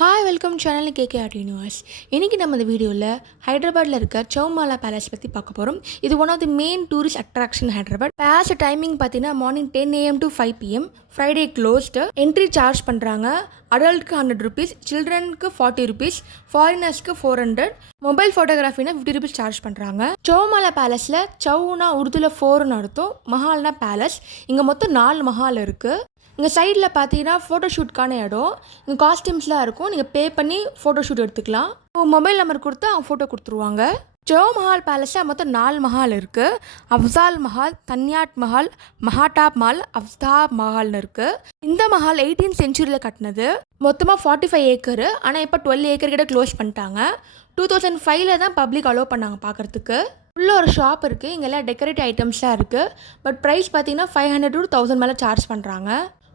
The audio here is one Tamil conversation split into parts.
Hi welcome channel KK art universe. இன்றைக்கி நம்ம இந்த வீடியோவில் ஹைதராபாத்தில் இருக்க சௌமாலா பேலஸ் பற்றி பார்க்க போகிறோம். இது one of the main tourist attraction Hyderabad. Palace timing பார்த்தீங்கன்னா morning 10 AM to 5 PM. Friday closed. Entry charge பண்ணுறாங்க. அடல்ட்டுக்கு 100 rupees, சில்ட்ரனுக்கு 40 rupees, ஃபாரினர்ஸ்க்கு 400. மொபைல் ஃபோட்டோகிராஃபினா 50 rupees சார்ஜ் பண்ணுறாங்க. சௌமாலா பேலஸில் சவுனா உருதுல 4ன்னு அர்த்தம், மஹால்னா பேலஸ். இங்கே மொத்தம் 4 மஹால் இருக்குது. இங்கே சைடில் பார்த்தீங்கன்னா ஃபோட்டோஷூட்கான இடம். இங்கே காஸ்டியூம்ஸ்லாம் இருக்கும். நீங்கள் பே பண்ணி ஃபோட்டோஷூட் எடுத்துக்கலாம். மொபைல் நம்பர் கொடுத்து அவங்க ஃபோட்டோ கொடுத்துருவாங்க. சௌ மஹால் பேலஸில் மொத்தம் 4 மஹால் இருக்குது. அஃப்சால் மஹால், தன்யாட் மஹால், மஹாட்டாப் மஹால், அஃப்தாப் மஹால்னு இருக்குது. இந்த மஹால் 18th century கட்டினது. மொத்தமாக 45 ஏக்கரு. ஆனால் இப்போ 12 ஏக்கர் கிட்ட க்ளோஸ் பண்ணிட்டாங்க. 2005 தான் பப்ளிக் அலோவ் பண்ணாங்க பார்க்குறதுக்கு. உள்ள ஒரு ஷாப் இருக்குது. இங்கெல்லாம் டெக்கரேட்டிவ் ஐட்டம்ஸ்லாம் இருக்குது. பட் ப்ரைஸ் பார்த்தீங்கன்னா 500 to 1000 மேலே சார்ஜ் பண்ணுறாங்க.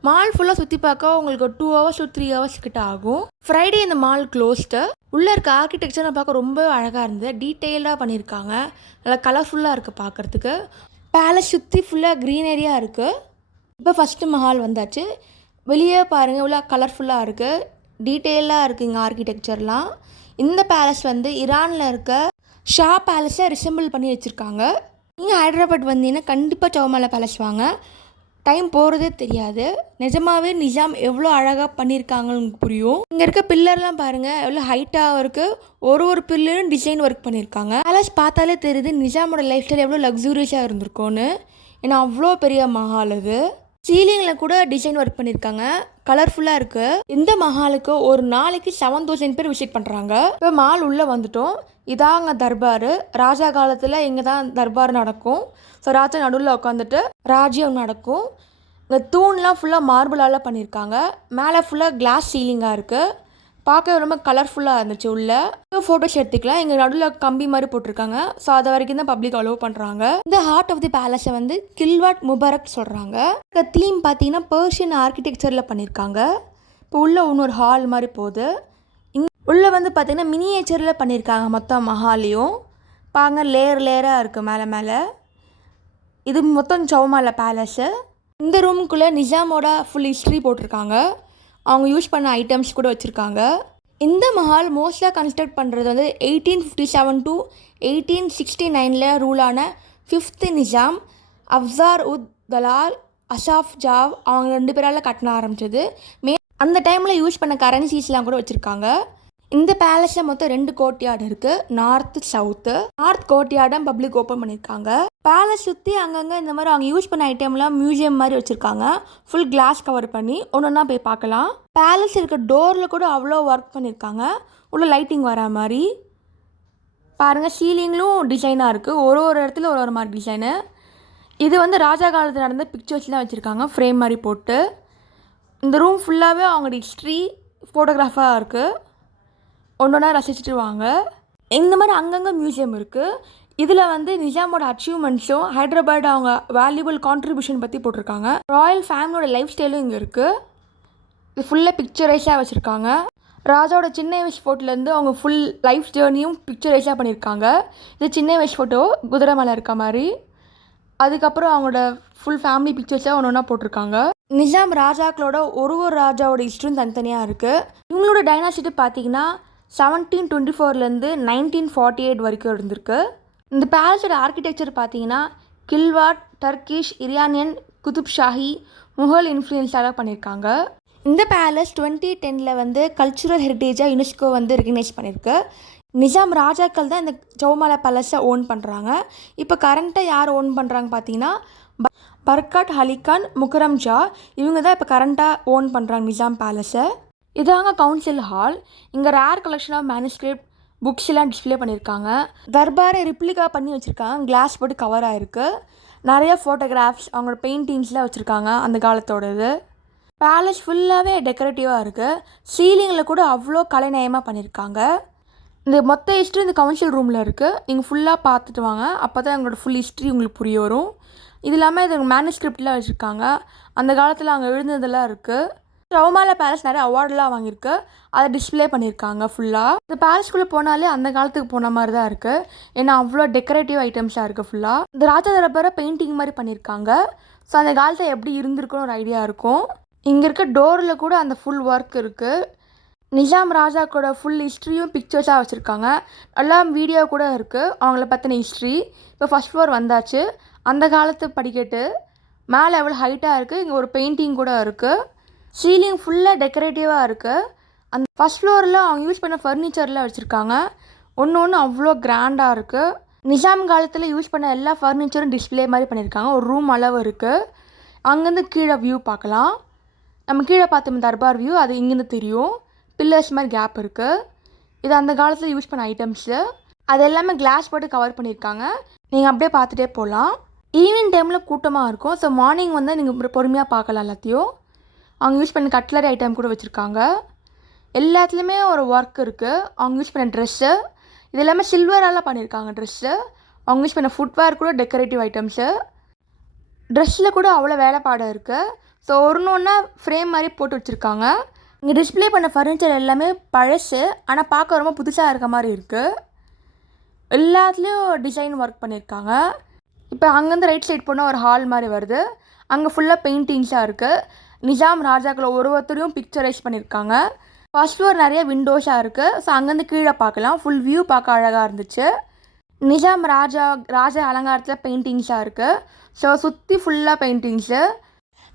மால் ஃபுல்லாக சுற்றி பார்க்க உங்களுக்கு 2 hours to 3 hours கிட்ட ஆகும். ஃப்ரைடே இந்த மால் க்ளோஸ்டு. உள்ளே இருக்க ஆர்கிடெக்சரை பார்க்க ரொம்ப அழகாக இருந்தது. டீட்டெயில்டாக பண்ணியிருக்காங்க. நல்லா கலர்ஃபுல்லாக இருக்குது பார்க்குறதுக்கு. பேலஸ் சுற்றி ஃபுல்லாக க்ரீனரியாக இருக்குது. இப்போ ஃபஸ்ட்டு மஹால் வந்தாச்சு. வெளியே பாருங்கள் இவ்வளோ கலர்ஃபுல்லாக இருக்குது. டீட்டெயிலாக இருக்குது இங்கே ஆர்கிடெக்சர்லாம். இந்த பேலஸ் வந்து ஈரானில் இருக்க ஷா பேலஸை ரிசம்பிள் பண்ணி வச்சுருக்காங்க. நீங்கள் ஹைதராபாத் வந்தீங்கன்னா கண்டிப்பாக சௌமாலா பேலஸ் வாங்க. டைம் போகிறதே தெரியாது. நிஜமாகவே நிஜாம் எவ்வளோ அழகாக பண்ணியிருக்காங்கன்னு புரியும். இங்கே இருக்க பில்லர்லாம் பாருங்கள் எவ்வளோ ஹைட்டாக இருக்குது. ஒரு பில்லரும் டிசைன் ஒர்க் பண்ணியிருக்காங்க. பேலஸ் பார்த்தாலே தெரியுது நிஜாமோட லைஃப் ஸ்டைல் எவ்வளோ லக்ஸூரியஸாக இருந்திருக்கோன்னு. ஏன்னா அவ்வளோ பெரிய மஹால் அது. சீலிங்கில் கூட டிசைன் ஒர்க் பண்ணியிருக்காங்க. கலர்ஃபுல்லாக இருக்குது. இந்த மஹாலுக்கு ஒரு நாளைக்கு 7000 பேர் விசிட் பண்ணுறாங்க. இப்போ மால் உள்ளே வந்துட்டோம். இதாங்க தர்பார். ராஜா காலத்தில் இங்கே தான் தர்பார் நடக்கும். ஸோ ராஜா நடுவில் உட்காந்துட்டு ராஜ்யம் நடக்கும். இந்த தூண்லாம் ஃபுல்லாக மார்பிளால் பண்ணியிருக்காங்க. மேலே ஃபுல்லாக கிளாஸ் சீலிங்காக இருக்குது. பார்க்க ரொம்ப கலர்ஃபுல்லாக இருந்துச்சு. உள்ளே ஃபோட்டோஸ் எடுத்துக்கலாம். இங்கே நடுவில் கம்பி மாதிரி போட்டிருக்காங்க. ஸோ அது வரைக்கும் தான் பப்ளிக் அலோவ் பண்ணுறாங்க. இந்த ஹார்ட் ஆஃப் தி பேலஸை வந்து கில்வாட் முபாரக் சொல்கிறாங்க. இந்த தீம் பார்த்தீங்கன்னா பர்ஷியன் ஆர்கிடெக்சரில் பண்ணியிருக்காங்க. இப்போ உள்ளே இன்னொரு ஹால் மாதிரி போகுது. உள்ளே வந்து பார்த்திங்கன்னா மினியேச்சரில் பண்ணியிருக்காங்க மொத்தம் மஹாலையும். பாருங்க லேயராக இருக்குது மேலே மேலே. இது மொத்தம் சௌமாலா பேலஸு. இந்த ரூமுக்குள்ளே நிஜாமோட ஃபுல் ஹிஸ்ட்ரி போட்டிருக்காங்க. அவங்க யூஸ் பண்ண ஐட்டம்ஸ் கூட வச்சுருக்காங்க. இந்த மஹால் மோஸ்ட்டாக கன்ஸ்ட்ரக்ட் பண்ணுறது வந்து 1857 to 1869 ரூலான 5th நிஜாம் அஃப்சார் உத் தலால் அஷாஃப் ஜாவ் அவங்க 2 பேரால் கட்டின ஆரம்பிச்சது. அந்த டைமில் யூஸ் பண்ண கரன்சிஸ்லாம் கூட வச்சுருக்காங்க. இந்த பேலஸில் மொத்தம் 2 கோர்ட்யார்டு இருக்குது. North south. நார்த் கோர்ட்யார்டை பப்ளிக் ஓப்பன் பண்ணியிருக்காங்க. பேலஸ் சுற்றி அங்கங்கே இந்த மாதிரி அவங்க யூஸ் பண்ண ஐட்டம்லாம் மியூசியம் மாதிரி வச்சுருக்காங்க. ஃபுல் கிளாஸ் கவர் பண்ணி ஒன்றா போய் பார்க்கலாம். பேலஸ் இருக்க டோரில் கூட அவ்வளோ ஒர்க் பண்ணியிருக்காங்க. உள்ள லைட்டிங் வரா மாதிரி பாருங்கள். சீலிங்லும் டிசைனாக இருக்குது. ஒரு இடத்துல ஒரு மாதிரி டிசைனு. இது வந்து ராஜா காலத்தில் நடந்த பிக்சர்ஸ்லாம் வச்சுருக்காங்க ஃப்ரேம் மாதிரி போட்டு. இந்த ரூம் ஃபுல்லாகவே அவங்களோட ஹிஸ்ட்ரி ஃபோட்டோகிராஃபாக இருக்குது. ஒன்றா ரசிச்சுட்டு வாங்க. இந்த மாதிரி அங்கங்கே மியூசியம் இருக்குது. இதில் வந்து நிஜாமோட அச்சீவ்மெண்ட்ஸும் ஹைதராபாத் அவங்க வேல்யூபிள் கான்ட்ரிபியூஷன் பற்றி போட்டிருக்காங்க. ராயல் ஃபேமிலியோட லைஃப் ஸ்டைலும் இங்கே இருக்குது. இது ஃபுல்லாக பிக்சரைஸாக வச்சுருக்காங்க. ராஜாவோட சின்ன வயசு ஃபோட்டோலேருந்து அவங்க ஃபுல் லைஃப் ஜேர்னியும் பிக்சரைஸாக பண்ணியிருக்காங்க. இது சின்ன வயசு ஃபோட்டோ குதிரை மேலே இருக்க மாதிரி. அதுக்கப்புறம் அவங்களோட ஃபுல் ஃபேமிலி பிக்சர்ஸாக ஒன்று போட்டிருக்காங்க. நிஜாம் ராஜாக்களோட ஒரு ராஜாவோட ஹிஸ்ட்ரியும் தனித்தனியாக இருக்குது. இவங்களோட டைனாசிட்டி பார்த்தீங்கன்னா 1724 1948 வரைக்கும் இருந்திருக்கு. இந்த பேலஸோட ஆர்கிடெக்சர் பார்த்தீங்கன்னா கில்வாட், டர்க்கிஷ், இரானியன், குதுப் ஷாஹி, முகல் இன்ஃப்ளூயன்ஸாக பண்ணியிருக்காங்க. இந்த பேலஸ் 2010 வந்து கல்ச்சுரல் ஹெரிட்டேஜாக யுனெஸ்கோ வந்து ரெகனைஸ் பண்ணியிருக்கு. நிஜாம் ராஜாக்கள் தான் இந்த சௌமாலா பேலஸை ஓன் பண்ணுறாங்க. இப்போ கரண்ட்டாக யார் ஓன் பண்ணுறாங்க பார்த்தீங்கன்னா பர்காட் அலிகான் முகரம் ஜா. இவங்க தான் இப்போ கரண்ட்டாக ஓன் பண்ணுறாங்க நிஜாம் பேலஸை. இதாங்க கவுன்சில் ஹால். இங்கே rare collection of manuscript books எல்லாம் டிஸ்பிளே பண்ணியிருக்காங்க. தர்பாரை ரிப்ளிகா பண்ணி வச்சுருக்காங்க. கிளாஸ் போட்டு கவர் ஆகிருக்கு. நிறைய ஃபோட்டோகிராஃப்ஸ் அவங்களோட பெயிண்டிங்ஸ்லாம் வச்சுருக்காங்க அந்த காலத்தோடது. பேலஸ் ஃபுல்லாகவே டெக்கரேட்டிவாக இருக்குது. சீலிங்கில் கூட அவ்வளோ கலைநயமாக பண்ணியிருக்காங்க. இந்த மொத்த ஹிஸ்ட்ரி இந்த கவுன்சில் ரூமில் இருக்குது. நீங்கள் ஃபுல்லாக பார்த்துட்டு வாங்க. அப்போ தான் எங்களோட ஃபுல் ஹிஸ்ட்ரி உங்களுக்கு புரிய வரும். இது இல்லாமல் இது மேனுஸ்கிரிப்ட்லாம் வச்சுருக்காங்க. அந்த காலத்தில் அங்கே எழுந்ததெல்லாம் இருக்குது. சௌமாலா பேலஸ் நிறைய அவார்டெலாம் வாங்கியிருக்கு. அதை டிஸ்பிளே பண்ணியிருக்காங்க ஃபுல்லாக. இந்த பேலஸ்குள்ளே போனாலே அந்த காலத்துக்கு போன மாதிரி தான் இருக்குது. ஏன்னா அவ்வளோ டெக்கரேட்டிவ் ஐட்டம்ஸாக இருக்குது ஃபுல்லாக. இந்த ராஜா தரப்பரை பெயிண்டிங் மாதிரி பண்ணியிருக்காங்க. ஸோ அந்த காலத்தில் எப்படி இருந்திருக்குன்னு ஒரு ஐடியா இருக்கும். இங்கே இருக்க டோரில் கூட அந்த ஃபுல் ஒர்க் இருக்குது. நிஜாம் ராஜாக்கோட ஃபுல் ஹிஸ்ட்ரியும் பிக்சர்ஸாக வச்சுருக்காங்க. எல்லாம் வீடியோ கூட இருக்குது அவங்கள பற்றின ஹிஸ்ட்ரி. இப்போ ஃபஸ்ட் ஃப்ளோர் வந்தாச்சு. அந்த காலத்து படிக்கட்டு மேலே எவ்வளோ ஹைட்டாக இருக்குது. இங்கே ஒரு பெயிண்டிங் கூட இருக்குது. சீலிங் ஃபுல்லாக டெக்கரேட்டிவாக இருக்குது. அந்த ஃபஸ்ட் ஃப்ளோரில் அவங்க யூஸ் பண்ண ஃபர்னிச்சர்லாம் வச்சுருக்காங்க. ஒன்று ஒன்று அவ்வளோ கிராண்டாக இருக்குது. நிஜாம் காலத்தில் யூஸ் பண்ண எல்லா ஃபர்னிச்சரும் டிஸ்பிளே மாதிரி பண்ணியிருக்காங்க. ஒரு ரூம் அளவு இருக்குது. அங்கேருந்து கீழே வியூ பார்க்கலாம். நம்ம கீழே பார்த்தோம் தர்பார் வியூ, அது இங்கேருந்து தெரியும். பில்லர்ஸ் மாதிரி கேப் இருக்குது. இது அந்த காலத்தில் யூஸ் பண்ண ஐட்டம்ஸு. அது எல்லாமே கிளாஸ் போட்டு கவர் பண்ணியிருக்காங்க. நீங்கள் அப்படியே பார்த்துட்டே போகலாம். ஈவினிங் டைமில் கூட்டமாக இருக்கும். ஸோ மார்னிங் வந்து நீங்கள் பொறுமையாக பார்க்கலாம் எல்லாத்தையும். அவங்க யூஸ் பண்ண கட்லரி ஐட்டம் கூட வச்சுருக்காங்க. எல்லாத்துலேயுமே ஒரு ஒர்க் இருக்குது. அவங்க யூஸ் பண்ண ட்ரெஸ்ஸு இது எல்லாமே சில்வரால் பண்ணியிருக்காங்க. ட்ரெஸ்ஸு அவங்க யூஸ் பண்ண ஃபுட்வேர் கூட டெக்கரேட்டிவ் ஐட்டம்ஸு. ட்ரெஸ்ஸில் கூட அவ்வளோ வேலைப்பாடு இருக்குது. ஸோ ஒன்று ஃப்ரேம் மாதிரி போட்டு வச்சுருக்காங்க. இங்கே டிஸ்பிளே பண்ண ஃபர்னிச்சர் எல்லாமே பழசு, ஆனால் பார்க்க ரொம்ப புதுசாக இருக்க மாதிரி இருக்குது. எல்லாத்துலேயும் டிசைன் ஒர்க் பண்ணியிருக்காங்க. இப்போ அங்கேருந்து ரைட் சைட் போனால் ஒரு ஹால் மாதிரி வருது. அங்கே ஃபுல்லாக பெயிண்டிங்ஸாக இருக்குது. நிஜாம் ராஜாக்களை ஒருத்தரையும் பிக்சரைஸ் பண்ணியிருக்காங்க. ஃபர்ஸ்ட் ஃப்ளோர் நிறைய விண்டோஸாக இருக்குது. ஸோ அங்கேருந்து கீழே பார்க்கலாம். ஃபுல் வியூ பார்க்க அழகாக இருந்துச்சு. நிஜாம் ராஜா அலங்காரத்தில் பெயிண்டிங்ஸாக இருக்குது. ஸோ சுற்றி ஃபுல்லாக பெயிண்டிங்ஸு.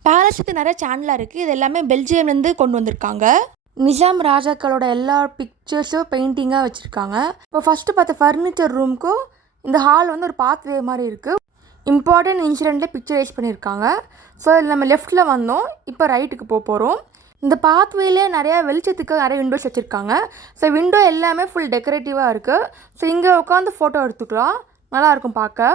பேலஸுக்கு நிறைய சேனலாக இருக்குது. இது எல்லாமே பெல்ஜியம்லேருந்து கொண்டு வந்திருக்காங்க. நிஜாம் ராஜாக்களோட எல்லா பிக்சர்ஸும் பெயிண்டிங்காக வச்சுருக்காங்க. இப்போ ஃபஸ்ட்டு பார்த்த ஃபர்னிச்சர் ரூமுக்கும் இந்த ஹால் வந்து ஒரு பாத்வே மாதிரி இருக்குது. இம்பார்ட்டன்ட் இன்சிடெண்ட்லேயே பிக்சரைஸ் பண்ணியிருக்காங்க. ஸோ இதில் நம்ம லெஃப்ட்டில் வந்தோம். இப்போ ரைட்டுக்கு போகிறோம். இந்த பாத்வேலே நிறையா வெளிச்சத்துக்கு நிறைய விண்டோஸ் வச்சுருக்காங்க. ஸோ விண்டோ எல்லாமே ஃபுல் டெக்கரேட்டிவாக இருக்குது. ஸோ இங்கே உட்காந்து ஃபோட்டோ எடுத்துக்கலாம். நல்லாயிருக்கும் பார்க்க.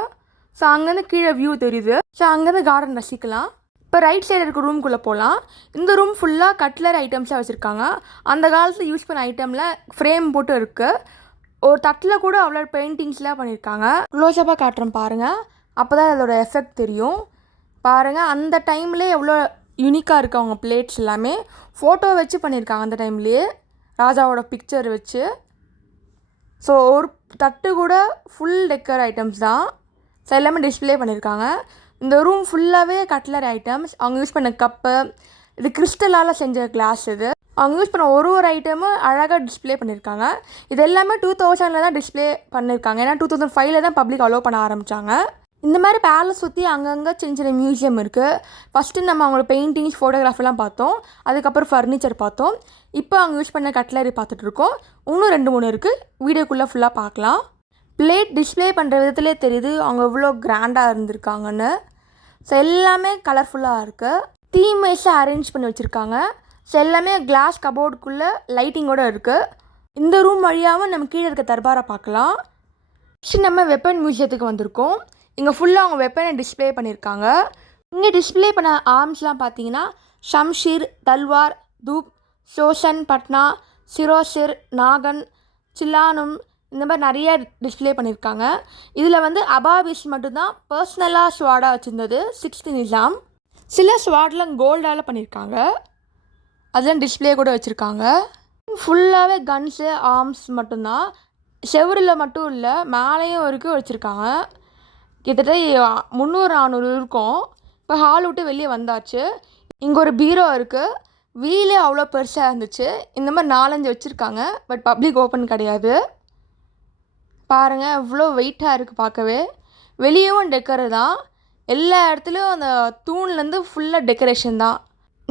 ஸோ அங்கேருந்து கீழே வியூ தெரியுது. ஸோ அங்கேருந்து கார்டன் ரசிக்கலாம். இப்போ ரைட் சைடு இருக்க ரூம்குள்ளே போகலாம். இந்த ரூம் ஃபுல்லாக கட்லரி ஐட்டம்ஸாக வச்சுருக்காங்க. அந்த காலத்தில் யூஸ் பண்ண ஐட்டமில் ஃப்ரேம் போட்டு இருக்குது. ஒரு தட்டில் கூட அவ்வளோ பெயிண்டிங்ஸ்லாம் பண்ணியிருக்காங்க. க்ளோஸ்அப்பாக காட்டுறேன் பாருங்கள். அப்போ தான் அதோட எஃபெக்ட் தெரியும். பாருங்கள் அந்த டைம்லேயே எவ்வளோ யூனிக்காக இருக்குது. அவங்க பிளேட்ஸ் எல்லாமே ஃபோட்டோ வச்சு பண்ணியிருக்காங்க அந்த டைம்லேயே, ராஜாவோட பிக்சர் வச்சு. ஸோ ஒரு தட்டு கூட ஃபுல் டெக்கர் ஐட்டம்ஸ் தான். ஸோ எல்லாமே டிஸ்பிளே பண்ணியிருக்காங்க. இந்த ரூம் ஃபுல்லாகவே கட்லரி ஐட்டம்ஸ். அவங்க யூஸ் பண்ண கப்பு, இது கிறிஸ்டலால் செஞ்ச கிளாஸ். இது அவங்க யூஸ் பண்ண ஒரு ஐட்டமும் அழகாக டிஸ்பிளே பண்ணியிருக்காங்க. இது எல்லாமே 2000 தான் டிஸ்பிளே பண்ணியிருக்காங்க. ஏன்னா 2005 தான் பப்ளிக் அலோவ் பண்ண ஆரம்பித்தாங்க. இந்த மாதிரி பேலஸ் சுற்றி அங்கங்கே சின்ன சின்ன மியூசியம் இருக்குது. ஃபஸ்ட்டு நம்ம அவங்களோட பெயிண்டிங்ஸ் ஃபோட்டோகிராஃபிலாம் பார்த்தோம். அதுக்கப்புறம் ஃபர்னிச்சர் பார்த்தோம். இப்போ அவங்க யூஸ் பண்ண கட்லரி பார்த்துட்ருக்கோம். இன்னும் 2-3 இருக்குது. வீடியோக்குள்ளே ஃபுல்லாக பார்க்கலாம். பிளேட் டிஸ்பிளே பண்ணுற விதத்துலேயே தெரியுது அவங்க எவ்வளோ கிராண்டாக இருந்திருக்காங்கன்னு. ஸோ எல்லாமே கலர்ஃபுல்லாக இருக்குது. தீம் வைஸாக அரேஞ்ச் பண்ணி வச்சுருக்காங்க. ஸோ எல்லாமே கிளாஸ் கபோர்டுக்குள்ளே லைட்டிங்கோடு இருக்குது. இந்த ரூம் வழியாகவும் நம்ம கீழே இருக்க தர்பாரை பார்க்கலாம். நெக்ஸ்ட் நம்ம வெப்பன் மியூசியத்துக்கு வந்திருக்கோம். இங்கே ஃபுல்லாக அவங்க வெப்பனை டிஸ்பிளே பண்ணியிருக்காங்க. இங்கே டிஸ்பிளே பண்ண ஆர்ம்ஸ்லாம் பார்த்தீங்கன்னா ஷம்ஷீர், தல்வார், தூப், ஷோஷன், பட்னா, சிரோஷிர், நாகன், சில்லானும் இந்த மாதிரி நிறைய டிஸ்பிளே பண்ணியிருக்காங்க. இதில் வந்து அபாபிஸ் மட்டும்தான் பர்சனலாக ஸ்வாடாக வச்சுருந்தது 6th நிஜாம். சில ஸ்வாட்லாம் கோல்டால் பண்ணியிருக்காங்க. அதெல்லாம் டிஸ்பிளே கூட வச்சுருக்காங்க. ஃபுல்லாகவே கன்ஸு ஆர்ம்ஸ் மட்டும்தான். செவரில் மட்டும் இல்லை, மேலேயும் வரைக்கும் வச்சுருக்காங்க. கிட்டத்தட்ட 300-400 இருக்கும். இப்போ ஹால் விட்டு வெளியே வந்தாச்சு. இங்கே ஒரு பீரோ இருக்குது. வீலே அவ்வளோ பெருசாக இருந்துச்சு. இந்த மாதிரி 4-5 வச்சுருக்காங்க. பட் பப்ளிக் ஓப்பன் கிடையாது. பாருங்கள் எவ்வளோ வெயிட்டாக இருக்குது பார்க்கவே. வெளியவும் டெக்கரு தான். எல்லா இடத்துலையும் அந்த தூண்லேருந்து ஃபுல்லாக டெக்கரேஷன் தான்.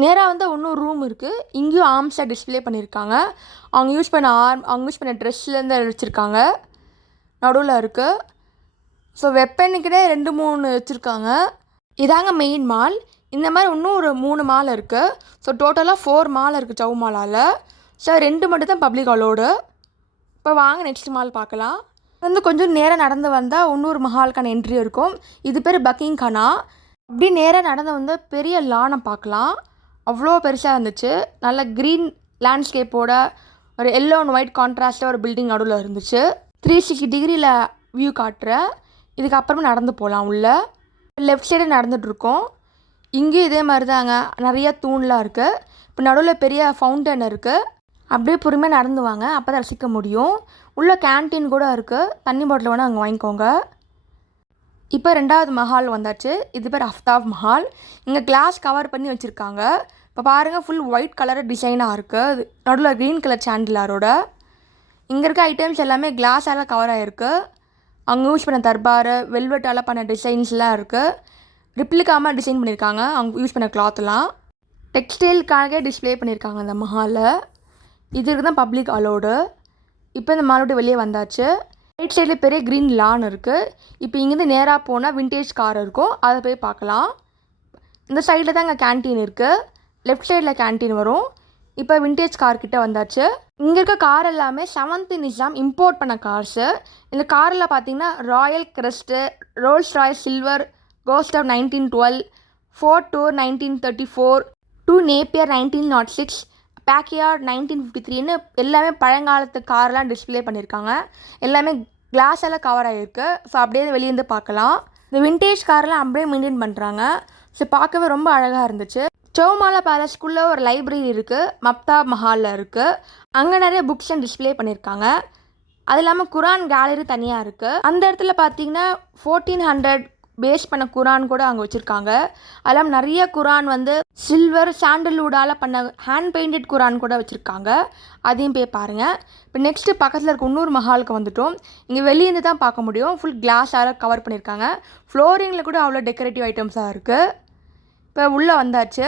நேராக வந்து இன்னும் ரூம் இருக்குது. இங்கேயும் ஆர்ம்ஸாக டிஸ்பிளே பண்ணியிருக்காங்க. அவங்க யூஸ் பண்ண அவங்க யூஸ் பண்ண ட்ரெஸ்லேருந்து வச்சுருக்காங்க. நடுவில் இருக்குது. ஸோ வெப்பனுக்கிட்டே 2-3 வச்சுருக்காங்க. இதாங்க மெயின் மால். இந்த மாதிரி இன்னும் ஒரு 3 மால் இருக்குது. ஸோ டோட்டலாக 4 மால் இருக்குது சவு மாலால். ஸோ 2 மட்டும் தான் பப்ளிக் அலோடு. இப்போ வாங்க நெக்ஸ்ட் மால் பார்க்கலாம். வந்து கொஞ்சம் நேராக நடந்து வந்தால் இன்னொரு மஹாலுக்கான என்ட்ரி இருக்கும். இது பேர் பக்கிங் கானா. அப்படி நேராக நடந்து வந்து பெரிய லானை பார்க்கலாம். அவ்வளோ பெருசாக இருந்துச்சு. நல்ல க்ரீன் லேண்ட்ஸ்கேப்போட ஒரு எல்லோ அண்ட் ஒயிட் கான்ட்ராஸ்ட்டாக ஒரு பில்டிங் நடுவில் இருந்துச்சு. 360 டிகிரியில் வியூ காட்டுறேன். இதுக்கப்புறமா நடந்து போகலாம் உள்ள. லெஃப்ட் சைடு நடந்துகிட்ருக்கோம். இங்கேயும் இதே மாதிரி தாங்க நிறையா தூண்லாம் இருக்குது. இப்போ நடுவில் பெரிய ஃபவுண்டன் இருக்குது. அப்படியே பொறுமையாக நடந்து வாங்க, அப்போ தான் ரசிக்க முடியும். உள்ளே கேன்டீன் கூட இருக்குது. தண்ணி பாட்டில் வேணால் அங்கே வாங்கிக்கோங்க. இப்போ 2வது மஹால் வந்தாச்சு. இது பேர் அஃப்தாப் மஹால். இங்கே கிளாஸ் கவர் பண்ணி வச்சுருக்காங்க. இப்போ பாருங்கள் ஃபுல் ஒயிட் கலர் டிசைனாக இருக்குது. அது நடுவில் க்ரீன் கலர் சாண்டிலாரோட. இங்கே இருக்க ஐட்டம்ஸ் எல்லாமே கிளாஸால் கவர் ஆகிருக்கு. அங்கே யூஸ் பண்ண தர்பார் வெல்வெட்டால் பண்ண டிசைன்ஸ்லாம் இருக்குது. ரிப்ளிகாமல் டிசைன் பண்ணியிருக்காங்க அவங்க யூஸ் பண்ண கிளாத்லாம். டெக்ஸ்டைலுக்காக டிஸ்ப்ளே பண்ணியிருக்காங்க அந்த மஹாலில். இதுக்கு தான் பப்ளிக் அலோடு. இப்போ இந்த மாலை விட்டு வெளியே வந்தாச்சு. ரைட் சைடில் பெரிய க்ரீன் லான் இருக்குது. இப்போ இங்கேருந்து நேராக போனால் விண்டேஜ் கார் இருக்கும், அதை போய் பார்க்கலாம். இந்த சைடில் தான் இங்கே கேன்டீன் இருக்குது. லெஃப்ட் சைடில் கேன்டீன் வரும். இப்போ விண்டேஜ் கார்கிட்ட வந்தாச்சு. இங்கே இருக்க கார் எல்லாமே 7th நிசாம் இம்போர்ட் பண்ண கார்ஸு. இந்த காரில் பார்த்தீங்கன்னா royal crest, Rolls Royce silver, ghost of 1912, Ford tour 1934, 2 Napier 1906, Packard 1953ன்னு எல்லாமே பழங்காலத்து கார்லாம் டிஸ்ப்ளே பண்ணியிருக்காங்க. எல்லாமே கிளாஸால் கவர் ஆகிருக்கு. ஸோ அப்படியே வெளியேருந்து பார்க்கலாம். இந்த விண்டேஜ் கார்லாம் அப்படியே மெயின்டைன் பண்ணுறாங்க. ஸோ பார்க்கவே ரொம்ப அழகாக இருந்துச்சு. சௌமாலா பேலஸ்க்குள்ளே ஒரு லைப்ரரி இருக்குது, மப்தா மஹாலில் இருக்குது. அங்கே நிறைய புக்ஸ் அண்ட் டிஸ்ப்ளே பண்ணியிருக்காங்க. அது இல்லாமல் குரான் கேலரி தனியாக இருக்குது. அந்த இடத்துல பார்த்தீங்கன்னா 1400 பேஸ் பண்ண குரான் கூட அங்கே வச்சுருக்காங்க. அதெல்லாம் நிறைய குரான் வந்து சில்வர் சாண்டல்வுட்டால் பண்ண ஹேண்ட் பெயிண்டட் குரான் கூட வச்சுருக்காங்க. அதையும் போய் பாருங்கள். இப்போ நெக்ஸ்ட்டு பக்கத்தில் இருக்க இன்னொரு மஹாலுக்கு வந்துட்டோம். இங்கே வெளியேருந்து தான் பார்க்க முடியும். ஃபுல் கிளாஸால் கவர் பண்ணியிருக்காங்க. ஃப்ளோரிங்கில் கூட அவ்வளோ டெக்கரேட்டிவ் ஐட்டம்ஸாக இருக்குது. இப்போ உள்ளே வந்தாச்சு.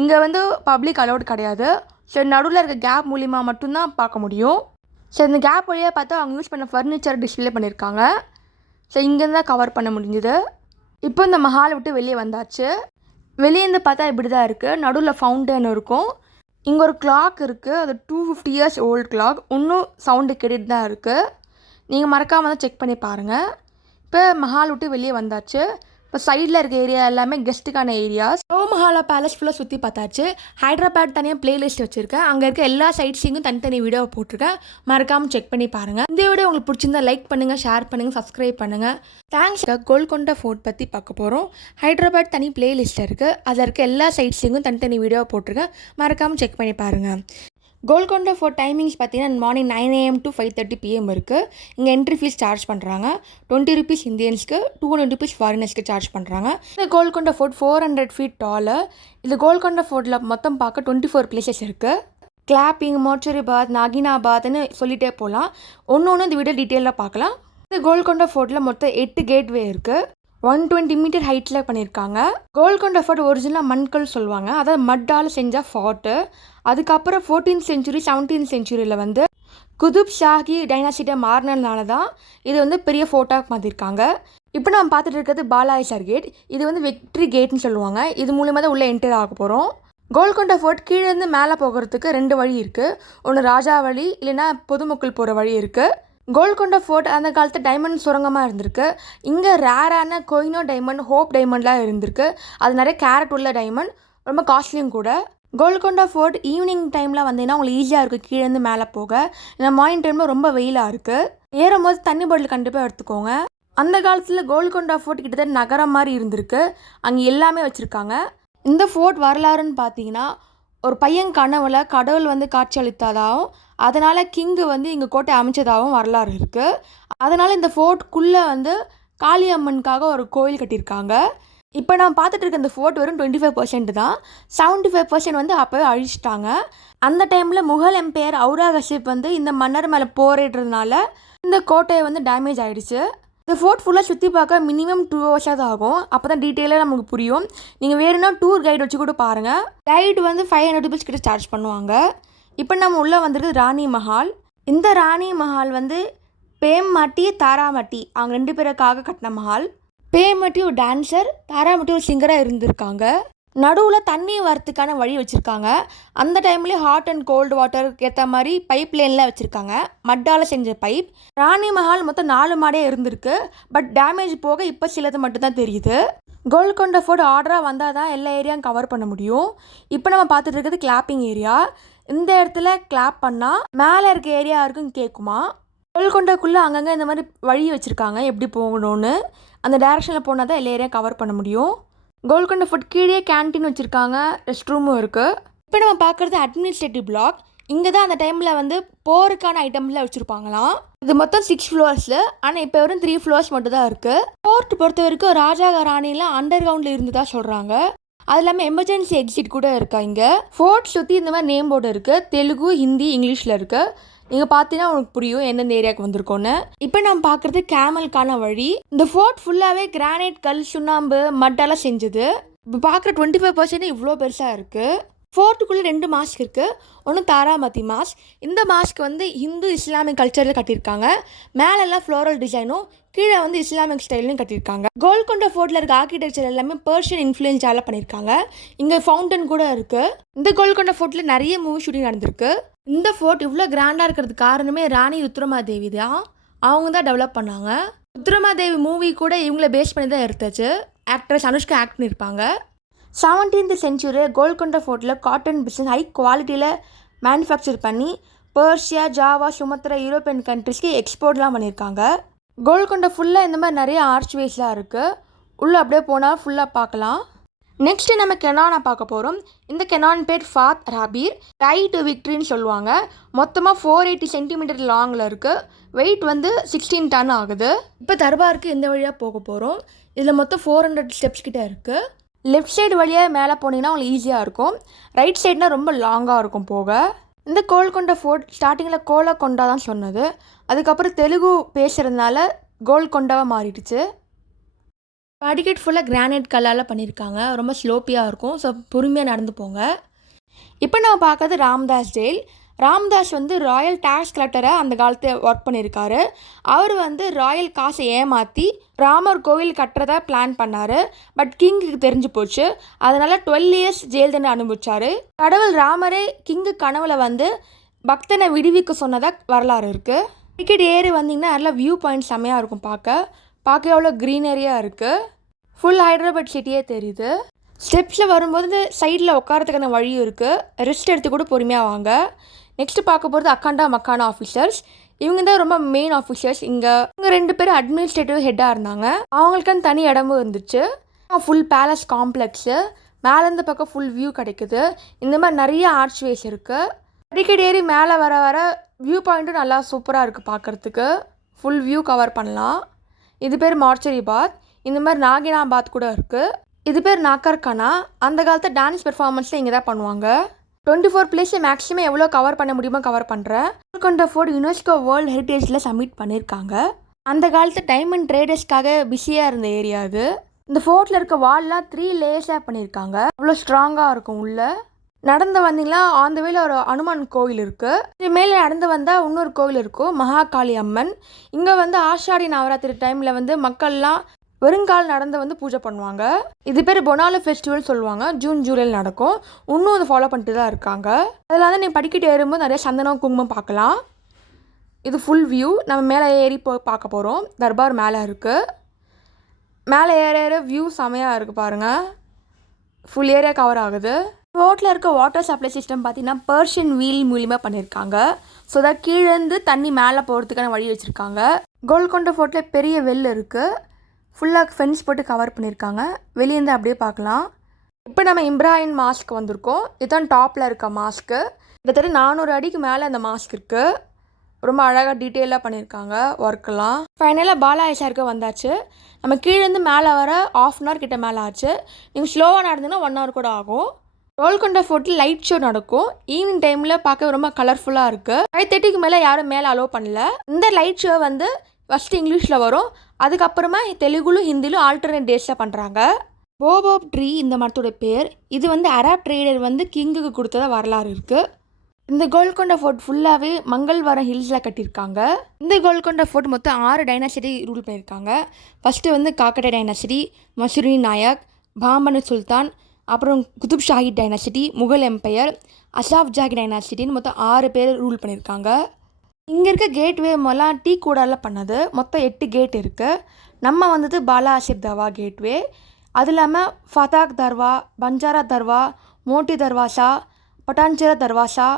இங்கே வந்து பப்ளிக் அலௌட் கிடையாது. ஸோ நடுவில் இருக்க கேப் மூலிமா மட்டும்தான் பார்க்க முடியும். ஸோ இந்த கேப் வழியாக பார்த்தா அவங்க யூஸ் பண்ண ஃபர்னிச்சர் டிஸ்ப்ளே பண்ணியிருக்காங்க. ஸோ இங்கேருந்து தான் கவர் பண்ண முடிஞ்சுது. இப்போ இந்த மஹாலை விட்டு வெளியே வந்தாச்சு. வெளியேருந்து பார்த்தா இப்படி தான் இருக்குது. நடுவில் ஃபவுண்டன் இருக்கும். இங்கே ஒரு கிளாக் இருக்குது. அது 250 years ஓல்டு கிளாக். இன்னும் சவுண்டு கேட்டுட்டு தான் இருக்குது. நீங்கள் மறக்காமல் தான் செக் பண்ணி பாருங்கள். இப்போ மஹால் விட்டு வெளியே வந்தாச்சு. இப்போ சைடில் இருக்க ஏரியா எல்லாமே கெஸ்ட்டுக்கான ஏரியாஸ். சௌமஹாலா பேலஸ் ஃபுல்லாக சுற்றி பார்த்தாச்சு. ஹைதராபாத் தனியாக பிளேலிஸ்ட் வச்சுருக்கேன். அங்கே இருக்க எல்லா சைட்ஸிங்கும் தனித்தனி வீடியோ போட்டிருக்கேன். மறக்காமல் செக் பண்ணி பாருங்கள். இந்த வீடியோ உங்களுக்கு பிடிச்சிருந்தா லைக் பண்ணுங்கள், ஷேர் பண்ணுங்கள், சப்ஸ்கிரைப் பண்ணுங்கள். தேங்க்ஸ். கோல்கொண்டா ஃபோர்ட் பற்றி பார்க்க போகிறோம். ஹைதராபாத் தனி பிளேலிஸ்ட் இருக்குது. அதில் இருக்க எல்லா சைட்ஸிங்கும் தனித்தனி வீடியோ போட்டிருக்கேன். மறக்காமல் செக் பண்ணி பாருங்கள். கோல்கொண்டா ஃபோர்ட் டைமிங்ஸ் பார்த்தீங்கன்னா மார்னிங் 9 AM to 5:30 PM இருக்குது. இங்கே என்ட்ரி ஃபீஸ் சார்ஜ் பண்ணுறாங்க. 20 rupees இந்தியன்ஸ்க்கு, 200 rupees ஃபாரினர்ஸ்க்கு சார்ஜ் பண்ணுறாங்க. இந்த கோல்கொண்டா ஃபோர்ட் 400 feet டாலு. இந்த கோல்கொண்டா ஃபோர்ட்டில் மொத்தம் பார்க்க 24 places இருக்குது. கிளாப்பிங், மோர்ச்சரிபாத், நாகினாபாத்னு சொல்லிகிட்டே போகலாம். ஒன்று இந்த வீடியோ டீட்டெயிலாக பார்க்கலாம். இந்த கோல்கொண்டா ஃபோர்ட்டில் மொத்தம் 8 கேட்வே இருக்குது. 120 meter ஹைட்டில் பண்ணியிருக்காங்க. கோல்கொண்டா ஃபோர்ட் ஒரிஜினலாக மண்கல் சொல்லுவாங்க. அதாவது மட்டால் செஞ்ச ஃபார்ட்டு. அதுக்கப்புறம் 14th century 17th centuryயில் வந்து குதுப் ஷாஹி டைனாசிட்டை மாறினதுனால தான் இது வந்து பெரிய ஃபோர்ட்டாக மாற்றிருக்காங்க. இப்போ நம்ம பார்த்துட்டு இருக்கிறது பாலாய்சர் கேட். இது வந்து விக்ட்ரி கேட்னு சொல்லுவாங்க. இது மூலிமா தான் உள்ளே என்டர் ஆக போகிறோம். கோல்கொண்டா ஃபோர்ட் கீழேருந்து மேலே போகிறதுக்கு 2 வழி இருக்குது. ஒன்று ராஜா வழி, இல்லைன்னா பொதுமக்கள் போகிற வழி இருக்குது. கோல்கொண்டா ஃபோர்ட் அந்த காலத்து டைமண்ட் சுரங்கமாக இருந்திருக்கு. இங்கே ரேரான கொய்னோ டைமண்ட், ஹோப் டைமண்ட்லாம் இருந்திருக்கு. அது நிறைய கேரட் உள்ள டைமண்ட், ரொம்ப காஸ்ட்லியும் கூட. கோல்கொண்டா ஃபோர்ட் ஈவினிங் டைமில் வந்தீங்கன்னா உங்களுக்கு ஈஸியாக இருக்குது கீழேருந்து மேலே போக. இந்த மார்னிங் டைமில் ரொம்ப வெயிலாக இருக்குது. ஏறும்போது தண்ணி பாட்டில் கண்டிப்பாக எடுத்துக்கோங்க. அந்த காலத்தில் கோல்கொண்டா ஃபோர்ட் கிட்டத்தட்ட நகரம் மாதிரி இருந்திருக்கு. அங்கே எல்லாமே வச்சுருக்காங்க. இந்த ஃபோர்ட் வரலாறுன்னு பார்த்தீங்கன்னா, ஒரு பையன் கனவுல கடவுள் வந்து காட்சி அளித்ததாகவும் அதனால் கிங்கு வந்து இங்கே கோட்டை அமைச்சதாகவும் வரலாறு இருக்குது. அதனால் இந்த ஃபோர்ட்டுக்குள்ளே வந்து காளியம்மனுக்காக ஒரு கோயில் கட்டியிருக்காங்க. இப்போ நான் பார்த்துட்டு இருக்க இந்த ஃபோர்ட் வெறும் 25% தான். 75% வந்து அப்போவே அழிச்சிட்டாங்க. அந்த டைமில் முகல் எம்பையர் அவுரங்கசீப் வந்து இந்த மன்னர் மேலே போரிடுறதுனால இந்த கோட்டையை வந்து டேமேஜ் ஆகிடுச்சு. இந்த ஃபோர்ட் ஃபுல்லாக சுற்றி பார்க்க மினிமம் 2 hours தான் ஆகும். அப்போ தான் டீட்டெயிலாக நமக்கு புரியும். நீங்கள் வேணும்னா டூர் கைடு வச்சு கூட பாருங்கள். கைடு வந்து 500 rupees கிட்ட சார்ஜ் பண்ணுவாங்க. இப்போ நம்ம உள்ளே வந்திருக்கு ராணி மஹால். இந்த ராணி மஹால் வந்து பேம்மட்டி, தாராமட்டி அவங்க 2 பேருக்காக கட்டின மஹால். பேம்மட்டி ஒரு டான்ஸர், தாராமட்டி ஒரு சிங்கராக இருந்திருக்காங்க. நடுவில் தண்ணி வரத்துக்கான வழி வச்சுருக்காங்க. அந்த டைம்லேயே ஹாட் அண்ட் கோல்டு வாட்டருக்கு ஏற்ற மாதிரி பைப் லைன்லாம் வச்சுருக்காங்க. மட்டால் செஞ்ச பைப். ராணி மஹால் மொத்தம் 4 மாடே இருந்திருக்கு. பட் டேமேஜ் போக இப்போ சிலது மட்டும்தான் தெரியுது. கோல்கொண்டா ஃபோர்ட் ஆர்டராக வந்தால் தான் எல்லா ஏரியாவும் கவர் பண்ண முடியும். இப்போ நம்ம பார்த்துட்டு இருக்கிறது கிளாப்பிங் ஏரியா. இந்த இடத்துல கிளாப் பண்ணால் மேலே இருக்க ஏரியா இருக்கும் கேட்குமா. கோல்கொண்டாக்குள்ளே அங்கங்கே இந்த மாதிரி வழி வச்சுருக்காங்க எப்படி போகணும்னு. அந்த டைரெக்ஷனில் போனால் தான் எல்லா ஏரியா கவர் பண்ண முடியும். கோல்கொண்டா ஃபோர்ட் கீழே கேன்டீன் வச்சுருக்காங்க, ரெஸ்ட் ரூமும் இருக்குது. இப்போ நம்ம பார்க்குறது அட்மினிஸ்ட்ரேட்டிவ் பிளாக். இங்கே தான் அந்த டைமில் வந்து போருக்கான ஐட்டம்ஸ்லாம் வச்சுருப்பாங்களாம். இது மொத்தம் 6 floors. ஆனால் இப்போ வெறும் 3 floors மட்டும் தான் இருக்குது. ஃபோர்ட் பொறுத்த வரைக்கும் ராஜா ராணிலாம் அண்டர் கிரவுண்டில் இருந்து தான் சொல்கிறாங்க. அது இல்லாமல் எமர்ஜென்சி எக்ஸிட் கூட இருக்கா இங்கே. ஃபோர்ட் சுற்றி இந்த மாதிரி நேம் போர்டு இருக்குது. தெலுங்கு, ஹிந்தி, இங்கிலீஷில் இருக்குது. நீங்கள் பார்த்தீங்கன்னா உங்களுக்கு புரியும் எந்தெந்த ஏரியாவுக்கு வந்திருக்கோன்னு. இப்போ நம்ம பார்க்குறது கேமலுக்கான வழி. இந்த ஃபோர்ட் ஃபுல்லாகவே கிரானைட், கல், சுண்ணாம்பு, மட்டெல்லாம் செஞ்சது. இப்போ பார்க்குற 25% இவ்வளோ பெருசாக இருக்குது. ஃபோர்ட்டுக்குள்ளே 2 மாஸ்க் இருக்குது. ஒன்று தாராமதி மாஸ்க். இந்த மாஸ்க் வந்து ஹிந்து இஸ்லாமிக் கல்ச்சரில் கட்டியிருக்காங்க. மேலெல்லாம் ஃப்ளோரல் டிசைனும் கீழே வந்து இஸ்லாமிக் ஸ்டைல்லையும் கட்டியிருக்காங்க. கோல்கொண்டா ஃபோர்ட்டில் இருக்க ஆர்கிடெக்சர் எல்லாமே பெர்ஷியன் இன்ஃப்ளூயன்ஸால் பண்ணியிருக்காங்க. இங்கே ஃபவுண்டன் கூட இருக்குது. இந்த கோல்கொண்டா ஃபோர்ட்டில் நிறைய மூவி ஷூட்டிங் நடந்திருக்கு. இந்த ஃபோர்ட் இவ்வளோ கிராண்டாக இருக்கிறதுக்கு காரணமே ராணி ருத்ரமாதேவி தான். அவங்க தான் டெவலப் பண்ணாங்க. ருத்ரமாதேவி மூவி கூட இவங்கள பேஸ் பண்ணி தான் எடுத்தாச்சு. ஆக்ட்ரஸ் அனுஷ்கா ஆக்ட் பண்ணியிருப்பாங்க. 17th century கோல்கொண்டா ஃபோர்ட்டில் காட்டன் பிஸ்னஸ் ஹை குவாலிட்டியில் மேனுஃபேக்சர் பண்ணி பர்ஷியா, ஜாவா, சுமத்ரா, யூரோப்பியன் கண்ட்ரிஸ்க்கு எக்ஸ்போர்ட்லாம் பண்ணியிருக்காங்க. கோல்கொண்டா ஃபுல்லாக இந்த மாதிரி நிறைய ஆர்ச்வேஸ்லாம் இருக்குது. உள்ளே அப்படியே போனால் ஃபுல்லாக பார்க்கலாம். நெக்ஸ்ட்டு நம்ம கெனானை பார்க்க போகிறோம். இந்த கெனான் பேர் ஃபாத் ராபீர் டை டு விக்ட்ரின்னு சொல்லுவாங்க. மொத்தமாக 480 centimeter லாங்கில் இருக்குது. வெயிட் வந்து 16 ton ஆகுது. இப்போ தர்பாருக்கு இந்த வழியாக போக போகிறோம். இதில் மொத்தம் 400 ஸ்டெப்ஸ் கிட்டே இருக்குது. லெஃப்ட் சைடு வழியாக மேலே போனீங்கன்னா உங்களுக்கு ஈஸியாக இருக்கும். ரைட் சைட்னா ரொம்ப லாங்காக இருக்கும் போக. இந்த கோல்கொண்டா ஃபோர்ட் ஸ்டார்டிங்கில் கோலக்கொண்டா தான் சொன்னது. அதுக்கப்புறம் தெலுங்கு பேசுகிறதுனால கோல்கொண்டாவாக மாறிடுச்சு. படிக்கட் ஃபுல்லாக கிரானைட் கல்லால் பண்ணியிருக்காங்க. ரொம்ப ஸ்லோப்பியாக இருக்கும். ஸோ பொறுமையாக நடந்து போங்க. இப்போ நம்ம பார்க்கறது ராம்தாஸ் ஜெயில். ராம்தாஸ் வந்து ராயல் டேக்ஸ் கலெக்டராக அந்த காலத்தை ஒர்க் பண்ணியிருக்காரு. அவர் வந்து ராயல் காசை ஏமாற்றி ராமர் கோவில் கட்டுறதா பிளான் பண்ணார். பட் கிங்குக்கு தெரிஞ்சு போச்சு. அதனால் 12 years ஜெயில் தண்டனை அனுபவிச்சார். கடவுள் ராமரே கிங்கு கனவுல வந்து பக்தனை விடுவிக்க சொன்னதாக வரலாறு இருக்குது. டிக்கெட் ஏறி வந்தீங்கன்னா நல்லா வியூ பாயிண்ட் செம்மையாக இருக்கும். பார்க்க எவ்வளோ க்ரீனரியாக இருக்குது. ஃபுல் ஹைதராபாத் சிட்டியே தெரியுது. ஸ்டெப்ஸில் வரும்போது சைடில் உட்காரத்துக்கான வழியும் இருக்குது. ரெஸ்ட் எடுத்து கூட பொறுமையாக வாங்க. நெக்ஸ்ட்டு பார்க்க போகிறது அக்காண்டா மக்கானா ஆஃபீஸர்ஸ். இவங்க தான் ரொம்ப மெயின் ஆஃபீஸர்ஸ். இவங்க 2 பேர் அட்மினிஸ்ட்ரேட்டிவ் ஹெட்டாக இருந்தாங்க. அவங்களுக்குன்னு தனி இடமும் இருந்துச்சு. Full palace complex. மேலேருந்து பக்கம் ஃபுல் வியூ கிடைக்குது. இந்த மாதிரி நிறைய ஆர்ச்வேஸ் இருக்குது. அடிக்கடி ஏறி மேலே வர வர வியூ பாயிண்ட்டும் நல்லா சூப்பராக இருக்குது பார்க்குறதுக்கு. ஃபுல் வியூ கவர் பண்ணலாம். இது பேர் மார்ச்சரி பாத். இந்த மாதிரி நாகினா பாத் கூட இருக்குது. இது பேர் நாக்கர்கானா. அந்த காலத்தை டான்ஸ் பெர்ஃபார்மன்ஸில் இங்கே தான் பண்ணுவாங்க. 24 பிளேஸை மேக்ஸிமம் எவ்வளோ கவர் பண்ண முடியுமோ கவர் பண்ணுறேன். கோல்கொண்டா ஃபோர்ட் யுனெஸ்கோ வேர்ல்டு ஹெரிட்டேஜில் சப்மிட் பண்ணியிருக்காங்க. அந்த காலத்து டைமண்ட் ட்ரேடர்ஸ்க்காக பிஸியாக இருந்த ஏரியா அது. இந்த ஃபோர்ட்டில் இருக்க வால்லாம் 3 லேயர்ஸாக பண்ணியிருக்காங்க. அவ்வளோ ஸ்ட்ராங்காக இருக்கும். உள்ளே நடந்து வந்தீங்கன்னா ஆன் த வேல ஒரு அனுமான் கோவில் இருக்குது. இது மேலே நடந்து வந்தால் இன்னொரு கோவில் இருக்கும், மகாகாளி அம்மன். இங்கே வந்து ஆஷாடி நவராத்திரி டைமில் வந்து மக்கள்லாம் வெறுங்கால் நடந்து வந்து பூஜை பண்ணுவாங்க. இது பேர் பொனாலு ஃபெஸ்டிவல் சொல்லுவாங்க. ஜூன் ஜூலையில் நடக்கும். இன்னும் அதை ஃபாலோ பண்ணிட்டு தான் இருக்காங்க. அதில் வந்து நீங்கள் படிக்கிட்டு ஏறும்போது நிறைய சந்தனம் குங்குமம் பார்க்கலாம். இது ஃபுல் வியூ. நம்ம மேலே ஏறி பார்க்க போகிறோம். தர்பார் மேலே இருக்குது. மேலே ஏற வியூ செமையாக இருக்குது பாருங்கள். ஃபுல் ஏரியா கவர் ஆகுது. ஃபோர்ட்டில் இருக்க வாட்டர் சப்ளை சிஸ்டம் பார்த்தீங்கன்னா பர்ஷியன் வீல் மூலியமாக பண்ணியிருக்காங்க. ஸோ தான் கீழேருந்து தண்ணி மேலே போகிறதுக்கான வழி வச்சுருக்காங்க. கோல்கொண்டா ஃபோர்ட்டில் பெரிய வெல் இருக்குது. ஃபுல்லாக ஃபென்ஸ் போட்டு கவர் பண்ணியிருக்காங்க. வெளியேருந்து அப்படியே பார்க்கலாம். இப்போ நம்ம இப்ராஹிம் மாஸ்க் வந்திருக்கோம். இதுதான் டாப்பில் இருக்க மாஸ்க்கு. கிட்டத்தட்ட 400 அடிக்கு மேலே அந்த மாஸ்க் இருக்குது. ரொம்ப அழகாக டீட்டெயிலாக பண்ணியிருக்காங்க ஒர்க்கெல்லாம். ஃபைனலாக பாலா ஐசாருக்கு வந்தாச்சு. நம்ம கீழேருந்து மேலே வர 1/2 hour கிட்ட மேலே ஆச்சு. நீங்கள் ஸ்லோவாக நடந்தீங்கன்னா 1 hour கூட ஆகும். கோல்கொண்டா ஃபோர்ட்டில் லைட் ஷோ நடக்கும். ஈவினிங் டைமில் பார்க்க ரொம்ப கலர்ஃபுல்லாக இருக்குது. 5:30க்கு மேலே யாரும் மேலே அலோவ் பண்ணல. இந்த லைட் ஷோ வந்து ஃபஸ்ட்டு இங்கிலீஷில் வரும். அதுக்கப்புறமா தெலுங்குலும் ஹிந்திலும் ஆல்டர்னேட் டேஸில் பண்ணுறாங்க. போபாப் ட்ரீ இந்த மரத்தோட பேர். இது வந்து அரப் ட்ரேடர் வந்து கிங்குக்கு கொடுத்ததா வரலாறு இருக்குது. இந்த கோல்கொண்டா ஃபோர்ட் ஃபுல்லாகவே மங்கள்வரம் ஹில்ஸில் கட்டியிருக்காங்க. இந்த கோல்கொண்டா ஃபோர்ட் மொத்தம் 6 டைனாசிட்டி ரூல் பண்ணியிருக்காங்க. ஃபஸ்ட்டு வந்து காக்கடை டைனாசிட்டி, மசூரி நாயக், பாமனு சுல்தான், அப்புறம் Qutub Shahi dynasty, Mughal empire, Asaf ஜாகி டைனாசிட்டின்னு மொத்தம் 6 பேர் ரூல் பண்ணியிருக்காங்க. இங்கே இருக்க கேட்வே மொல்லாம் டீ கூடால பண்ணது. மொத்தம் 8 கேட் இருக்குது. நம்ம வந்தது பாலா ஆசிப் தர்வா கேட்வே. அது இல்லாமல் ஃபதாக் தர்வா, பஞ்சாரா தர்வா, மோட்டி தர்வாசா, பட்டான்சரா தர்வாசா,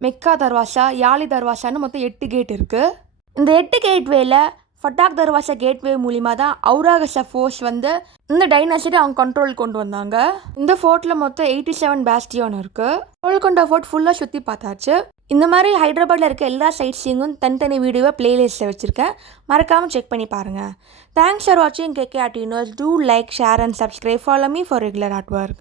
மெக்கா தர்வாசா, யாலி தர்வாசான்னு மொத்தம் 8 கேட் இருக்குது. இந்த 8 கேட்வேயில் ஃபட்டாக் தர்வாசா கேட்வே மூலிமா தான் அவுராகசா ஃபோர்ஸ் வந்து இந்த டைனாசிட்டி அவங்க கண்ட்ரோல் கொண்டு வந்தாங்க. இந்த ஃபோர்ட்டில் மொத்தம் 87 பேஸ்டியோன் இருக்குது. கோல்கொண்டா ஃபோர்ட் ஃபுல்லாக சுற்றி பார்த்தாச்சு. இந்த மாதிரி ஹைதராபாத்தில் இருக்க எல்லா சைட் சீங்கும் தனித்தனி வீடியோவை ப்ளேலிஸ்ட்டில் வச்சுருக்கேன். மறக்காமல் செக் பண்ணி பாருங்கள். தேங்க்ஸ் ஃபார் வாட்சிங் KK Art Universe. Do like, share and subscribe. Follow me for regular artwork.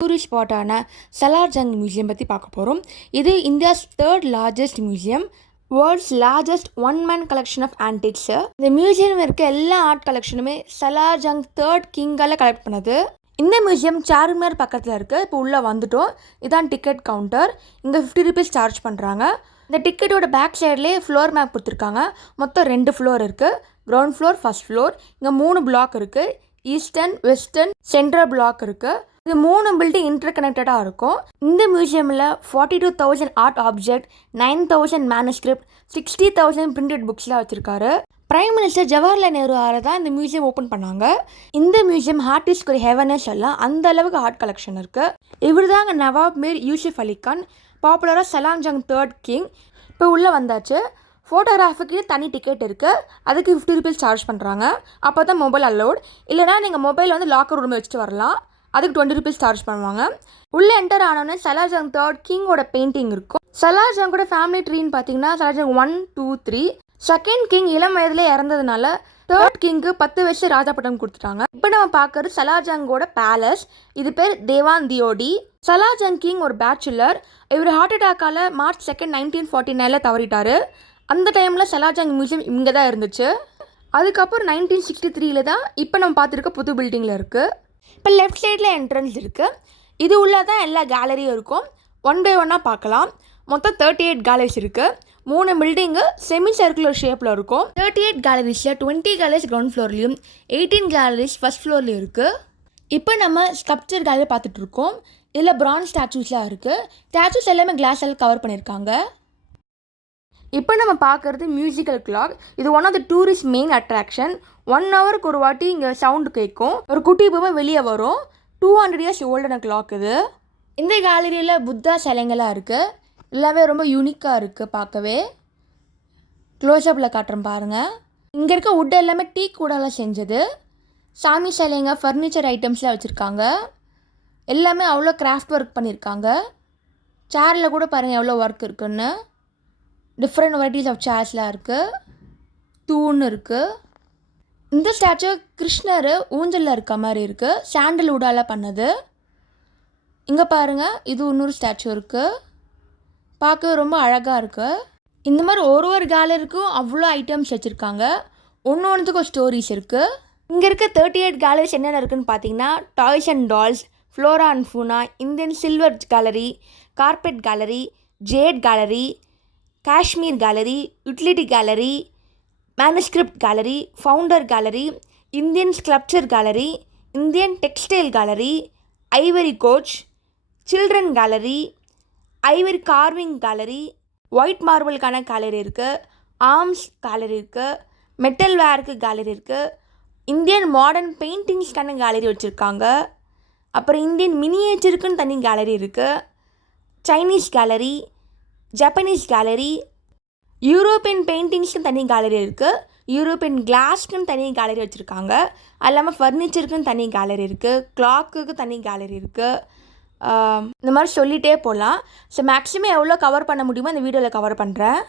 Tourist ஸ்பாட்டான சலார்ஜங் மியூசியம் பற்றி பார்க்க போகிறோம். இது India's 3rd largest museum, world's largest one man collection of antiques. இந்த மியூசியம் இருக்க எல்லா ஆர்ட் கலெக்ஷனுமே சலார்ஜங் 3rd கிங்கால் கலெக்ட் பண்ணது. இந்த மியூசியம் சார்மினார் பக்கத்தில் இருக்குது. இப்போ உள்ளே வந்துட்டோம். இதான் டிக்கெட் கவுண்டர். இங்கே 50 rupees சார்ஜ் பண்ணுறாங்க. இந்த டிக்கெட்டோட பேக் சைட்லேயே ஃப்ளோர் மேப் கொடுத்துருக்காங்க. மொத்தம் 2 ஃப்ளோர் இருக்குது. Ground floor, first floor. இங்கே 3 பிளாக் இருக்குது. ஈஸ்டர்ன், வெஸ்டர்ன், சென்ட்ரல் பிளாக் இருக்குது. இது 3 பில்டிங் இன்டர் கனெக்டடாக இருக்கும். இந்த மியூசியமில் 42,000 ஆர்ட் ஆப்ஜெக்ட், 9,000 மேனுஸ்கிரிப்ட், 60,000 பிரிண்டட் புக்ஸ்லாம் வச்சுருக்காரு. பிரைம் மினிஸ்டர் ஜவஹர்லால் நேருவால் தான் இந்த மியூசியம் ஓப்பன் பண்ணாங்க. இந்த மியூசியம் ஆர்டிஸ்ட்க்கு ஒரு ஹெவனே சொல்லலாம். அந்த அளவுக்கு ஆர்ட் கலெக்ஷன் இருக்குது. இவர் தாங்க நவாப் மீர் யூசுஃப் அலி கான், பாப்புலராக சலார்ஜங் 3rd கிங். இப்போ உள்ளே வந்தாச்சு. ஃபோட்டோகிராஃபுக்கு தனி டிக்கெட் இருக்குது. அதுக்கு 50 rupees சார்ஜ் பண்ணுறாங்க. அப்போ தான் மொபைல் அலோட். இல்லைனா நீங்கள் மொபைல் லாக்கர் ரூமில் வச்சுட்டு வரலாம். அதுக்கு 20 rupees சார்ஜ் பண்ணுவாங்க. உள்ளே என்டர் ஆனோடனே சலார்ஜங் 3rd கிங்கோட பெயிண்டிங் இருக்கும். சலார்ஜங்கோட ஃபேமிலி ட்ரீன்னு பார்த்தீங்கன்னா சலார்ஜங் 1, 2, 3. செகண்ட் கிங் இளம் வயதில் இறந்ததுனால 3rd கிங்க்கு 10 வயசு ராஜா பட்டம் கொடுத்துட்டாங்க. இப்போ நம்ம பார்க்குறது சலார்ஜங்கோட பேலஸ். இது பேர் தேவான் தியோடி. சலார்ஜங் கிங் ஒரு பேச்சுலர். இவர் ஹார்ட் அட்டாக்கால் March 2, 1949 தவறிட்டார். அந்த டைமில் சலார்ஜங் மியூசியம் இங்கே தான் இருந்துச்சு. அதுக்கப்புறம் 1963 தான் இப்போ நம்ம பார்த்துருக்க புது பில்டிங்கில் இருக்குது. இப்போ லெஃப்ட் சைடில் என்ட்ரன்ஸ் இருக்குது. இது உள்ளே தான் எல்லா கேலரியும் இருக்கும். ஒன் பை ஒன்னாக பார்க்கலாம். மொத்தம் 38 கேலரிஸ் இருக்குது. 3 பில்டிங்கு செமி சர்க்குலர் ஷேப்பில் இருக்கும். 38 கேலரிஸில் 20 கேலரிஸ் கிரவுண்ட் ஃப்ளோர்லேயும் 18 கேலரிஸ் ஃபஸ்ட் ஃப்ளோர்லேயும் இருக்குது. இப்போ நம்ம ஸ்கல்ப்சர் கேலரி பார்த்துட்ருக்கோம். இதில் பிரான்ஸ் ஸ்டாச்சூஸ்லாம் இருக்குது. ஸ்டாச்சூஸ் எல்லாமே கிளாஸால் கவர் பண்ணியிருக்காங்க. இப்போ நம்ம பார்க்குறது மியூசிக்கல் கிளாக். இது one of the tourist main attraction. 1 ஹவருக்கு ஒரு வாட்டி இங்கே சவுண்டு கேட்கும். ஒரு குட்டி பொம்மை வெளியே வரும். 200 years ஓல்டான கிளாக் இது. இந்த கேலரியில் புத்தா சிலைங்களாக இருக்குது. எல்லாமே ரொம்ப யூனிக்காக இருக்குது பார்க்கவே. க்ளோஸ்அப்பில் காட்டுறேன் பாருங்கள். இங்கே இருக்க வுட் எல்லாமே டீ கூடால செஞ்சது. சாமி சிலைங்க, ஃபர்னிச்சர் ஐட்டம்ஸ்லாம் வச்சுருக்காங்க. எல்லாமே அவ்வளோ கிராஃப்ட் ஒர்க் பண்ணியிருக்காங்க. சேரில் கூட பாருங்கள் எவ்வளோ ஒர்க் இருக்குன்னு. டிஃப்ரெண்ட் வெரைட்டிஸ் ஆஃப் சேர்ஸ்லாம் இருக்குது. தூண் இருக்குது. இந்த ஸ்டாச்சு கிருஷ்ணர் ஊஞ்சலில் இருக்க மாதிரி இருக்குது. சாண்டல்வுட்டால் பண்ணது. இங்கே பாருங்கள், இது இன்னொரு ஸ்டாச்சு இருக்குது. பார்க்க ரொம்ப அழகாக இருக்குது. இந்த மாதிரி ஒரு கேலரிக்கும் அவ்வளோ ஐட்டம்ஸ் வச்சுருக்காங்க. ஒன்றுத்துக்கும் ஒரு ஸ்டோரிஸ் இருக்குது. இங்கே இருக்க 38 கேலரிஸ் என்னென்ன இருக்குதுன்னு பார்த்தீங்கன்னா toys and dolls, flora and fauna, Indian silver gallery, carpet gallery, jade gallery, Kashmir gallery, utility gallery, manuscript gallery, founder gallery, Indian sculpture gallery, Indian textile gallery, ivory coach, children gallery, ivory carving gallery, white மார்பிளுக்கான கேலரி இருக்குது, ஆர்ம்ஸ் கேலரி இருக்குது, மெட்டல் வேருக்கு கேலரி இருக்குது, இந்தியன் மாடர்ன் பெயிண்டிங்ஸ்க்கான கேலரி வச்சுருக்காங்க. அப்புறம் இந்தியன் மினியேச்சருக்குன்னு தனி கேலரி இருக்குது. Chinese gallery, Japanese gallery, European பெயிண்டிங்ஸ்க்குன்னு தனி கேலரி இருக்குது. யூரோப்பியன் கிளாஸ்க்குன்னு தனி கேலரி வச்சுருக்காங்க. அது இல்லாமல் ஃபர்னிச்சருக்குன்னு தனி கேலரி இருக்குது. கிளாக்குக்கு தனி கேலரி இருக்குது. இந்த மாதிரி சொல்லிகிட்டே போகலாம். ஸோ மேக்ஸிமம் எவ்வளோ கவர் பண்ண முடியுமோ இந்த வீடியோவில் கவர் பண்ணுறேன்.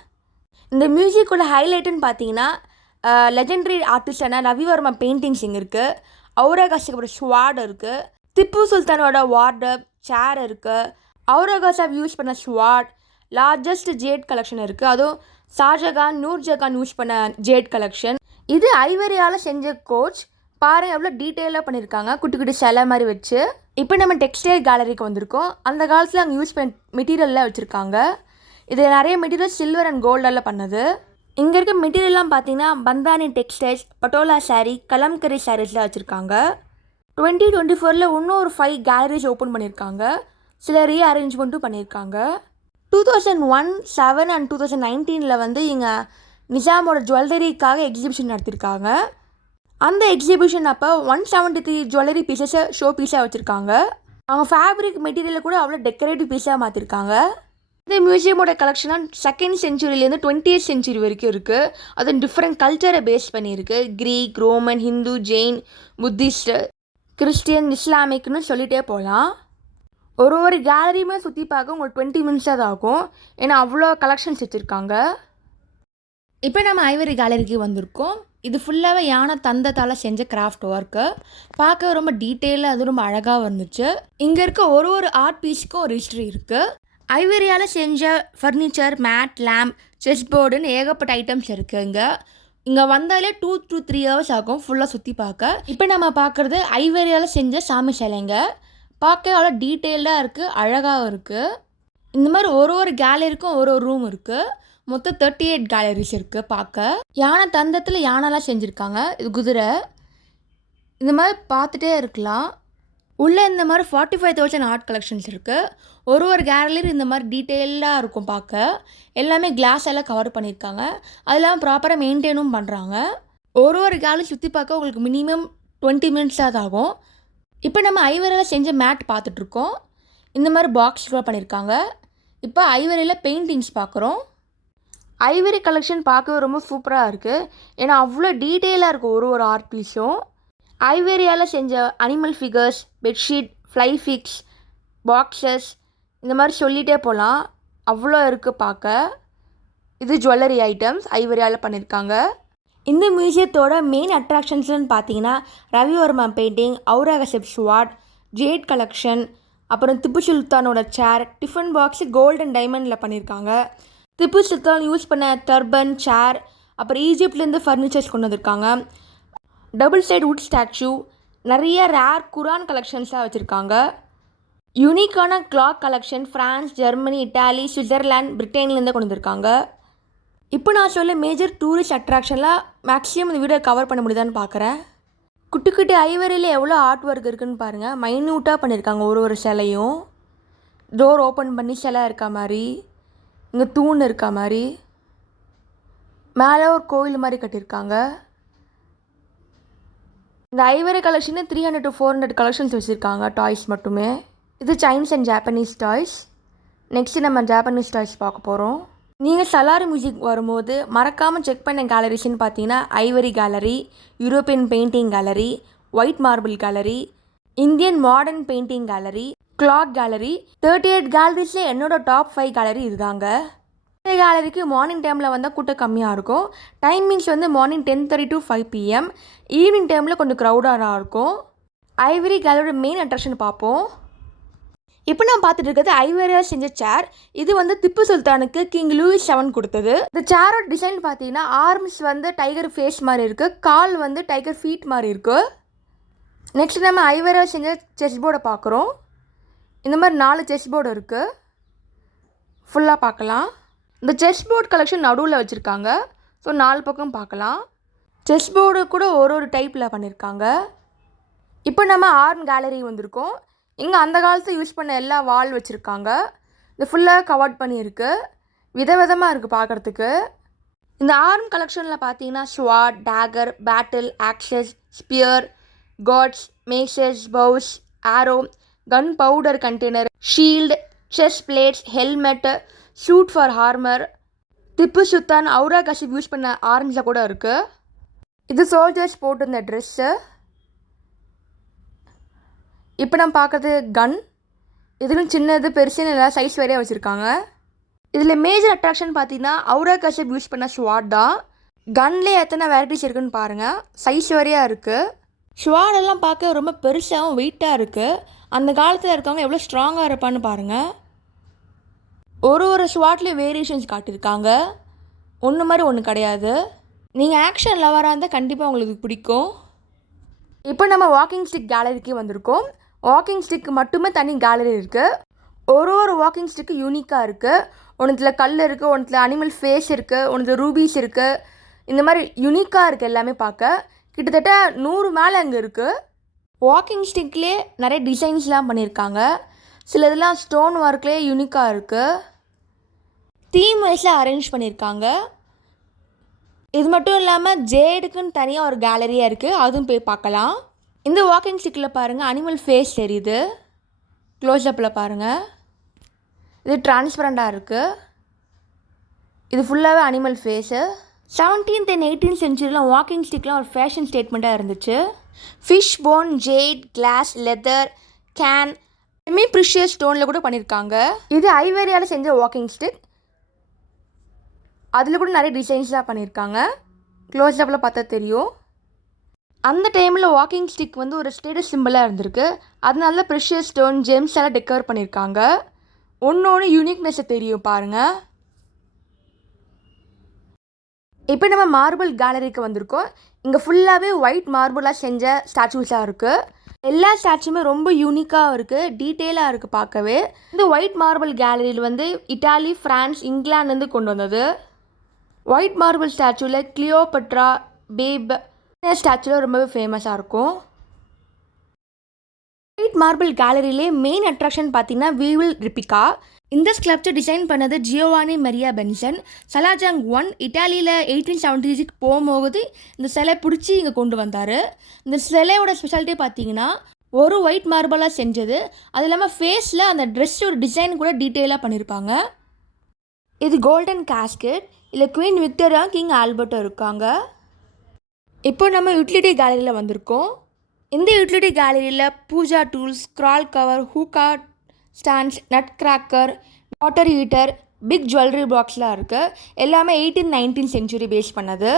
இந்த மியூசிக்கோட ஹைலைட்டுன்னு பார்த்தீங்கன்னா லெஜெண்டரி ஆர்டிஸ்டான ரவிவர்மா பெயிண்டிங்ஸ் இங்கே இருக்குது. ஔரங்கசீப் ஸ்வாட் இருக்குது. திப்பு சுல்தானோட வார்டப் சேர் இருக்குது. ஔரங்கசீப் யூஸ் பண்ண ஸ்வாட், லார்ஜஸ்ட் ஜேட் கலெக்ஷன் இருக்குது. அதுவும் ஷாஜகான், நூர்ஜகான் யூஸ் பண்ண ஜேட் கலெக்ஷன். இது ஐவரியால் செஞ்ச கோச். பாருங்கள் எவ்வளோ டீட்டெயிலாக பண்ணியிருக்காங்க, குட்டி குட்டி சிலை மாதிரி வச்சு. இப்போ நம்ம டெக்ஸ்டைல் கேலரிக்கு வந்திருக்கோம். அந்த காலத்தில் அங்கே யூஸ் பண்ண மெட்டீரியல்லாம் வச்சுருக்காங்க. இது நிறைய மெட்டீரியல் சில்வர் அண்ட் கோல்டால் பண்ணது. இங்கே இருக்க மெட்டீரியல்லாம் பார்த்தீங்கன்னா பந்தானி டெக்ஸ்டைல்ஸ், பட்டோலா சாரீ, கலம்கரி சாரீஸ்லாம் வச்சுருக்காங்க. 2024 இன்னும் ஒரு 5 கேலரிஸ் ஓப்பன் பண்ணியிருக்காங்க. சில ரீஅரேஞ்ச்மெண்ட்டும் பண்ணியிருக்காங்க. 2001, 7 அண்ட் 2019 இங்கே நிஜாமோட ஜுவல்லரிக்காக எக்ஸிபிஷன் நடத்தியிருக்காங்க. அந்த எக்ஸிபிஷன் அப்போ 173 ஜுவல்லரி பீசஸை ஷோ பீஸாக வச்சுருக்காங்க. அவங்க ஃபேப்ரிக் மெட்டீரியலை கூட அவ்வளோ டெக்கரேட்டிவ் பீஸாக மாற்றிருக்காங்க. இந்த மியூசியமோட கலெக்ஷனாக 2nd centuryலேருந்து 20th century வரைக்கும் இருக்குது. அது டிஃப்ரெண்ட் கல்ச்சரை பேஸ் பண்ணியிருக்கு. Greek, Roman, Hindu, Jain, Buddhist, Christian, இஸ்லாமிக்னு சொல்லிகிட்டே போகலாம். ஒரு கேலரியுமே சுற்றி பார்க்க உங்களுக்கு 20 minutes தான் ஆகும். ஏன்னா அவ்வளோ கலெக்ஷன்ஸ் வச்சுருக்காங்க. இப்போ நம்ம ஐவரி கேலரிக்கு வந்திருக்கோம். இது ஃபுல்லாகவே யானை தந்தத்தால் செஞ்ச கிராஃப்ட் ஒர்க்கு. பார்க்க ரொம்ப டீட்டெயிலாக அது ரொம்ப அழகாக வந்துச்சு. இங்கே இருக்க ஒரு ஆர்ட் பீஸுக்கும் ஒரு ஹிஸ்ட்ரி இருக்குது. ஐவரியால் செஞ்ச ஃபர்னிச்சர், மேட், லேம்ப், செஸ் போர்டுன்னு ஏகப்பட்ட ஐட்டம்ஸ் இருக்குது. இங்கே வந்தாலே 2 to 3 hours ஆகும் ஃபுல்லாக சுற்றி பார்க்க. இப்போ நம்ம பார்க்குறது ஐவரியால் செஞ்ச சாமி சிலைங்க. பார்க்க அவ்வளோ டீட்டெயில்டாக இருக்குது, அழகாகவும் இருக்குது. இந்த மாதிரி ஒரு கேலரிக்கும் ஒரு ரூம் இருக்குது. மொத்தம் 38 கேலரிஸ் இருக்குது பார்க்க. யானை தந்தத்தில் யானைலாம் செஞ்சுருக்காங்க. இது குதிரை. இந்த மாதிரி பார்த்துட்டே இருக்கலாம். உள்ளே இந்த மாதிரி 45,000 ஆர்ட் கலெக்ஷன்ஸ் இருக்குது. ஒரு கேலரியும் இந்த மாதிரி டீட்டெயிலாக இருக்கும் பார்க்க. எல்லாமே கிளாஸ் எல்லாம் கவர் பண்ணியிருக்காங்க. அது இல்லாமல் ப்ராப்பராக மெயின்டைனும் பண்ணுறாங்க. ஒரு கேலரி சுற்றி பார்க்க உங்களுக்கு மினிமம் 20 minutes தான் ஆகும். இப்போ நம்ம ஐவரியில் செஞ்ச மேட் பார்த்துட்ருக்கோம். இந்த மாதிரி பாக்ஸ் கூட பண்ணியிருக்காங்க. இப்போ ஐவரியில் பெயிண்டிங்ஸ் பார்க்குறோம். ஐவரி கலெக்ஷன் பார்க்கவே ரொம்ப சூப்பராக இருக்குது. ஏன்னா அவ்வளோ டீட்டெயிலாக இருக்குது ஒரு ஆர்ட் பீஸும். ஐவரியால் செஞ்ச animal figures, bedsheet, fly fix, boxes, இந்த மாதிரி சொல்லிகிட்டே போகலாம். அவ்வளோ இருக்குது பார்க்க. இது ஜுவல்லரி ஐட்டம்ஸ் ஐவரியால் பண்ணியிருக்காங்க. இந்த மியூசியத்தோட மெயின் அட்ராக்ஷன்ஸ்னு பார்த்தீங்கன்னா Ravi Varma painting, Aurangzeb sword, jade collection, அப்புறம் திப்பு சுல்தானோட chair, tiffin box gold and டைமண்டில் பண்ணியிருக்காங்க. திப்பு சுல்தான் யூஸ் பண்ண டர்பன், சேர், அப்புறம் ஈஜிப்ட்லேருந்து ஃபர்னிச்சர்ஸ் கொண்டு வந்திருக்காங்க. டபுள் சைடு வுட் ஸ்டாச்சு, நிறைய ரேர் குரான் கலெக்ஷன்ஸாக வச்சுருக்காங்க. யூனிக்கான clock collection France, Germany, Italy, Switzerland, பிரிட்டன்லேருந்து கொண்டு வந்திருக்காங்க. இப்போ நான் சொல்ல மேஜர் டூரிஸ்ட் அட்ராக்ஷன்லாம் மேக்ஸிமம் இந்த வீடியோ கவர் பண்ண முடியுதான்னு பார்க்குறேன். குட்டி குட்டி ஐவரியில் எவ்வளோ ஆர்ட் ஒர்க் இருக்குதுன்னு பாருங்கள். மைன்யூட்டாக பண்ணியிருக்காங்க ஒரு சிலையும். டோர் ஓப்பன் பண்ணி சிலை இருக்க மாதிரி, இங்கே தூண் இருக்க மாதிரி, மேலே ஒரு கோயில் மாதிரி கட்டியிருக்காங்க. இந்த ஐவரி கலெக்ஷனு 300 to 400 கலெக்ஷன்ஸ் வச்சுருக்காங்க, டாய்ஸ் மட்டுமே. இது Chinese and Japanese toys. Next நம்ம ஜாப்பனீஸ் டாய்ஸ் பார்க்க போகிறோம். நீங்கள் சலார் மியூசிக் வரும்போது மறக்காமல் செக் பண்ண கேலரிஸ்ன்னு பார்த்தீங்கன்னா ivory gallery, European painting gallery, white marble gallery, Indian modern painting gallery, clock gallery. 38 கேலரிஸில் என்னோடய டாப் 5 கேலரி இதுதாங்க. இந்த கேலரிக்கு மார்னிங் டைமில் வந்தால் கூட்டம் கம்மியாக இருக்கும். டைமிங்ஸ் வந்து மார்னிங் 10:30 to 5 PM. ஈவினிங் டைமில் கொஞ்சம் க்ரௌடாக இருக்கும். ஐவரி கேலரியோட மெயின் அட்ராக்ஷன் பார்ப்போம். இப்போ நான் பார்த்துட்டு இருக்கிறது ஐவரியால் செஞ்ச சேர். இது வந்து திப்பு சுல்தானுக்கு கிங் லூயிஸ் 7 கொடுத்தது. இந்த சேரோட டிசைன் பார்த்தீங்கன்னா ஆர்ம்ஸ் வந்து டைகர் ஃபேஸ் மாதிரி இருக்குது, கால் வந்து டைகர் ஃபீட் மாதிரி இருக்குது. நெக்ஸ்ட் நம்ம ஐவரியால் செஞ்ச செஸ் போர்டை பார்க்குறோம். இந்த மாதிரி 4 செஸ் போர்டு இருக்குது. ஃபுல்லாக பார்க்கலாம். இந்த செஸ் போர்டு கலெக்ஷன் நடுவில் வச்சுருக்காங்க. ஸோ 4 பக்கம் பார்க்கலாம். செஸ் போர்டு கூட ஒரு டைப்பில் பண்ணியிருக்காங்க. இப்போ நம்ம ஆர்ம் கேலரி வந்திருக்கோம். இங்கே அந்த காலத்தில் யூஸ் பண்ண எல்லா வால் வச்சுருக்காங்க. இது ஃபுல்லாக கவர்ட் பண்ணியிருக்கு. விதவிதமாக இருக்குது பார்க்குறதுக்கு. இந்த ஆர்ம் கலெக்ஷனில் பார்த்தீங்கன்னா sword, dagger, battle, axes, spear, guards, maces, bows, arrow, gun powder container, shield, chess plates, helmet, suit for armour, Tipu Sultan, Aurangzeb use பண்ண ஆரஞ்சில் கூட இருக்குது. இது சோல்ஜர்ஸ் போட்டிருந்த ட்ரெஸ்ஸு. இப்போ நம்ம பார்க்குறது கன். இதுக்கும் சின்னது பெருசுன்னு எல்லாம் சைஸ் வேறையாக வச்சுருக்காங்க. இதில் மேஜர் அட்ராக்ஷன் பார்த்தீங்கன்னா ஔரங்கசீப் யூஸ் பண்ண ஸ்வாட் தான். கன்லேயே எத்தனை வெரைட்டிஸ் இருக்குதுன்னு பாருங்கள். சைஸ் வேறையாக இருக்குது. ஸ்வாடெல்லாம் பார்க்க ரொம்ப பெருசாகவும் வெயிட்டாக இருக்குது. அந்த காலத்தில் இருக்கவங்க எவ்வளோ ஸ்ட்ராங்காக இருப்பான்னு பாருங்கள். ஒரு ஸ்வாட்லேயும் வேரியேஷன்ஸ் காட்டியிருக்காங்க. ஒன்று மாதிரி ஒன்று கிடையாது. நீங்கள் ஆக்ஷன் லவராக இருந்தால் கண்டிப்பாக உங்களுக்கு பிடிக்கும். இப்போ நம்ம வாக்கிங் ஸ்டிக் கேலரிக்கு வந்திருக்கோம். வாக்கிங் ஸ்டிக்கு மட்டுமே தனி கேலரி இருக்குது. ஒரு வாக்கிங் ஸ்டிக்கு யூனிக்காக இருக்குது. ஒன்றுத்தில் கல் இருக்குது, ஒன்றுத்தில் அனிமல் ஃபேஸ் இருக்குது, ஒன்றுத்தில் ரூபீஸ் இருக்குது. இந்த மாதிரி யூனிக்காக இருக்குது எல்லாமே பார்க்க. கிட்டத்தட்ட 100 மேலே அங்கே இருக்குது. வாக்கிங் ஸ்டிக்லேயே நிறைய டிசைன்ஸ்லாம் பண்ணியிருக்காங்க. சில இதெல்லாம் ஸ்டோன் ஒர்க்லேயே யூனிக்காக இருக்குது. தீம் வைஸில் அரேஞ்ச் பண்ணியிருக்காங்க. இது மட்டும் இல்லாமல் ஜேடுக்குன்னு தனியாக ஒரு கேலரியாக இருக்குது. அதுவும் போய் பார்க்கலாம். இந்த வாக்கிங் ஸ்டிக்கில் பாருங்கள் அனிமல் ஃபேஸ் தெரியுது. க்ளோஸ்அப்பில் பாருங்கள். இது டிரான்ஸ்பரண்ட்டாக இருக்குது. இது ஃபுல்லாகவே animal face. 17th and 18th centuryலாம் வாக்கிங் ஸ்டிக்லாம் ஒரு ஃபேஷன் ஸ்டேட்மெண்ட்டாக இருந்துச்சு. Fish bone, jade, glass, leather, cane, semi precious ஸ்டோனில் கூட பண்ணியிருக்காங்க. இது ஐவரியால் செஞ்ச வாக்கிங் ஸ்டிக். அதில் கூட நிறைய டிசைன்ஸ்லாம் பண்ணியிருக்காங்க. க்ளோஸ்அப்பில் பார்த்தா தெரியும். அந்த டைமில் வாக்கிங் ஸ்டிக் வந்து ஒரு ஸ்டேட்டஸ் சிம்பிளாக இருந்திருக்கு. அதனால ப்ரெஷியஸ் ஸ்டோன் ஜெம்ஸ் எல்லாம் டெக்கர் பண்ணியிருக்காங்க. ஒன்று யூனிக்னஸை தெரியும் பாருங்கள். இப்போ நம்ம மார்பிள் கேலரிக்கு வந்திருக்கோம். இங்கே ஃபுல்லாகவே ஒயிட் மார்பிளாக செஞ்ச ஸ்டாச்சூஸாக இருக்குது. எல்லா ஸ்டாச்சுமே ரொம்ப யூனிக்காக இருக்குது, டீட்டெயிலாக இருக்குது பார்க்கவே. இந்த ஒயிட் மார்பிள் கேலரியில் வந்து இட்டாலி, ஃப்ரான்ஸ், இங்கிலாந்துலேருந்து கொண்டு வந்தது. ஒயிட் மார்பிள் ஸ்டாச்சுவில் கிளியோபட்ரா, பேப் ஸ்டாச்சுவில் ரொம்பவே ஃபேமஸாக இருக்கும். ஒயிட் மார்பிள் கேலரியிலே மெயின் அட்ராக்ஷன் பார்த்தீங்கன்னா வீவில் ரிப்பிகா. இந்த ஸ்கல்ப்சர் டிசைன் பண்ணது ஜியோவானி மரியா பென்சன். சலாஜாங் 1 இட்டாலியில் 1876 போகும்போது இந்த சிலை பிடிச்சி இங்கே கொண்டு வந்தார். இந்த சிலையோட ஸ்பெஷாலிட்டி பார்த்தீங்கன்னா ஒரு ஒயிட் மார்பிளாக செஞ்சது, அது இல்லாமல் ஃபேஸில் அந்த ட்ரெஸ்ஸோட டிசைன் கூட டீட்டெயிலாக பண்ணியிருப்பாங்க. இது கோல்டன் கேஸ்கெட். இல்லை குவீன் விக்டோரியா, கிங் ஆல்பர்ட்டோ இருக்காங்க. இப்போ நம்ம யூட்டிலிட்டி கேலரியில் வந்திருக்கோம். இந்த யூட்டிலிட்டி கேலரியில் puja tools, scroll cover, hookah stands, nut cracker, water heater, big jewellery பாக்ஸ்லாம் இருக்குது. எல்லாமே 18-19 சென்ச்சுரி பேஸ் பண்ணது.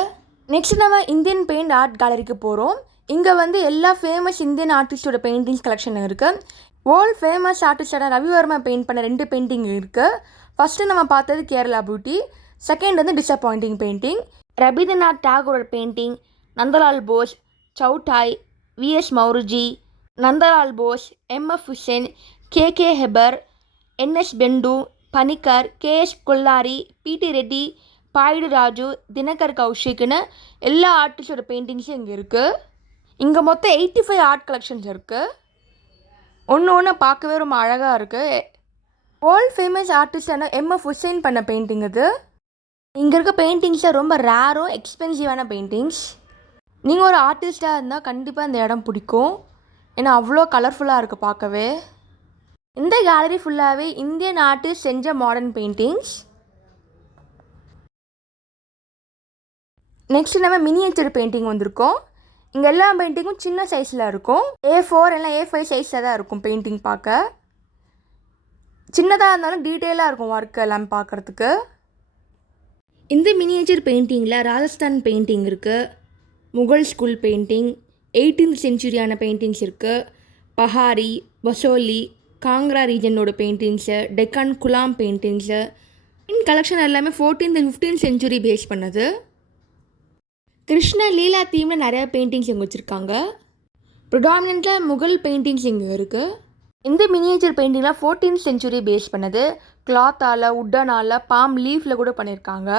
நெக்ஸ்ட் நம்ம இந்தியன் பெயிண்ட் ஆர்ட் கேலரிக்கு போகிறோம். இங்கே வந்து எல்லா ஃபேமஸ் இந்தியன் ஆர்டிஸ்டோட பெயிண்டிங்ஸ் கலெக்ஷன் இருக்குது. வேர்ல்ட் ஃபேமஸ் ஆர்டிஸ்டான ரவிவர்மா பெயிண்ட் பண்ண 2 பெயிண்டிங் இருக்குது. ஃபஸ்ட்டு நம்ம பார்த்தது கேரளா பியூட்டி, செகண்ட் வந்து டிசப்பாயிண்டிங் பெயிண்டிங். ரவீந்திரநாத் டாகூரோட பெயிண்டிங், நந்தலால் போஸ், சவுட்டாய், விஎஸ் மௌருஜி, Nandalal Bose, M F Husain, K K Hebbar, N S Bendre, Panicker, K S கொல்லாரி, பிடி ரெட்டி, பாயுடு ராஜு, தினகர் கௌஷிக்னு எல்லா ஆர்டிஸ்டோட பெயிண்டிங்ஸும் இங்கே இருக்குது. இங்கே மொத்தம் 85 ஆர்ட் கலெக்ஷன்ஸ் இருக்குது. ஒன்று பார்க்கவே ரொம்ப அழகாக இருக்குது. வேர்ல்ட் ஃபேமஸ் ஆர்டிஸ்டான எம்எஃப் ஹுசேன் பண்ண பெயிண்டிங் இது. இங்கே இருக்க பெயிண்டிங்ஸில் ரொம்ப ரேரும் எக்ஸ்பென்சிவான பெயிண்டிங்ஸ். நீங்கள் ஒரு ஆர்டிஸ்டாக இருந்தால் கண்டிப்பாக இந்த இடம் பிடிக்கும். ஏன்னா அவ்வளோ கலர்ஃபுல்லாக இருக்குது பார்க்கவே. இந்த கேலரி ஃபுல்லாகவே இந்தியன் ஆர்டிஸ்ட் செஞ்ச மாடர்ன் பெயிண்டிங்ஸ். நெக்ஸ்ட் நம்ம மினியேச்சர் பெயிண்டிங் வந்திருக்கோம். இங்கே எல்லா பெயிண்டிங்கும் சின்ன சைஸில் இருக்கும். A4 இல்லை A5 சைஸில் தான் இருக்கும் பெயிண்டிங் பார்க்க. சின்னதாக இருந்தாலும் டீட்டெயிலாக இருக்கும் ஒர்க் எல்லாம் பார்க்குறதுக்கு. இந்த மினியேச்சர் பெயிண்டிங்கில் ராஜஸ்தான் பெயிண்டிங் இருக்குது, முகல் ஸ்கூல் பெயிண்டிங், 18th சென்ச்சுரியான பெயிண்டிங்ஸ் இருக்குது, பஹாரி, பசோலி, காங்க்ரா ரீஜனோட paintings, Deccan Ghulam paintings. Collection எல்லாமே 14th and 15th century base பண்ணது. கிருஷ்ண லீலா தீமில் நிறையா பெயிண்டிங்ஸ் இங்கே வச்சுருக்காங்க. ப்ரிடாமினெண்ட்டாக முகல் பெயிண்டிங்ஸ் இங்கே இருக்குது. இந்த மினியேச்சர் பெயிண்டிங்லாம் 14th சென்ச்சுரி பேஸ் பண்ணது. கிளாத்தால், உட்டனால், பாம் லீஃபில் கூட பண்ணியிருக்காங்க.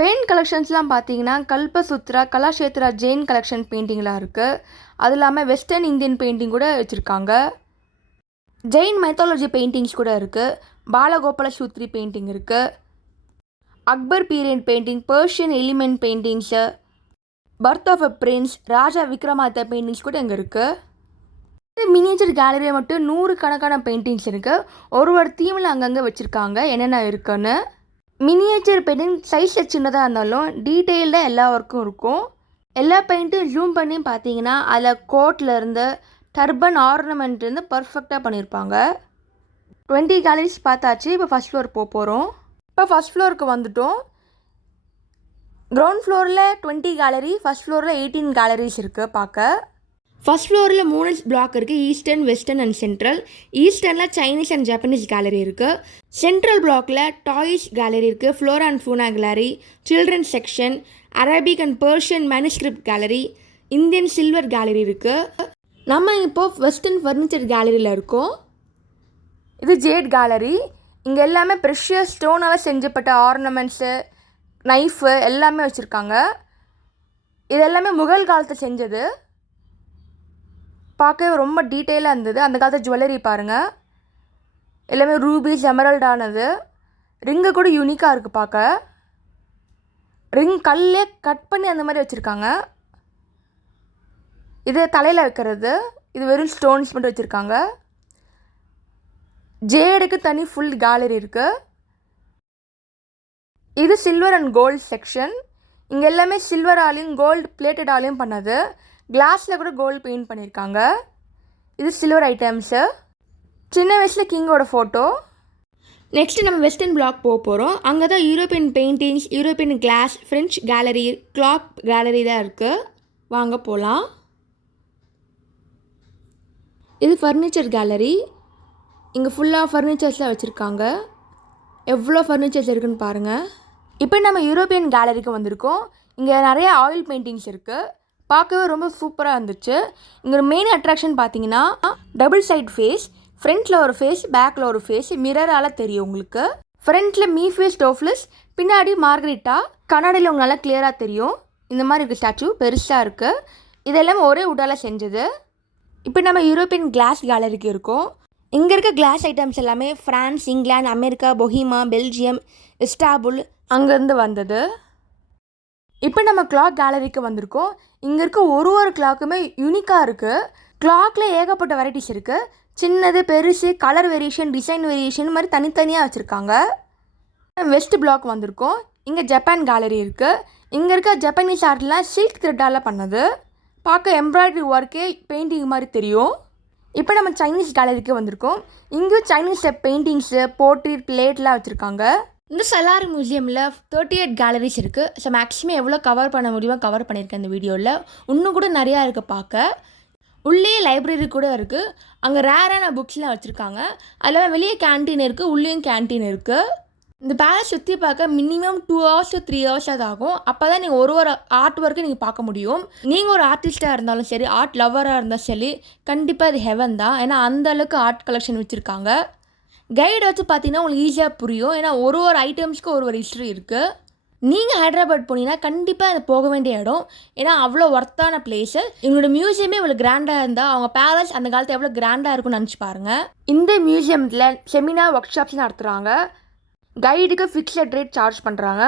பெயிண்ட் கலெக்ஷன்ஸ்லாம் பார்த்தீங்கன்னா கல்பசூத்ரா, கலாஷேத்ரா ஜெயின் கலெக்ஷன் பெயிண்டிங்லாம் இருக்குது. அது இல்லாமல் வெஸ்டர்ன் இந்தியன் பெயிண்டிங் கூட வச்சுருக்காங்க. ஜெயின் மைத்தாலஜி பெயிண்டிங்ஸ் கூட இருக்குது. பாலகோபால சூத்ரி பெயிண்டிங் இருக்குது. Akbar period painting, Persian element paintings, birth of a prince, Raja Vikramaditya paintings கூட இங்கே இருக்குது. இந்த மினியேச்சர் கேலரியை மட்டும் 100 கணக்கான பெயிண்டிங்ஸ் இருக்குது. ஒரு தீமில் அங்கங்கே வச்சுருக்காங்க என்னென்ன இருக்குன்னு. மினியேச்சர் பெயிண்டிங் சைஸில் சின்னதாக இருந்தாலும் டீட்டெயில்டாக எல்லா ஒர்க்கும் இருக்கும். எல்லா பெயிண்ட்டும் ஜூம் பண்ணி பார்த்தீங்கன்னா அதில் கோட்லேருந்து டர்பன் ஆர்னமெண்ட்லேருந்து பர்ஃபெக்டாக பண்ணியிருப்பாங்க. 20 கேலரிஸ் பார்த்தாச்சு. இப்போ ஃபஸ்ட் ஃப்ளோர் போகிறோம். இப்போ ஃபஸ்ட் ஃப்ளோருக்கு வந்துட்டோம். கிரவுண்ட் ஃப்ளோரில் 20 கேலரி, ஃபஸ்ட் ஃப்ளோரில் 18 கேலரிஸ் இருக்குது பார்க்க. ஃபஸ்ட் ஃப்ளோரில் 3 பிளாக் இருக்குது, ஈஸ்டர்ன், வெஸ்டர்ன் அண்ட் சென்ட்ரல். ஈஸ்டர்னில் சைனீஸ் அண்ட் ஜப்பனீஸ் கேலரி இருக்குது. சென்ட்ரல் பிளாக்கில் டாய்ஸ் கேலரி இருக்குது, flora and fauna gallery, children's section, Arabic and Persian manuscript gallery, Indian silver gallery இருக்குது. நம்ம இப்போது வெஸ்டர்ன் ஃபர்னிச்சர் கேலரியில் இருக்கோம். இது ஜேட் கேலரி. இங்கே எல்லாமே ப்ரெஷியஸ் ஸ்டோனால் செஞ்சப்பட்ட ஆர்னமெண்ட்ஸு, நைஃபு எல்லாமே வச்சுருக்காங்க. இது எல்லாமே முகல் காலத்தை செஞ்சது. பார்க்கவே ரொம்ப டீட்டெயிலாக இருந்தது. அந்த காலத்து ஜுவல்லரி பாருங்கள், எல்லாமே ரூபீஸ், எமரல்டானது. ரிங்கு கூட யூனிக்காக இருக்குது பார்க்க. ரிங் கல்லே கட் பண்ணி அந்த மாதிரி வச்சுருக்காங்க. இது தலையில் வைக்கிறது. இது வெறும் ஸ்டோன்ஸ் மட்டும் வச்சுருக்காங்க. ஜேடுக்கு தனி ஃபுல் கேலரி இருக்குது. இது சில்வர் அண்ட் கோல்டு செக்ஷன். இங்கே எல்லாமே சில்வராலையும் கோல்டு பிளேட்டடாலையும் பண்ணது. கிளாஸில் கூட கோல்டு பெயிண்ட் பண்ணியிருக்காங்க. இது சில்வர் ஐட்டம்ஸு. சின்ன வயசில் கிங்கோட ஃபோட்டோ. நெக்ஸ்ட்டு நம்ம வெஸ்டர்ன் பிளாக் போக போகிறோம். அங்கே தான் European paintings, European glass, French gallery, clock gallery தான் இருக்குது. வாங்க போகலாம். இது ஃபர்னிச்சர் கேலரி. இங்கே ஃபுல்லாக ஃபர்னிச்சர்ஸ்லாம் வச்சுருக்காங்க. எவ்வளோ ஃபர்னிச்சர்ஸ் இருக்குதுன்னு பாருங்கள். இப்போ நம்ம யூரோப்பியன் கேலரிக்கு வந்திருக்கோம். இங்கே நிறைய ஆயில் பெயிண்டிங்ஸ் இருக்குது. பார்க்கவே ரொம்ப சூப்பராக இருந்துச்சு. இங்கே மெயின் அட்ராக்ஷன் பார்த்தீங்கன்னா டபுள் சைட் ஃபேஸ். ஃப்ரண்ட்டில் ஒரு ஃபேஸ், பேக்கில் ஒரு ஃபேஸ், மிரரால் தெரியும் உங்களுக்கு. ஃப்ரண்ட்டில் மீஃபேஸ் டோஃப்லஸ், பின்னாடி மார்கரிட்டா. கண்ணாடியில் உங்களுக்கு நல்லா கிளியராக தெரியும். இந்த மாதிரி இருக்குது ஸ்டாச்சு, பெருசாக இருக்குது. இதெல்லாம் ஒரே உடால் செஞ்சது. இப்போ நம்ம யூரோப்பியன் கிளாஸ் கேலரிக்கு இருக்கோம். இங்கே இருக்க கிளாஸ் ஐட்டம்ஸ் எல்லாமே ஃப்ரான்ஸ், இங்கிலாந்து, அமெரிக்கா, பொஹிமா, பெல்ஜியம், இஸ்டாபுல் அங்கேருந்து வந்தது. இப்போ நம்ம கிளாக் கேலரிக்கு வந்திருக்கோம். இங்கே இருக்க ஒரு கிளாக்குமே யூனிக்காக இருக்குது. கிளாக்கில் ஏகப்பட்ட வெரைட்டிஸ் இருக்குது. சின்னது, பெருசு, கலர் வேரியேஷன், டிசைன் வேரியேஷன் மாதிரி தனித்தனியாக வச்சுருக்காங்க. வெஸ்ட் பிளாக் வந்திருக்கோம். இங்கே ஜப்பான் கேலரி இருக்குது. இங்கே இருக்க ஜப்பானீஸ் ஆர்ட்லாம் சில்க் த்ரெட்டால் பண்ணது. பார்க்க எம்ப்ராய்டரி ஒர்க்கே பெயிண்டிங் மாதிரி தெரியும். இப்போ நம்ம சைனீஸ் கேலரிக்கு வந்திருக்கோம். இங்கேயும் சைனீஸ் பெயிண்டிங்ஸு, போர்ட்ரேட், பிளேட்லாம் வச்சுருக்காங்க. இந்த சலார் மியூசியமில் 38 கேலரிஸ் இருக்குது. ஸோ மேக்ஸிமம் எவ்வளோ கவர் பண்ண முடியுமோ கவர் பண்ணியிருக்கேன் இந்த வீடியோவில். இன்னும் கூட நிறையா இருக்குது பார்க்க. உள்ளே லைப்ரரி கூட இருக்குது. அங்கே ரேரான புக்ஸ்லாம் வச்சுருக்காங்க. அதில் வெளியே கேன்டீன் இருக்குது, உள்ளேயும் கேன்டீன் இருக்குது. இந்த பேலஸ் சுற்றி பார்க்க மினிமம் 2 hours to 3 hours அது ஆகும். அப்போ தான் நீங்கள் ஒரு ஆர்ட் ஒர்க்கை நீங்கள் பார்க்க முடியும். நீங்கள் ஒரு ஆர்டிஸ்ட்டாக இருந்தாலும் சரி, ஆர்ட் லவராக இருந்தாலும் சரி, கண்டிப்பாக அது ஹெவன் தான். ஏன்னா அந்தளவுக்கு ஆர்ட் கலெக்ஷன் வச்சுருக்காங்க. கைடு வச்சு பார்த்தீங்கன்னா உங்களுக்கு ஈஸியாக புரியும். ஏன்னா ஒரு ஐட்டம்ஸ்க்கு ஒரு ஹிஸ்ட்ரி இருக்குது. நீங்கள் ஹைதராபாத் போனீங்கன்னா கண்டிப்பாக அது போக வேண்டிய இடம். ஏன்னா அவ்வளோ ஒர்த்தான பிளேஸு. எங்களோட மியூசியமே இவ்வளோ கிராண்டாக இருந்தால் அவங்க பேலஸ் அந்த காலத்தில் எவ்வளோ கிராண்டாக இருக்கும்னு நினச்சி பாருங்கள். இந்த மியூசியத்தில் செமினார் ஒர்க் ஷாப்ஸ் நடத்துகிறாங்க. கைடுக்கு ஃபிக்ஸட் ரேட் சார்ஜ் பண்ணுறாங்க.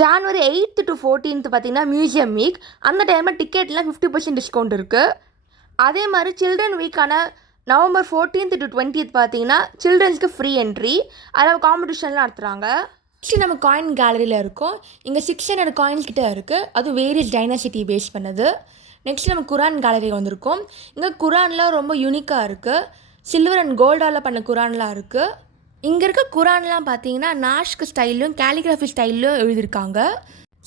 January 8th to 14th பார்த்தீங்கன்னா மியூசியம் வீக். அந்த டைமில் டிக்கெட்லாம் 50% டிஸ்கவுண்ட் இருக்குது. அதே மாதிரி சில்ட்ரன் வீக்கான November 14th to 20th பார்த்தீங்கன்னா சில்ட்ரன்ஸ்க்கு ஃப்ரீ என்ட்ரி. அதில் காம்படிஷன்லாம் நடத்துகிறாங்க. நெக்ஸ்ட் நம்ம காயின் கேலரியில் இருக்கோம். இங்கே 600 காயின்ஸ் கிட்டே இருக்குது. அது வேரியஸ் டைனாசிட்டி பேஸ் பண்ணது. நெக்ஸ்ட் நம்ம குரான் கேலரி வந்திருக்கோம். இங்கே குரான்லாம் ரொம்ப யூனிக்காக இருக்குது. சில்வர் அண்ட் கோல்டால் பண்ண குரான்லாம் இருக்குது. இங்கே இருக்க குரான்லாம் பார்த்தீங்கன்னா நாஷ்க் ஸ்டைலும் கேலிகிராஃபி ஸ்டைலும் எழுதியிருக்காங்க.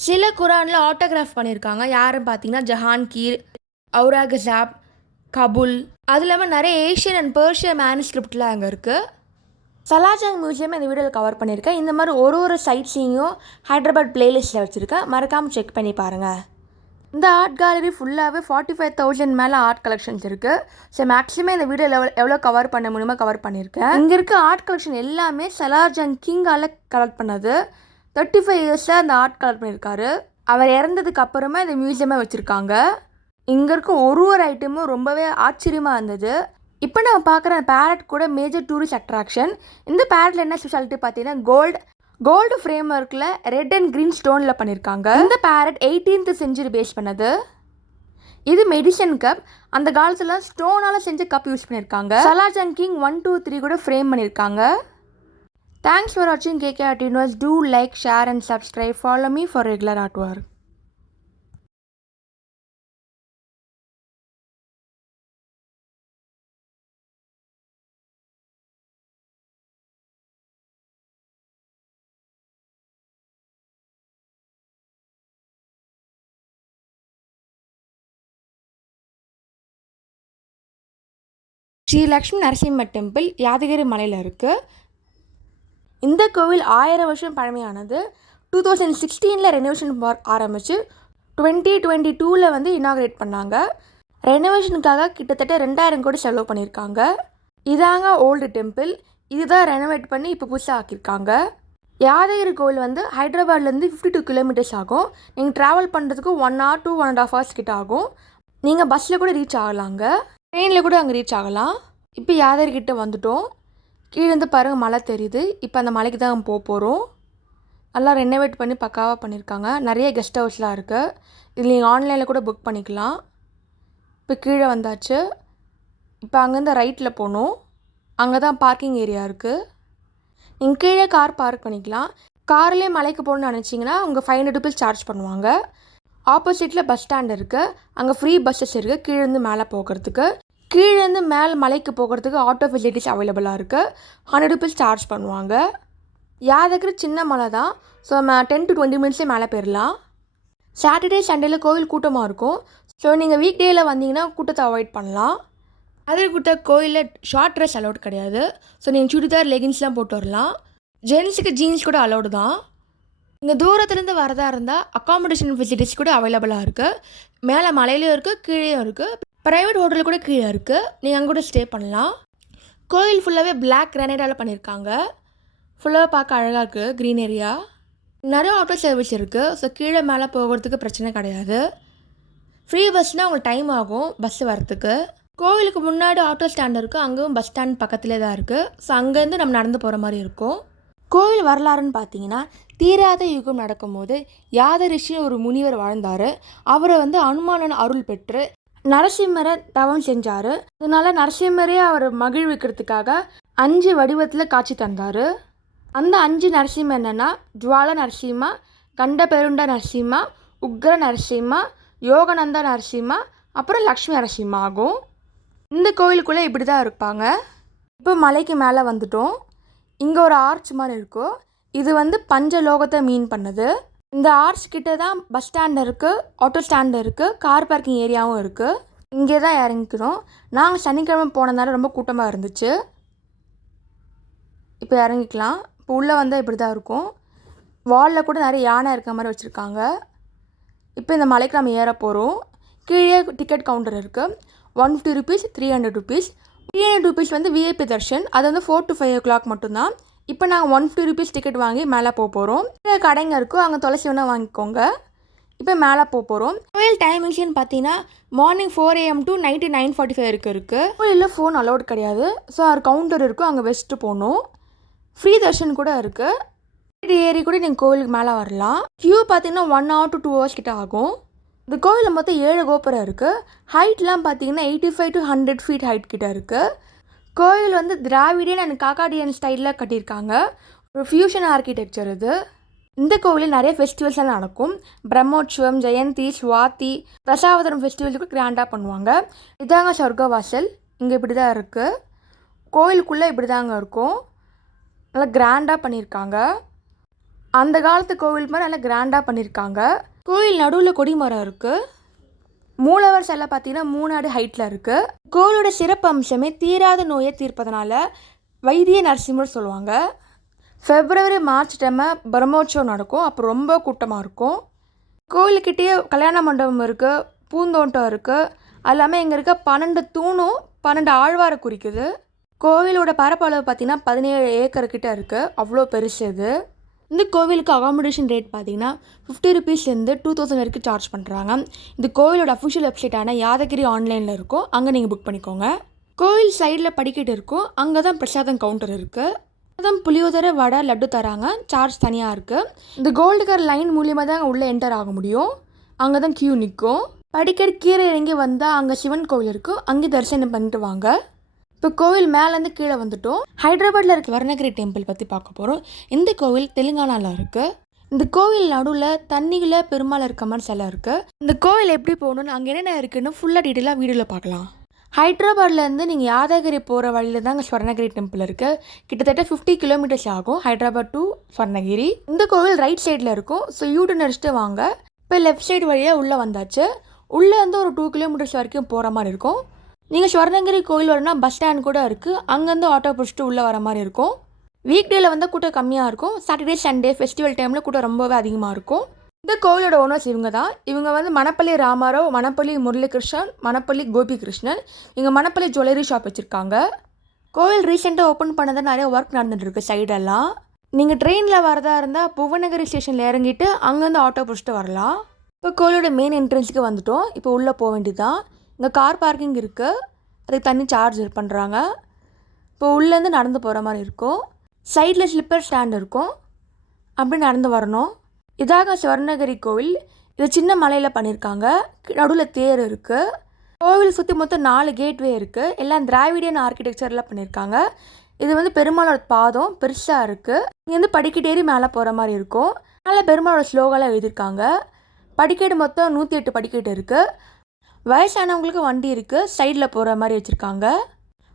சில குரானில் ஆட்டோகிராஃப் பண்ணியிருக்காங்க. யாருன்னு பார்த்தீங்கன்னா ஜஹான்கீர், அவுரங்கசீப், கபுல். அது இல்லாமல் நிறைய ஏஷியன் அண்ட் பெர்ஷியன் மேனுஸ்கிரிப்ட்லாம் அங்கே இருக்குது. சலாஜங் மியூசியம் இந்த வீடியோவில் கவர் பண்ணியிருக்கேன். இந்த மாதிரி ஒரு சைட் சீங்கும் ஹைதராபாத் பிளேலிஸ்ட்டில் வச்சுருக்கேன். மறக்காமல் செக் பண்ணி பாருங்கள். இந்த ஆர்ட் கேலரி ஃபுல்லாகவே 45,000 மேலே ஆர்ட் கலெக்ஷன்ஸ் இருக்குது. ஸோ மேக்ஸிமம் இந்த வீடியோ எவ்வளோ கவர் பண்ண முடியுமோ கவர் பண்ணியிருக்கேன். இங்கே இருக்க ஆர்ட் கலெக்ஷன் எல்லாமே சலார்ஜங் கிங்கால் கலெக்ட் பண்ணது. 35 இயர்ஸாக அந்த ஆர்ட் கலெக்ட் பண்ணியிருக்காரு. அவர் இறந்ததுக்கு அப்புறமா இந்த மியூசியமே வச்சுருக்காங்க. இங்கே இருக்க ஒரு ஐட்டமும் ரொம்பவே ஆச்சரியமாக இருந்தது. இப்போ நம்ம பார்க்குற பேரட் கூட மேஜர் டூரிஸ்ட் அட்ராக்ஷன். இந்த பேரட்டில் என்ன ஸ்பெஷாலிட்டி பார்த்தீங்கன்னா கோல்டு ஃப்ரேம் ஒர்க்கில் ரெட் அண்ட் க்ரீன் ஸ்டோனில் பண்ணியிருக்காங்க. இந்த பேரட் 18th century பேஸ் பண்ணது. இது மெடிசன் கப். அந்த காலத்தில் ஸ்டோனால் செஞ்ச கப் யூஸ் பண்ணியிருக்காங்க. சலாஜங் கிங் 1, 2, 3 கூட ஃப்ரேம் பண்ணியிருக்காங்க. தேங்க்ஸ் ஃபார் வாட்சிங் KK Art Universe. Do like, share and subscribe. Follow me for regular artwork. Sri Lakshmi Narasimha temple Yadagiri மலையில் இருக்குது. இந்த கோவில் 1000 வருஷம் பழமையானது. 2016 ரெனோவேஷன் ஆரம்பித்து 2022 வந்து இனாக்ரேட் பண்ணாங்க. ரெனோவேஷனுக்காக கிட்டத்தட்ட 2000 கோடி செலவு பண்ணியிருக்காங்க. இதாங்க ஓல்டு டெம்பிள். இதுதான் ரெனோவேட் பண்ணி இப்போ புதுசாக ஆக்கியிருக்காங்க. யாதகிரி கோவில் வந்து ஹைதராபாத்லேருந்து 52 கிலோமீட்டர்ஸ் ஆகும். நீங்கள் ட்ராவல் பண்ணுறதுக்கு 1 hour to 1.5 hours கிட்ட ஆகும். நீங்கள் பஸ்ஸில் கூட ரீச் ஆகலாங்க, ட்ரெயினில் கூட அங்கே ரீச் ஆகலாம். இப்போ யாதகிரிக்கிட்ட வந்துட்டோம். கீழேருந்து பாருங்கள் மலை தெரியுது. இப்போ அந்த மலைக்கு தான் போகிறோம். நல்லா ரெனோவேட் பண்ணி பக்காவாக பண்ணியிருக்காங்க. நிறைய கெஸ்ட் ஹவுஸ்லாம் இருக்குது. இதில் நீங்கள் ஆன்லைனில் கூட புக் பண்ணிக்கலாம். இப்போ கீழே வந்தாச்சு. இப்போ அங்கேருந்து ரைட்டில் போகணும். அங்கே தான் பார்க்கிங் ஏரியா இருக்குது. நீங்கள் கீழே கார் பார்க் பண்ணிக்கலாம். கார்லேயே மலைக்கு போகணுன்னு நினச்சிங்கன்னா உங்கள் 500 rupees சார்ஜ் பண்ணுவாங்க. ஆப்போசிட்டில் பஸ் ஸ்டாண்ட் இருக்குது. அங்கே ஃப்ரீ பஸ்ஸஸ் இருக்குது கீழேருந்து மேலே போகிறதுக்கு. கீழேருந்து மேலே மலைக்கு போகிறதுக்கு ஆட்டோ ஃபெசிலிட்டிஸ் அவைலபிளாக இருக்குது. 100 ருபீஸ் சார்ஜ் பண்ணுவாங்க. யாதகிரி சின்ன மலை தான். ஸோ நம்ம 10 to 20 மினிட்ஸே மேலே போயிடலாம். சாட்டர்டே சண்டேயில் கோவில் கூட்டமாக இருக்கும். ஸோ நீங்கள் வீக் டேயில் வந்தீங்கன்னா கூட்டத்தை அவாய்ட் பண்ணலாம். அதே கூட்ட கோயிலில் ஷார்ட் ட்ரெஸ் அலௌட் கிடையாது. ஸோ நீங்கள் சுடிதார் லெகின்ஸ்லாம் போட்டு வரலாம். ஜென்ஸுக்கு ஜீன்ஸ் கூட அலௌடு தான். இங்கே தூரத்துலேருந்து வரதா இருந்தால் அக்காமடேஷன் ஃபெசிலிட்டிஸ் கூட அவைலபிளாக இருக்குது. மேலே மலையிலையும் இருக்குது, கீழேயும் இருக்குது. ப்ரைவேட் ஹோட்டல் கூட கீழே இருக்குது. நீங்கள் அங்கே கூட ஸ்டே பண்ணலாம். கோயில் ஃபுல்லாகவே பிளாக் கிரானைட்டால் பண்ணியிருக்காங்க. ஃபுல்லாக பார்க்க அழகாக இருக்குது. Green area. நிறைய ஆட்டோ சர்வீஸ் இருக்குது. ஸோ கீழே மேலே போகிறதுக்கு பிரச்சனை கிடையாது. ஃப்ரீ பஸ்னால் உங்களுக்கு டைம் ஆகும் பஸ் வரத்துக்கு. கோவிலுக்கு முன்னாடி ஆட்டோ ஸ்டாண்ட் இருக்குது. அங்கேயும் பஸ் ஸ்டாண்ட் பக்கத்துலேயே தான் இருக்குது. ஸோ அங்கேருந்து நம்ம நடந்து போகிற மாதிரி இருக்கும். கோவில் வரலாறுன்னு பார்த்தீங்கன்னா தீராத யுகம் நடக்கும்போது யாதரிஷின்னு ஒரு முனிவர் வாழ்ந்தார். அவரை அனுமானன் அருள் பெற்று நரசிம்மரை தவம் செஞ்சார். அதனால் நரசிம்மரே அவர் மகிழ்விக்கிறதுக்காக 5 வடிவத்தில் காட்சி தந்தார். அந்த 5 நரசிம்ம என்னென்னா ஜுவால நரசிம்மா, கண்ட பெருண்ட நரசிம்மா, உக்ர நரசிம்மா, யோகநந்த நரசிம்மா, அப்புறம் லக்ஷ்மி நரசிம்மா ஆகும். இந்த கோயிலுக்குள்ளே இப்படி தான் இருப்பாங்க. இப்போ மலைக்கு மேலே வந்துட்டோம். இங்கே ஒரு ஆர்ச் மாதிரி இருக்கும். இது பஞ்சலோகத்தை மீன் பண்ணுது. இந்த ஆர்ச் கிட்ட தான் பஸ் ஸ்டாண்ட் இருக்குது, ஆட்டோ ஸ்டாண்டு இருக்குது, கார் பார்க்கிங் ஏரியாவும் இருக்குது. இங்கே தான் இறங்கிக்கிறோம். நாங்கள் சனிக்கிழமை போனதால ரொம்ப கூட்டமாக இருந்துச்சு. இப்போ இறங்கிக்கலாம். இப்போ உள்ளே வந்தால் இப்படி தான் இருக்கும். வாலில் கூட நிறைய யானை இருக்க மாதிரி வச்சுருக்காங்க. இப்போ இந்த மலைக்கு நம்ம ஏற போகிறோம். கீழே டிக்கெட் கவுண்டர் இருக்குது. 150 rupees, 300 rupees. 300 rupees VIP Darshan. அது 4 to 5 o'clock மட்டும்தான். இப்போ நாங்கள் 150 ருபீஸ் டிக்கெட் வாங்கி மேலே போக போகிறோம். கடைங்க இருக்கும், அங்கே துளசி வேணால் வாங்கிக்கோங்க. இப்போ மேலே போக போகிறோம். கோயில் டைமிங்ஸ்னு பார்த்தீங்கன்னா மார்னிங் 4 AM to நைட்டு 9:45 இருக்குது. கோயிலில் ஃபோன் அலௌட் கிடையாது. ஸோ ஒரு கவுண்டர் இருக்கும், அங்கே வச்சுட்டு போகணும். ஃப்ரீ தர்ஷன் கூட இருக்குது. ஏறி கூட நீங்கள் கோவிலுக்கு மேலே வரலாம். க்யூ பார்த்தீங்கன்னா 1 hour to 2 hours கிட்ட ஆகும். இந்த கோவிலில் மொத்தம் 7 கோபுரம் இருக்குது. ஹைட்லாம் பார்த்தீங்கன்னா 85 to 100 feet ஹைட் கிட்ட இருக்குது. கோவில் திராவிடியன் அண்ட் காக்காடியன் ஸ்டைலில் கட்டியிருக்காங்க. ஒரு ஃபியூஷன் ஆர்கிடெக்சர் இது. இந்த கோவிலில் நிறைய ஃபெஸ்டிவல்ஸ்லாம் நடக்கும். பிரம்மோற்சவம், ஜெயந்தி, சுவாதி, தசாவதாரம் ஃபெஸ்டிவலுக்கு கிராண்டாக பண்ணுவாங்க. இதாங்க சொர்க்கவாசல். இங்கே இப்படி தான் இருக்குது. கோவிலுக்குள்ளே இப்படி தாங்க இருக்கும். நல்லா கிராண்டாக பண்ணியிருக்காங்க. அந்த காலத்து கோவில் மாதிரி நல்லா கிராண்டாக பண்ணியிருக்காங்க. கோவில் நடுவில் கொடிமரம் இருக்குது. மூலவர் சிலை பார்த்தீங்கன்னா 3 அடி ஹைட்டில் இருக்குது. கோவிலோட சிறப்பு அம்சமே தீராத நோயை தீர்ப்பதனால வைத்திய நரசிம்மர் சொல்லுவாங்க. February March டைம் பிரம்மோற்சவம் நடக்கும். அப்போ ரொம்ப கூட்டமாக இருக்கும். கோவிலுக்கிட்டேயே கல்யாண மண்டபம் இருக்குது, பூந்தோட்டம் இருக்குது. அது இல்லாமல் இங்கே இருக்க 12 தூணும் 12 ஆழ்வாரை குறிக்குது. கோவிலோட பரப்பளவு பார்த்திங்கன்னா 17 ஏக்கர் கிட்ட இருக்குது. அவ்வளோ பெருசு இது. இந்த கோவிலுக்கு அகாமடேஷன் ரேட் பார்த்தீங்கன்னா 50 ருபீஸ்லேருந்து 2000 வரைக்கும் சார்ஜ் பண்ணுறாங்க. இந்த கோவிலோட அஃபிஷியல் வெப்சைட்டான யாதகிரி ஆன்லைனில் இருக்கும், அங்கே நீங்கள் புக் பண்ணிக்கோங்க. கோவில் சைடில் படிக்கட்டு இருக்கும், அங்கே தான் பிரசாதம் கவுண்டர் இருக்குது. அதான் புளியோதரை, வடை, லட்டு தராங்க. சார்ஜ் தனியாக இருக்குது. இந்த கோல்டு கலர் லைன் மூலியமாக தான் உள்ளே என்டர் ஆக முடியும். அங்கே தான் க்யூ நிற்கும். படிக்கட்டு கீழே இறங்கி வந்தால் அங்கே சிவன் கோவில் இருக்கும், அங்கே தரிசனம் பண்ணிட்டு வாங்க. இப்போ கோவில் மேலேருந்து கீழே வந்துட்டோம். ஹைதராபாத்தில் இருக்க வர்ணகிரி டெம்பிள் பற்றி பார்க்க போகிறோம். இந்த கோவில் தெலுங்கானாவில் இருக்குது. இந்த கோவில் நடுவில் தண்ணியில் பெருமாள் இருக்க மாதிரி சிலை இருக்குது. இந்த கோவில் எப்படி போகணுன்னு, அங்கே என்னென்ன இருக்குதுன்னு ஃபுல்லாக டீட்டெயிலாக வீடியோவில் பார்க்கலாம். ஹைதராபாத்லேருந்து நீங்கள் யாதகிரி போகிற வழியில் தான் அங்கே ஸ்வர்ணகிரி டெம்பிள் இருக்குது. கிட்டத்தட்ட 50 kilometers ஆகும் ஹைதராபாத் டு ஸ்வர்ணகிரி. இந்த கோவில் ரைட் சைடில் இருக்கும். ஸோ யூட்டன் அடிச்சுட்டு வாங்க. இப்போ லெஃப்ட் சைடு வழியாக உள்ளே வந்தாச்சு. உள்ளே ஒரு 2 kilometers வரைக்கும் போகிற மாதிரி இருக்கும். நீங்கள் ஸ்வர்ணகிரி கோயில் வரணும்னா பஸ் ஸ்டாண்ட் கூட இருக்குது, அங்கேருந்து ஆட்டோ பிடிச்சிட்டு உள்ளே வர மாதிரி இருக்கும். வீக் டேயில் கூட்டம் கம்மியாக இருக்கும். சாட்டர்டே சண்டே ஃபெஸ்டிவல் டைமில் கூட்டம் ரொம்பவே அதிகமாக இருக்கும். இந்த கோவிலோட ஓனர்ஸ் இவங்க தான். இவங்க மணப்பள்ளி ராமாராவ், மணப்பள்ளி முரளிகிருஷ்ணன், மணப்பள்ளி கோபிகிருஷ்ணன். இவங்க மணப்பள்ளி ஜுவல்லரி ஷாப் வச்சுருக்காங்க. கோவில் ரீசெண்டாக ஓப்பன் பண்ணதான் நிறைய ஒர்க் நடந்துகிட்ருக்கு சைடெல்லாம். நீங்கள் ட்ரெயினில் வரதா இருந்தால் புவனகிரி ஸ்டேஷனில் இறங்கிட்டு அங்கேருந்து ஆட்டோ பிடிச்சிட்டு வரலாம். இப்போ கோவிலோட மெயின் என்ட்ரன்ஸுக்கு வந்துட்டோம். இப்போ உள்ளே போக வேண்டியதுதான். இங்கே கார் பார்க்கிங் இருக்குது, அதுக்கு தனி சார்ஜ் பண்ணுறாங்க. இப்போ உள்ளேருந்து நடந்து போகிற மாதிரி இருக்கும். சைடில் ஸ்லிப்பர் ஸ்டாண்ட் இருக்கும், அப்படி நடந்து வரணும். இதாக ஸ்வர்ணகிரி கோவில். இது சின்ன மலையில் பண்ணியிருக்காங்க. நடுவில் தேர் இருக்குது. கோவில் சுற்றி மொத்தம் 4 கேட்வே இருக்குது. எல்லாம் திராவிடியன் ஆர்கிடெக்சரில் பண்ணியிருக்காங்க. இது பெருமாளோட பாதம் பெருசாக இருக்குது. இங்கே படிக்கட்டேறி மேலே போகிற மாதிரி இருக்கும். மேலே பெருமாளோட ஸ்லோகெல்லாம் எழுதியிருக்காங்க. படிக்கட்டு மொத்தம் 108 படிக்கட்டு இருக்குது. வயசானவங்களுக்கு வண்டி இருக்குது, சைடில் போகிற மாதிரி வச்சுருக்காங்க.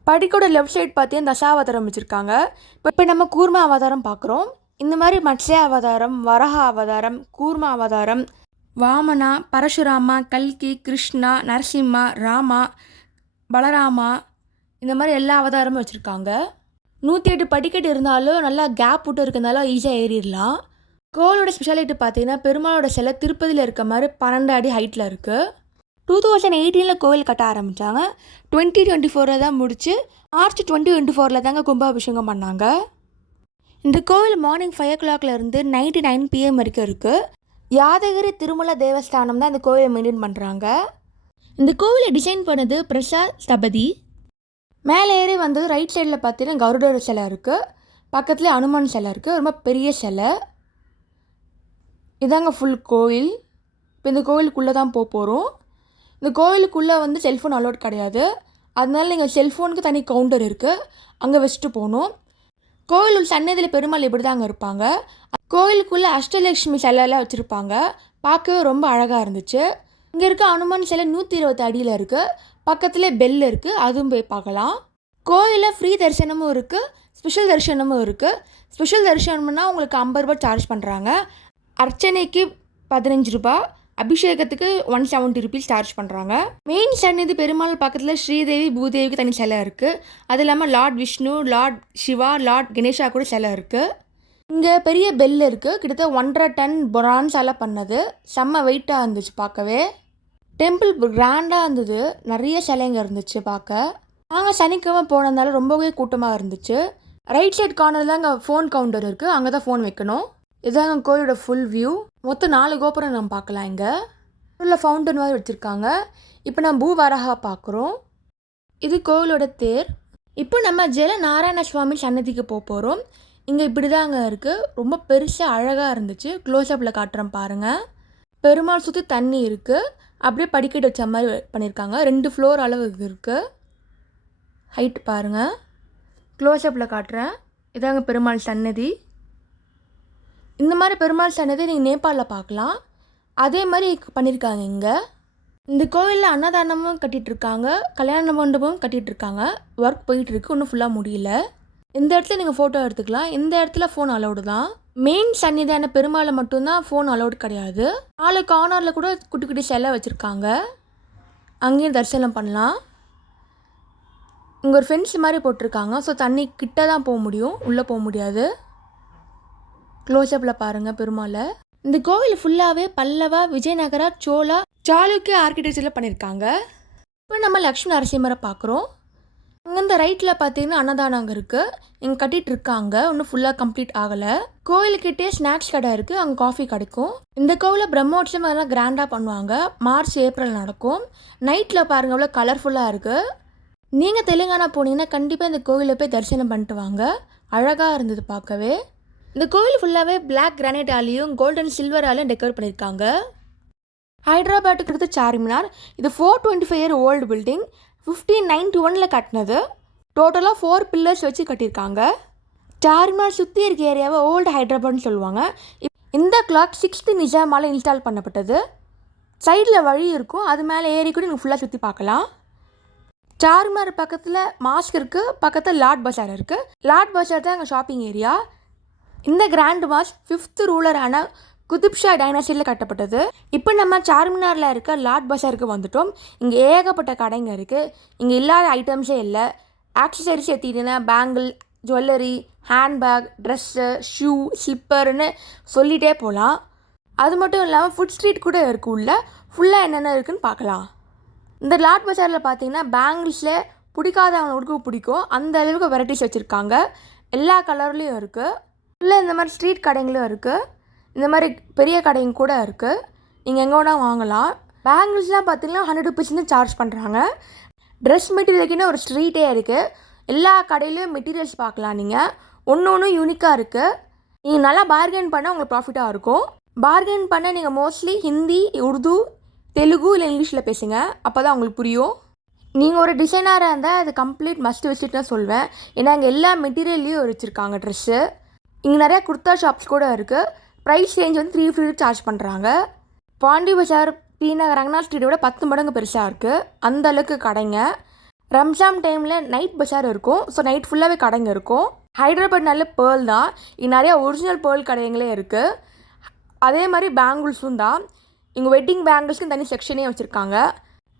படிக்கோட லெஃப்ட் சைட் பார்த்தீங்கன்னா தசாவதாரம் வச்சுருக்காங்க. இப்போ நம்ம கூர்ம அவதாரம் பார்க்குறோம். இந்த மாதிரி மத்ஸ்ய அவதாரம், வரஹ அவதாரம், கூர்ம அவதாரம், வாமனா, பரசுராமா, கல்கி, கிருஷ்ணா, நரசிம்மா, ராமா, பலராமா, இந்த மாதிரி எல்லா அவதாரமும் வச்சுருக்காங்க. 108 படிக்கட்டு இருந்தாலும் நல்லா கேப் விட்டு இருக்கிறதுனால ஈஸியாக ஏறிடலாம். கோவிலோட ஸ்பெஷாலிட்டி பார்த்தீங்கன்னா பெருமாளோட சிலை திருப்பதியில் இருக்க மாதிரி 12 அடி ஹைட்டில் இருக்குது. 2018 கோவில் கட்ட ஆரம்பித்தாங்க. 2024 தான் முடிச்சு மார்ச் 2024 தாங்க கும்பாபிஷேகம் பண்ணாங்க. இந்த கோவில் மார்னிங் 5 o'clockலேருந்து நைட்டு 9 PM வரைக்கும் இருக்குது. யாதகிரி திருமல தேவஸ்தானம் தான் இந்த கோவிலை மெயின்டைன் பண்ணுறாங்க. இந்த கோவிலை டிசைன் பண்ணது பிரசாத் ஸ்தபதி. மேலே ஏறி வந்தது ரைட் சைடில் பார்த்தீங்கன்னா கருடர் சிலை இருக்குது, பக்கத்துலேயே அனுமான் சிலை இருக்குது, ரொம்ப பெரிய சிலை. இதாங்க ஃபுல் கோவில். இப்போ இந்த கோவிலுக்குள்ளே தான் போகிறோம். இந்த கோவிலுக்குள்ளே வந்து செல்ஃபோன் அலோட் கிடையாது, அதனால நீங்கள் செல்ஃபோனுக்கு தனி கவுண்டர் இருக்குது, அங்கே வச்சுட்டு போகணும். கோவில் சன்னதியில் பெருமாள் இப்படி தான் அங்கே இருப்பாங்க. கோவிலுக்குள்ளே அஷ்டலக்ஷ்மி சிலையெல்லாம் வச்சுருப்பாங்க, பார்க்கவே ரொம்ப அழகாக இருந்துச்சு. இங்கே இருக்க அனுமான் சிலை 120 அடியில் இருக்குது, பக்கத்துலேயே பெல் இருக்குது, அதுவும் போய் பார்க்கலாம். கோயிலில் ஃப்ரீ தரிசனமும் இருக்குது, ஸ்பெஷல் தரிசனமும் இருக்குது. ஸ்பெஷல் தரிசனம்னா உங்களுக்கு 50 ரூபா சார்ஜ் பண்ணுறாங்க. அர்ச்சனைக்கு 15 ரூபா, அபிஷேகத்துக்கு 170 ருபீஸ் சார்ஜ் பண்ணுறாங்க. மெயின் சன்னதி பெருமாள் பக்கத்தில் ஸ்ரீதேவி பூதேவிக்கு தனி சிலை இருக்குது. அது இல்லாமல் lord Vishnu, lord Shiva, lord Ganesha கூட சிலை இருக்குது. இங்கே பெரிய பெல் இருக்குது, கிட்டத்தட்ட 1.5 டன் பிரான்ஸால் பண்ணது, செம்ம வெயிட்டாக இருந்துச்சு பார்க்கவே. டெம்பிள் கிராண்டாக இருந்தது, நிறைய சிலைங்க இருந்துச்சு பார்க்க. நாங்கள் சனிக்கிழமை போனதுனால ரொம்பவே கூட்டமாக இருந்துச்சு. ரைட் சைட் கார்னரில் அங்கே ஃபோன் கவுண்டர் இருக்குது, அங்கே தான் ஃபோன் வைக்கணும். இதாங்க கோயிலோட ஃபுல் வியூ. மொத்தம் 4 கோபுரம் நம்ம பார்க்கலாம். இங்கே உள்ள ஃபவுண்டன் மாதிரி வச்சுருக்காங்க. இப்போ நம்ம பூவரஹா பார்க்குறோம். இது கோவிலோட தேர். இப்போ நம்ம ஜெல நாராயண சுவாமி சன்னதிக்கு போகிறோம். இங்கே இப்படி தான் அங்கே இருக்குது, ரொம்ப பெருசாக அழகாக இருந்துச்சு. க்ளோஸ்அப்பில் காட்டுறேன் பாருங்கள். பெருமாள் சுற்றி தண்ணி இருக்குது, அப்படியே படிக்கட்டு வச்ச மாதிரி பண்ணியிருக்காங்க. 2 ஃப்ளோர் அளவு இருக்குது. ஹைட் பாருங்கள், க்ளோஸ்அப்பில் காட்டுறேன். இதாங்க பெருமாள் சன்னதி. இந்த மாதிரி பெருமாள் சன்னதி நீங்கள் நேபாளில் பார்க்கலாம். அதே மாதிரி பண்ணியிருக்காங்க இங்கே. இந்த கோவிலில் அன்னதானமும் கட்டிகிட்ருக்காங்க, கல்யாண மண்டபமும் கட்டிகிட்ருக்காங்க. ஒர்க் போயிட்டுருக்கு, இன்னும் ஃபுல்லாக முடியல. இந்த இடத்துல நீங்கள் ஃபோட்டோ எடுத்துக்கலாம். இந்த இடத்துல ஃபோன் அலௌடு தான். மெயின் சன்னிதான பெருமாளை மட்டும்தான் ஃபோன் அலௌடு கிடையாது. 4 கார்னரில் கூட குட்டி குட்டி சிலை வச்சுருக்காங்க, அங்கேயும் தரிசனம் பண்ணலாம். இங்கே ஒரு ஃபென்ஸ் மாதிரி போட்டிருக்காங்க, ஸோ தண்ணி கிட்ட தான் போக முடியும், உள்ளே போக முடியாது. க்ளோஸ்அப்பில் பாருங்கள் பெருமாளை. இந்த கோவில் ஃபுல்லாகவே பல்லவா, விஜயநகரா, சோழா, சாளுக்கிய ஆர்கிடெக்சரில் பண்ணியிருக்காங்க. இப்போ நம்ம லக்ஷ்மி நரசிம்மரை பார்க்குறோம். இங்கே இந்த ரைட்டில் பார்த்தீங்கன்னா அன்னதானம் அங்கே இருக்குது, இங்கே கட்டிகிட்டு இருக்காங்க, இன்னும் ஃபுல்லாக கம்ப்ளீட் ஆகலை. கோவிலுக்கிட்டே ஸ்நாக்ஸ் கடை இருக்குது, அங்கே காஃபி கிடைக்கும். இந்த கோவிலில் பிரம்மோற்சவம் அதெல்லாம் கிராண்டாக பண்ணுவாங்க, மார்ச் ஏப்ரல் நடக்கும். நைட்டில் பாருங்கள் அவ்வளோ கலர்ஃபுல்லாக இருக்குது. நீங்கள் தெலுங்கானா போனீங்கன்னா கண்டிப்பாக இந்த கோவிலில் போய் தரிசனம் பண்ணிட்டு வாங்க, அழகாக இருந்தது பார்க்கவே. இந்த கோவில் ஃபுல்லாகவே பிளாக் கிரானைட் ஆலையும் கோல்டன் சில்வர் ஆலையும் டெக்கரேட் பண்ணியிருக்காங்க. ஹைதராபாத்துக்கு அடுத்து சார்மினார். இது 425 இயர் ஓல்டு பில்டிங், 1591 கட்டினது. டோட்டலாக 4 பில்லர்ஸ் வச்சு கட்டியிருக்காங்க. சார்மினார் சுற்றி இருக்க ஏரியாவை ஓல்டு ஹைதராபாத்னு சொல்லுவாங்க. இந்த கிளாக் 6th நிஜாமால் இன்ஸ்டால் பண்ணப்பட்டது. சைடில் வழி இருக்கும், அது மேலே ஏறி கூட நீங்கள் ஃபுல்லாக சுற்றி பார்க்கலாம். சார்மினார் பக்கத்தில் மாஸ்க் இருக்குது, பக்கத்தில் லாட் பஜார் இருக்குது. லாட் பஜார் தான் எங்கள் ஷாப்பிங் ஏரியா. இந்த கிராண்ட் மாஸ்க் 5th ரூலரான குதுப்ஷா டைனாசிட்டியில் கட்டப்பட்டது. இப்போ நம்ம சார்மினாரில் இருக்க லாட் பஜாருக்கு வந்துட்டோம். இங்கே ஏகப்பட்ட கடைங்க இருக்குது, இங்கே இல்லாத ஐட்டம்ஸே இல்லை. ஆக்சசரிஸ் எடுத்துக்கிட்டிங்கன்னா bangle, jewellery, handbag, dress, shoe, ஸ்லிப்பர்னு சொல்லிகிட்டே போகலாம். அது மட்டும் இல்லாமல் ஃபுட் ஸ்ட்ரீட் கூட இருக்குது, உள்ள ஃபுல்லாக என்னென்ன இருக்குதுன்னு பார்க்கலாம். இந்த லாட் பஜாரில் பார்த்தீங்கன்னா பேங்கிள்ஸில் பிடிக்காதவங்களுக்கு பிடிக்கும், அந்த அளவுக்கு வெரைட்டிஸ் வச்சுருக்காங்க. எல்லா கலர்லேயும் இருக்குது. இல்லை இந்த மாதிரி ஸ்ட்ரீட் கடைங்களும் இருக்குது, இந்த மாதிரி பெரிய கடைங்க கூட இருக்குது. நீங்கள் எங்கே வேணால் வாங்கலாம். பேங்கிள்ஸ்லாம் பார்த்தீங்கன்னா 100 ருபீஸ்ன்னு சார்ஜ் பண்ணுறாங்க. ட்ரெஸ் மெட்டீரியலுக்குன்னு ஒரு ஸ்ட்ரீட்டே இருக்குது. எல்லா கடையிலையும் மெட்டீரியல்ஸ் பார்க்கலாம். நீங்கள் ஒன்று யூனிக்காக இருக்குது. நீங்கள் நல்லா பார்கெயின் பண்ணால் உங்களுக்கு ப்ராஃபிட்டாக இருக்கும். பார்கெயின் பண்ண நீங்கள் மோஸ்ட்லி ஹிந்தி, உருது, தெலுங்கு இல்லை இங்கிலீஷில் பேசுங்க, அப்போ தான் உங்களுக்கு புரியும். நீங்கள் ஒரு டிசைனராக இருந்தால் அது கம்ப்ளீட் மஸ்ட் விசிட் தான் சொல்வேன். ஏன்னா இங்கே எல்லா மெட்டீரியல்லையும் வச்சுருக்காங்க ட்ரெஸ்ஸு. இங்கே நிறையா குர்த்தா ஷாப்ஸ் கூட இருக்குது. ப்ரைஸ் ரேஞ்ச் வந்து 350 சார்ஜ் பண்ணுறாங்க. பாண்டி பஜார் ஸ்ரீநகர் ரங்கநாத் ஸ்ட்ரீட்டை விட 10 மடங்கு பெருசாக இருக்குது. அந்த அளவுக்கு கடைங்க. ரம்ஜான் டைமில் நைட் பஜார் இருக்கும். ஸோ நைட் ஃபுல்லாகவே கடைங்க இருக்கும். ஹைதராபாத் நல்ல பேர்ல் தான். இங்கே நிறையா ஒரிஜினல் பேர்ல் கடைங்களே இருக்குது. அதே மாதிரி பேங்கிள்ஸும் தான். இங்கே வெட்டிங் பேங்கிள்ஸ்க்கு தனி செக்ஷனே வச்சுருக்காங்க.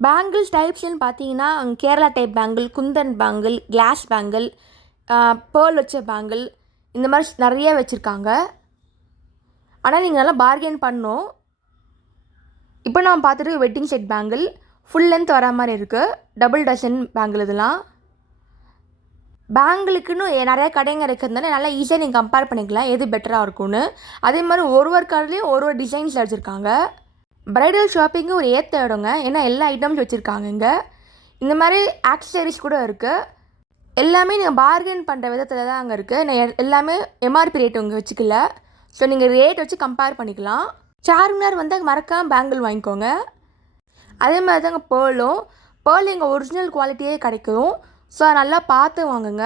பேங்கிள்ஸ் டைப்ஸ்ன்னு பார்த்தீங்கன்னா Kerala type bangle, kundan bangle, glass bangle, pearl வச்ச பேங்கிள், இந்த மாதிரி நிறைய வச்சுருக்காங்க. ஆனால் நீங்கள் நல்லா பார்கெயின் பண்ணணும். இப்போ நான் பார்த்துட்டு wedding set bangle full length வர மாதிரி இருக்குது. டபுள் டசன் பேங்கிள் இதெல்லாம். பேங்கிளுக்குன்னு நிறையா கடைங்க இருக்கிறதுனால நல்லா ஈஸியாக நீங்கள் கம்பேர் பண்ணிக்கலாம் எது பெட்டராக இருக்கும்னு. அதே மாதிரி ஒரு கடையிலையும் ஒரு டிசைன்ஸில் வச்சுருக்காங்க. ப்ரைடல் ஷாப்பிங்கு ஒரு ஏற்ற இடங்க. ஏன்னா எல்லா ஐட்டம்ஸ் வச்சுருக்காங்க இங்கே. இந்த மாதிரி ஆக்சசரிஸ் கூட இருக்குது. எல்லாமே நீங்கள் பார்கெயின் பண்ணுற விதத்தில் தான் அங்கே இருக்குது. நான் எல்லாமே எம்ஆர்பி ரேட் இங்கே வச்சுக்கல. ஸோ நீங்கள் ரேட் வச்சு கம்பேர் பண்ணிக்கலாம். சார்மினார் வந்து மறக்காமல் பேங்கிள் வாங்கிக்கோங்க. அதே மாதிரி தாங்க பேர்ல் இங்கே ஒரிஜினல் குவாலிட்டியே கிடைக்கும். ஸோ நல்லா பார்த்து வாங்குங்க.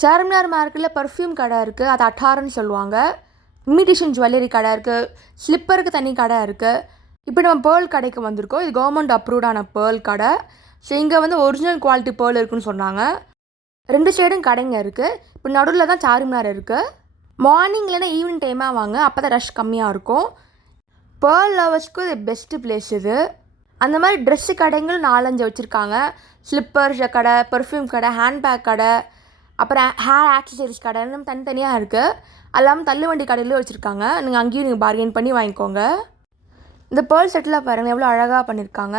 சார்மினார் மார்க்கெட்டில் பர்ஃப்யூம் கடை இருக்குது. அது அட்டார்னு சொல்லுவாங்க. இமிடேஷன் ஜுவல்லரி கடை இருக்குது. ஸ்லிப்பருக்கு தனி கடை இருக்குது. இப்போ நம்ம பேர்ல் கடைக்கு வந்திருக்கோம். இது கவர்மெண்ட் அப்ரூவ்டான பேர்ல் கடை. ஸோ இங்கே வந்து ஒரிஜினல் குவாலிட்டி பேர்ல் இருக்குதுன்னு சொன்னாங்க. 2 சைடும் கடைங்க இருக்குது. இப்போ நடுவில் தான் சார்மினார் இருக்குது. மார்னிங் இல்லைன்னா ஈவினிங் டைமாக வாங்க. அப்போ தான் ரஷ் கம்மியாக இருக்கும். பேர்ல் லவர்ஸ்க்கு இது பெஸ்ட்டு பிளேஸ் இது. அந்த மாதிரி ட்ரெஸ்ஸு கடைகள் 4-5 வச்சுருக்காங்க. ஸ்லிப்பர்ஸ் கடை, பர்ஃப்யூம் கடை, ஹேண்ட்பேக் கடை, அப்புறம் ஹேர் ஆக்சசரிஸ் கடை தனித்தனியாக இருக்குது. அது இல்லாமல் தள்ளுவண்டி கடையிலும் வச்சுருக்காங்க. நீங்கள் அங்கேயும் நீங்கள் பார்கெயின் பண்ணி வாங்கிக்கோங்க. இந்த பேர்ல் செட்டில் பாருங்கள் எவ்வளோ அழகாக பண்ணியிருக்காங்க.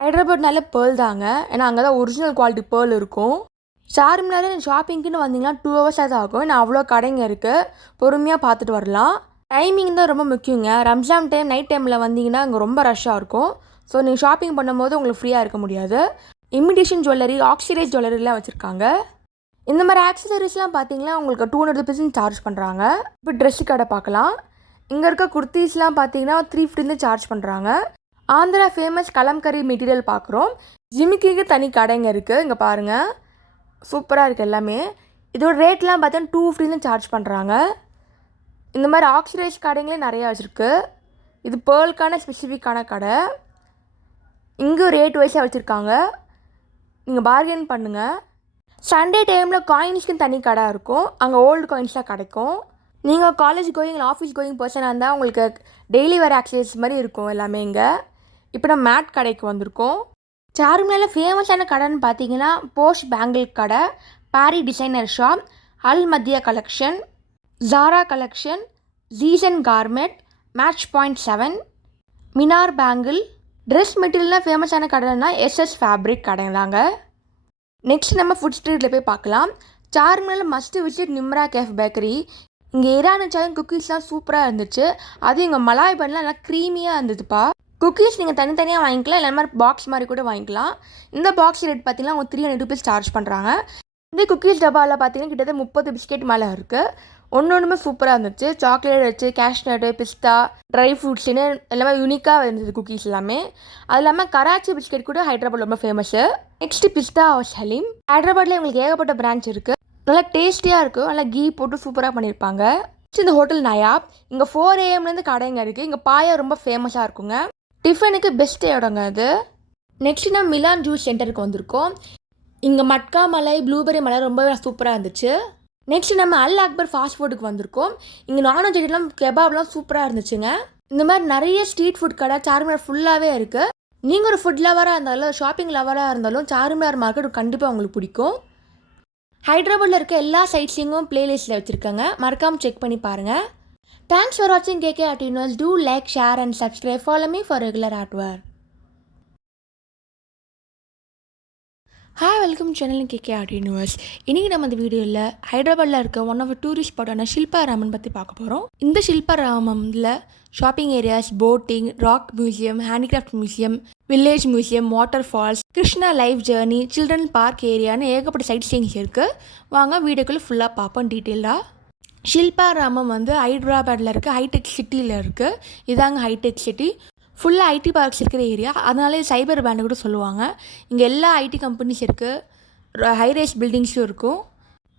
ஹைதராபாத்னால பேர்ல் தாங்க. ஏன்னா அங்கே தான் ஒரிஜினல் குவாலிட்டி பேர்ல் இருக்கும். சார்மினார் ஷாப்பிங்க்குன்னு வந்தீங்கன்னா 2 hours தான் ஆகும். ஏன்னா அவ்வளோ கடைங்க இருக்குது. பொறுமையாக பார்த்துட்டு வரலாம். டைமிங் தான் ரொம்ப முக்கியங்க. ரம்ஜான் டைம் நைட் டைமில் வந்தீங்கன்னா அங்கே ரொம்ப ரஷ்ஷாக இருக்கும். ஸோ நீங்கள் ஷாப்பிங் பண்ணும்போது உங்களுக்கு ஃப்ரீயாக இருக்க முடியாது. இமிடேஷன் ஜுவல்லரி, ஆக்சிடைஸ் ஜுவல்லரிலாம் வச்சுருக்காங்க. இந்த மாதிரி ஆக்சசரிஸ்லாம் பார்த்தீங்கன்னா உங்களுக்கு 200 rupees சார்ஜ் பண்ணுறாங்க. இப்போ ட்ரெஸ்ஸு கடை பார்க்கலாம். இங்கே இருக்க குர்த்திஸ்லாம் பார்த்தீங்கன்னா 350 சார்ஜ் பண்ணுறாங்க. ஆந்திரா ஃபேமஸ் கலம்கரி மெட்டீரியல் பார்க்குறோம். ஜிமிக்கிக்கு தனி கடைங்க இருக்குது. இங்கே பாருங்கள் சூப்பராக இருக்குது எல்லாமே. இதோட ரேட்லாம் பார்த்தீங்கன்னா 250 சார்ஜ் பண்ணுறாங்க. இந்த மாதிரி ஆக்சிடைஸ் கடைங்களே நிறையா வச்சுருக்கு. இது பேர்லுக்கான ஸ்பெசிஃபிக்கான கடை. இங்கே ரேட் வைஸாக வச்சுருக்காங்க. நீங்கள் பார்கெயின் பண்ணுங்கள். சண்டே டைமில் காயின்ஸ்க்கு தனி கடை இருக்கும். அங்கே ஓல்டு காயின்ஸ்லாம் கிடைக்கும். நீங்கள் காலேஜ் கோயிங் இல்லை ஆஃபீஸ் கோயிங் பர்சனாக இருந்தால் உங்களுக்கு டெய்லி வேறு ஆக்சசரிஸ் மாதிரி இருக்கும் எல்லாமே இங்கே. இப்போ நம்ம மேட் கடைக்கு வந்திருக்கோம். சார்மினாரில் ஃபேமஸான கடைன்னு பார்த்தீங்கன்னா போஷ் பேங்கிள் கடை, பாரி டிசைனர் ஷாப், அல் மத்தியா கலெக்ஷன், ஜாரா கலெக்ஷன், ஜீசன் garment, match point 7, Minar bangle. Dress மெட்டீரியல்லாம் ஃபேமஸான கடைன்னா எஸ்எஸ் ஃபேப்ரிக் கடைங்களாங்க. நெக்ஸ்ட் நம்ம ஃபுட் ஸ்ட்ரீட்டில் போய் பார்க்கலாம். சார்மினாரில் must visit Nimrah cafe bakery. இங்கே இரானி சாயும் குக்கீஸ்லாம் சூப்பராக இருந்துச்சு. அதுவும் இங்கே மலாய் பண்ணலாம் நல்லா க்ரீமியாக இருந்ததுப்பா. குக்கீஸ் நீங்கள் தனித்தனியாக வாங்கிக்கலாம். இல்லை மாதிரி பாக்ஸ் மாதிரி கூட வாங்கிக்கலாம். இந்த பாக்ஸ் ரேட் பார்த்தீங்கன்னா அவங்க 300 rupees சார்ஜ் பண்ணுறாங்க. இந்த குக்கீஸ் டப்பாவில் பார்த்தீங்கன்னா கிட்டத்தட்ட 30 பிஸ்கெட் மேலே இருக்குது. ஒன்றுமே சூப்பராக இருந்துச்சு. சாக்லேட் வச்சு, கேஷ்நட்டு, பிஸ்தா, ட்ரை ஃப்ரூட்ஸ்னு எல்லாமே யூனிக்காக இருந்தது குக்கீஸ் எல்லாமே. அது இல்லாமல் கராச்சி பிஸ்கெட் கூட ஹைதராபாத் ரொம்ப ஃபேமஸ்ஸு. நெக்ஸ்ட்டு பிஸ்தா ஹலீம். ஹைதராபாத்தில் உங்களுக்கு ஏகப்பட்ட பிரான்ச் இருக்குது. நல்லா டேஸ்டியாக இருக்கும். நல்லா கீ போட்டு சூப்பராக பண்ணியிருப்பாங்க. இந்த ஹோட்டல் நயாப். இங்கே 4 AM கடைங்க இருக்குது. இங்கே பாயா ரொம்ப ஃபேமஸாக இருக்குங்க. டிஃபனுக்கு பெஸ்ட்டு இடங்க அது. நெக்ஸ்ட் நம்ம மிலான் ஜூஸ் சென்டருக்கு வந்திருக்கோம். இங்கே மட்கா மலை, ப்ளூபெரி மலை ரொம்பவே சூப்பராக இருந்துச்சு. நெக்ஸ்ட் நம்ம அல் அக்பர் ஃபாஸ்ட் ஃபுட்டுக்கு வந்திருக்கோம். இங்கே நான்வெஜ் ஐட்டம்லாம் கெபாப்லாம் சூப்பராக இருந்துச்சுங்க. இந்த மாதிரி நிறைய ஸ்ட்ரீட் ஃபுட் கடை சார்மினார் ஃபுல்லாகவே இருக்குது. நீங்கள் ஒரு ஃபுட் லவராக இருந்தாலும் ஷாப்பிங் லவராக இருந்தாலும் சார்மினார் மார்க்கெட் கண்டிப்பாக உங்களுக்கு பிடிக்கும். ஹைதராபாத்தில் இருக்க எல்லா சைட்ஸிங்கும் பிளேலிஸ்ட்டில் வச்சுருக்காங்க. மறக்காமல் செக் பண்ணி பாருங்கள். தேங்க்ஸ் ஃபார் வாட்சிங் K K art universe. Do like, share and subscribe. Follow me for regular ஆர்ட்வேர். Hi, welcome channel KK art universe. இன்றைக்கி நம்ம இந்த வீடியோவில் ஹைதராபாத்தில் இருக்க ஒன் ஆஃப் டூரிஸ்ட் ஸ்பாட்டான ஷில்பாராமன் பற்றி பார்க்க போகிறோம். இந்த ஷில்பாராமனில் shopping areas, boating, rock museum, handicraft museum, village museum, water falls, Krishna life journey, children park ஏரியான்னு ஏகப்பட்ட சைட் சீயிங்ஸ் இருக்குது. வாங்க வீடியோக்குள்ளே ஃபுல்லாக பார்ப்போம் டீட்டெயிலாக. ஷில்பாராமம் ஹைதராபாத்தில் இருக்குது, ஹைடெக் சிட்டியில் இருக்குது. இதாங்க ஹைடெக் சிட்டி. ஃபுல்லாக ஐடி பார்க்ஸ் இருக்கிற ஏரியா. அதனாலே சைபர் பேண்டு கூட சொல்லுவாங்க. இங்கே எல்லா ஐடி கம்பெனிஸ் இருக்குது. ஹைரேஸ் பில்டிங்ஸும் இருக்கும்.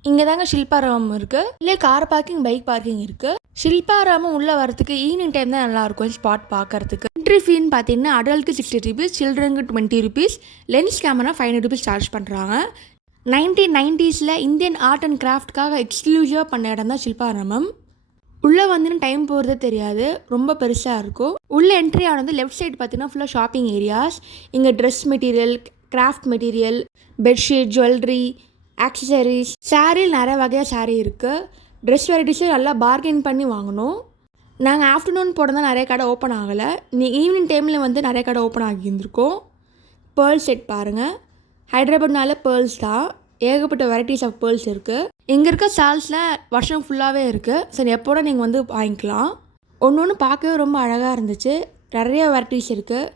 இங்கே தாங்க ஷில்பாராமம் இருக்குது. இல்லை கார் பார்க்கிங், பைக் பார்க்கிங் இருக்குது. ஷில்பாராமம் உள்ளே வரத்துக்கு ஈவினிங் டைம் தான் நல்லாயிருக்கும் ஸ்பாட் பார்க்குறதுக்கு. என்ட்ரி என்ட்ரி ஃபீன்னு பார்த்தீங்கன்னா அடல்ட்டுக்கு 60 ருபீஸ், சில்ட்ரனுக்கு 20 rupees, lens camera 500 rupees charge பண்ணுறாங்க. 1990s இந்தியன் ஆர்ட் அண்ட் கிராஃப்ட்காக எக்ஸ்க்ளூசிவாக பண்ண இடம் தான் ஷில்பாராமம். உள்ளே வந்து டைம் போகிறதே தெரியாது, ரொம்ப பெருசாக இருக்கும். உள்ளே என்ட்ரி ஆனது லெஃப்ட் சைடு பார்த்தீங்கன்னா ஃபுல்லாக ஷாப்பிங் ஏரியாஸ். இங்கே dress material, craft material, bedsheet, jewellery, accessories, sari நிறைய வகையாக சாரீ இருக்குது. ட்ரெஸ் வெரைட்டிஸும் நல்லா பார்கெயின் பண்ணி வாங்கணும். நாங்கள் ஆஃப்டர்நூன் போனால் நிறைய கடை ஓப்பன் ஆகலை. ஈவினிங் டைமில் வந்து நிறைய கடை ஓப்பன் ஆகியிருந்திருக்கோம். பேர்ல் செட் பாருங்கள், ஹைதராபாத்னால பேர்ல்ஸ் தான், ஏகப்பட்ட வெரைட்டிஸ் ஆஃப் பேர்ல்ஸ் இருக்குது. இங்கே இருக்க ஸ்டால்ஸில் வருஷம் ஃபுல்லாகவே இருக்குது. சரி, எப்போட நீங்கள் வந்து வாங்கிக்கலாம். ஒன்று ஒன்று பார்க்கவே ரொம்ப அழகாக இருந்துச்சு. நிறைய வெரைட்டிஸ் இருக்குது.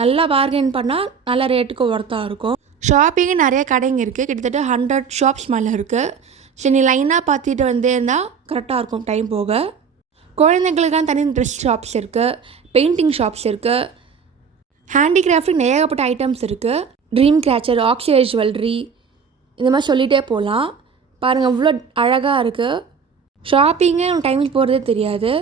நல்லா பார்கெயின் பண்ணால் நல்ல ரேட்டுக்கு ஒர்த்தாக இருக்கும். ஷாப்பிங்கு நிறைய கடைங்க இருக்குது. கிட்டத்தட்ட 100 ஷாப்ஸ் மேலே இருக்குது. சரி, நீ லைனாக பார்த்துட்டு வந்தே இருந்தால் கரெக்டாக இருக்கும் டைம் போக. குழந்தைங்களுக்கான தனி ட்ரெஸ் ஷாப்ஸ் இருக்குது, பெயிண்டிங் ஷாப்ஸ் இருக்குது, ஹேண்டிகிராஃப்ட் ஏகப்பட்ட ஐட்டம்ஸ் இருக்குது. ட்ரீம் கேச்சர், ஆக்சிடைஸ் ஜுவல்லரி, இந்த மாதிரி சொல்லிகிட்டே போகலாம். பாருங்கள், இவ்வளோ அழகாக இருக்குது. ஷாப்பிங்கே டைமில் போகிறதே தெரியாது.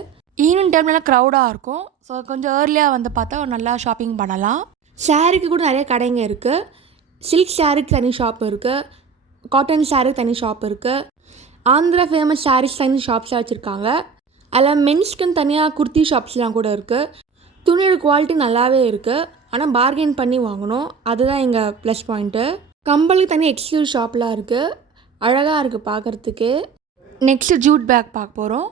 ஈவினிங் டைம்லலாம் க்ரௌடாக இருக்கும். ஸோ கொஞ்சம் ஏர்லியாக வந்து பார்த்தா நல்லா ஷாப்பிங் பண்ணலாம். சாரீக்கு கூட நிறைய கடைங்க இருக்குது. சில்க் சாரீக்கு தனி ஷாப் இருக்குது, காட்டன் சாரீக்கு தனி ஷாப் இருக்குது, ஆந்திரா ஃபேமஸ் சாரீஸ் தனி ஷாப்ஸாக வச்சுருக்காங்க. அதில் மென்ஸ்க்குன்னு தனியாக குர்த்தி ஷாப்ஸ்லாம் கூட இருக்குது. துணியோட குவாலிட்டி நல்லாவே இருக்குது. ஆனால் பார்கெயின் பண்ணி வாங்கணும், அதுதான் எங்கள் ப்ளஸ் பாயிண்ட்டு. கம்பலுக்கு தனி எக்ஸ்க்ளூசிவ் ஷாப்லாம் இருக்குது, அழகாக இருக்குது பார்க்குறதுக்கு. நெக்ஸ்ட்டு ஜூட் பேக் பார்க்க போகிறோம்.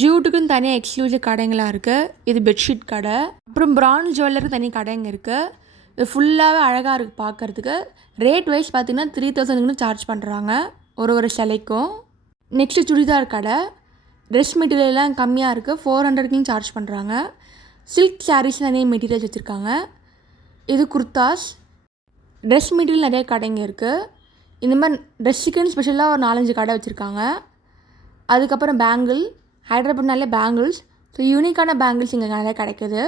ஜூட்டுக்குன்னு தனியாக எக்ஸ்க்ளூசிவ் கடைங்களாக இருக்குது. இது பெட்ஷீட் கடை. அப்புறம் பிரான்ஸ் ஜுவல்லருக்கு தனி கடைங்க இருக்குது. இது ஃபுல்லாகவே அழகாக இருக்குது பார்க்குறதுக்கு. ரேட் வைஸ் பார்த்திங்கன்னா 3000 சார்ஜ் பண்ணுறாங்க ஒரு சிலைக்கும். நெக்ஸ்ட்டு சுடிதார் கடை. ட்ரெஸ் மெட்டீரியல்லாம் கம்மியாக இருக்குது, 400 சார்ஜ் பண்ணுறாங்க. சில்க் சாரீஸ் நிறைய மெட்டீரியல்ஸ் வச்சுருக்காங்க. இது குர்தாஸ். ட்ரெஸ் மெட்டீரியல் நிறைய கடைங்க இருக்குது. இந்த மாதிரி ட்ரெஸ்ஸுக்குன்னு ஸ்பெஷலாக ஒரு 4-5 கடை வச்சுருக்காங்க. அதுக்கப்புறம் பேங்கிள், ஹைதராபாத்னாலே பேங்கிள்ஸ். ஸோ யூனிக்கான பேங்கிள்ஸ் இங்கே நிறையா கிடைக்குது.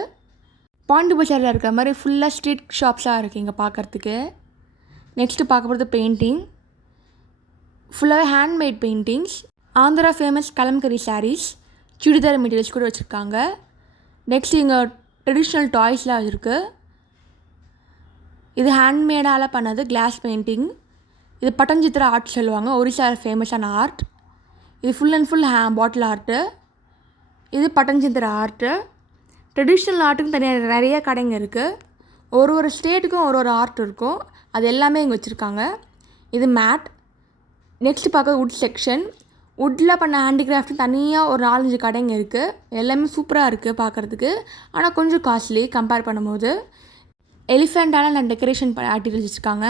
பாண்டி பஜாரில் இருக்கிற மாதிரி ஃபுல்லாக ஸ்ட்ரீட் ஷாப்ஸாக இருக்குது இங்கே பார்க்குறதுக்கு. நெக்ஸ்ட்டு பார்க்க போகிறது பெயிண்டிங். ஃபுல்லாகவே handmade paintings. Andhra famous Kalamkari saris, churidar materials கூட வச்சுருக்காங்க. நெக்ஸ்ட் இங்கே ட்ரெடிஷ்னல் டாய்ஸ்லாம் இருக்குது. இது ஹேண்ட்மேடால் பண்ணது, கிளாஸ் பெயிண்டிங். இது பட்டஞ்சித்திர ஆர்ட் சொல்லுவாங்க, ஒரிசா ஃபேமஸான ஆர்ட். இது full and full bottle art. இது பட்டஞ்சித்திர ஆர்ட்டு. ட்ரெடிஷ்னல் ஆர்ட்டுக்கு தனியாக நிறைய கடைங்க இருக்குது. ஒரு ஸ்டேட்டுக்கும் ஒரு ஆர்ட் இருக்கும், அது எல்லாமே இங்கே வச்சுருக்காங்க. இது மேட். நெக்ஸ்ட் பார்க்க வுட் செக்ஷன். வுட்டில் பண்ண ஹேண்டிகிராஃப்ட் தனியாக ஒரு 4-5 கடைங்க இருக்குது. எல்லாமே சூப்பராக இருக்குது பார்க்குறதுக்கு, ஆனால் கொஞ்சம் காஸ்ட்லி கம்பேர் பண்ணும்போது. எலிஃபெண்ட்டால் நான் டெக்கரேஷன் ஆக்டிவிட்டிஸ் வச்சுருக்காங்க.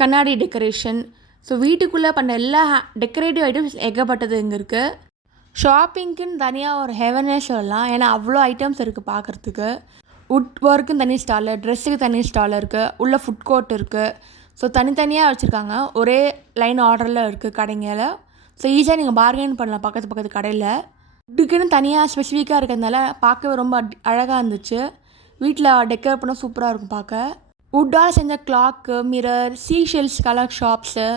கண்ணாடி டெக்கரேஷன். ஸோ வீட்டுக்குள்ளே பண்ண எல்லா டெக்கரேட்டிவ் ஐட்டம்ஸ் ஏகப்பட்டது இங்கே இருக்குது. ஷாப்பிங்க்குன்னு தனியாக ஒரு ஹெவனே சொல்லலாம், ஏன்னா அவ்வளோ ஐட்டம்ஸ் இருக்குது பார்க்குறதுக்கு. வுட் ஒர்க்குன்னு தனி ஸ்டாலு, ட்ரெஸ்ஸுக்கு தனி ஸ்டால் இருக்குது, உள்ள ஃபுட் கோர்ட் இருக்குது. ஸோ தனித்தனியாக வச்சுருக்காங்க, ஒரே லைன் ஆர்டரில் இருக்குது கடைங்களை. ஸோ ஈஸியாக நீங்கள் பார்கெயின் பண்ணலாம் பக்கத்து கடையில். வுட்டுக்குன்னு தனியாக ஸ்பெசிஃபிக்காக இருக்கிறதுனால பார்க்கவே ரொம்ப அழகாக இருந்துச்சு. வீட்டில் டெக்கரேட் பண்ணால் சூப்பராக இருக்கும் பார்க்க. வுட்டால் செஞ்ச clock, mirror, Seychelles colour shops,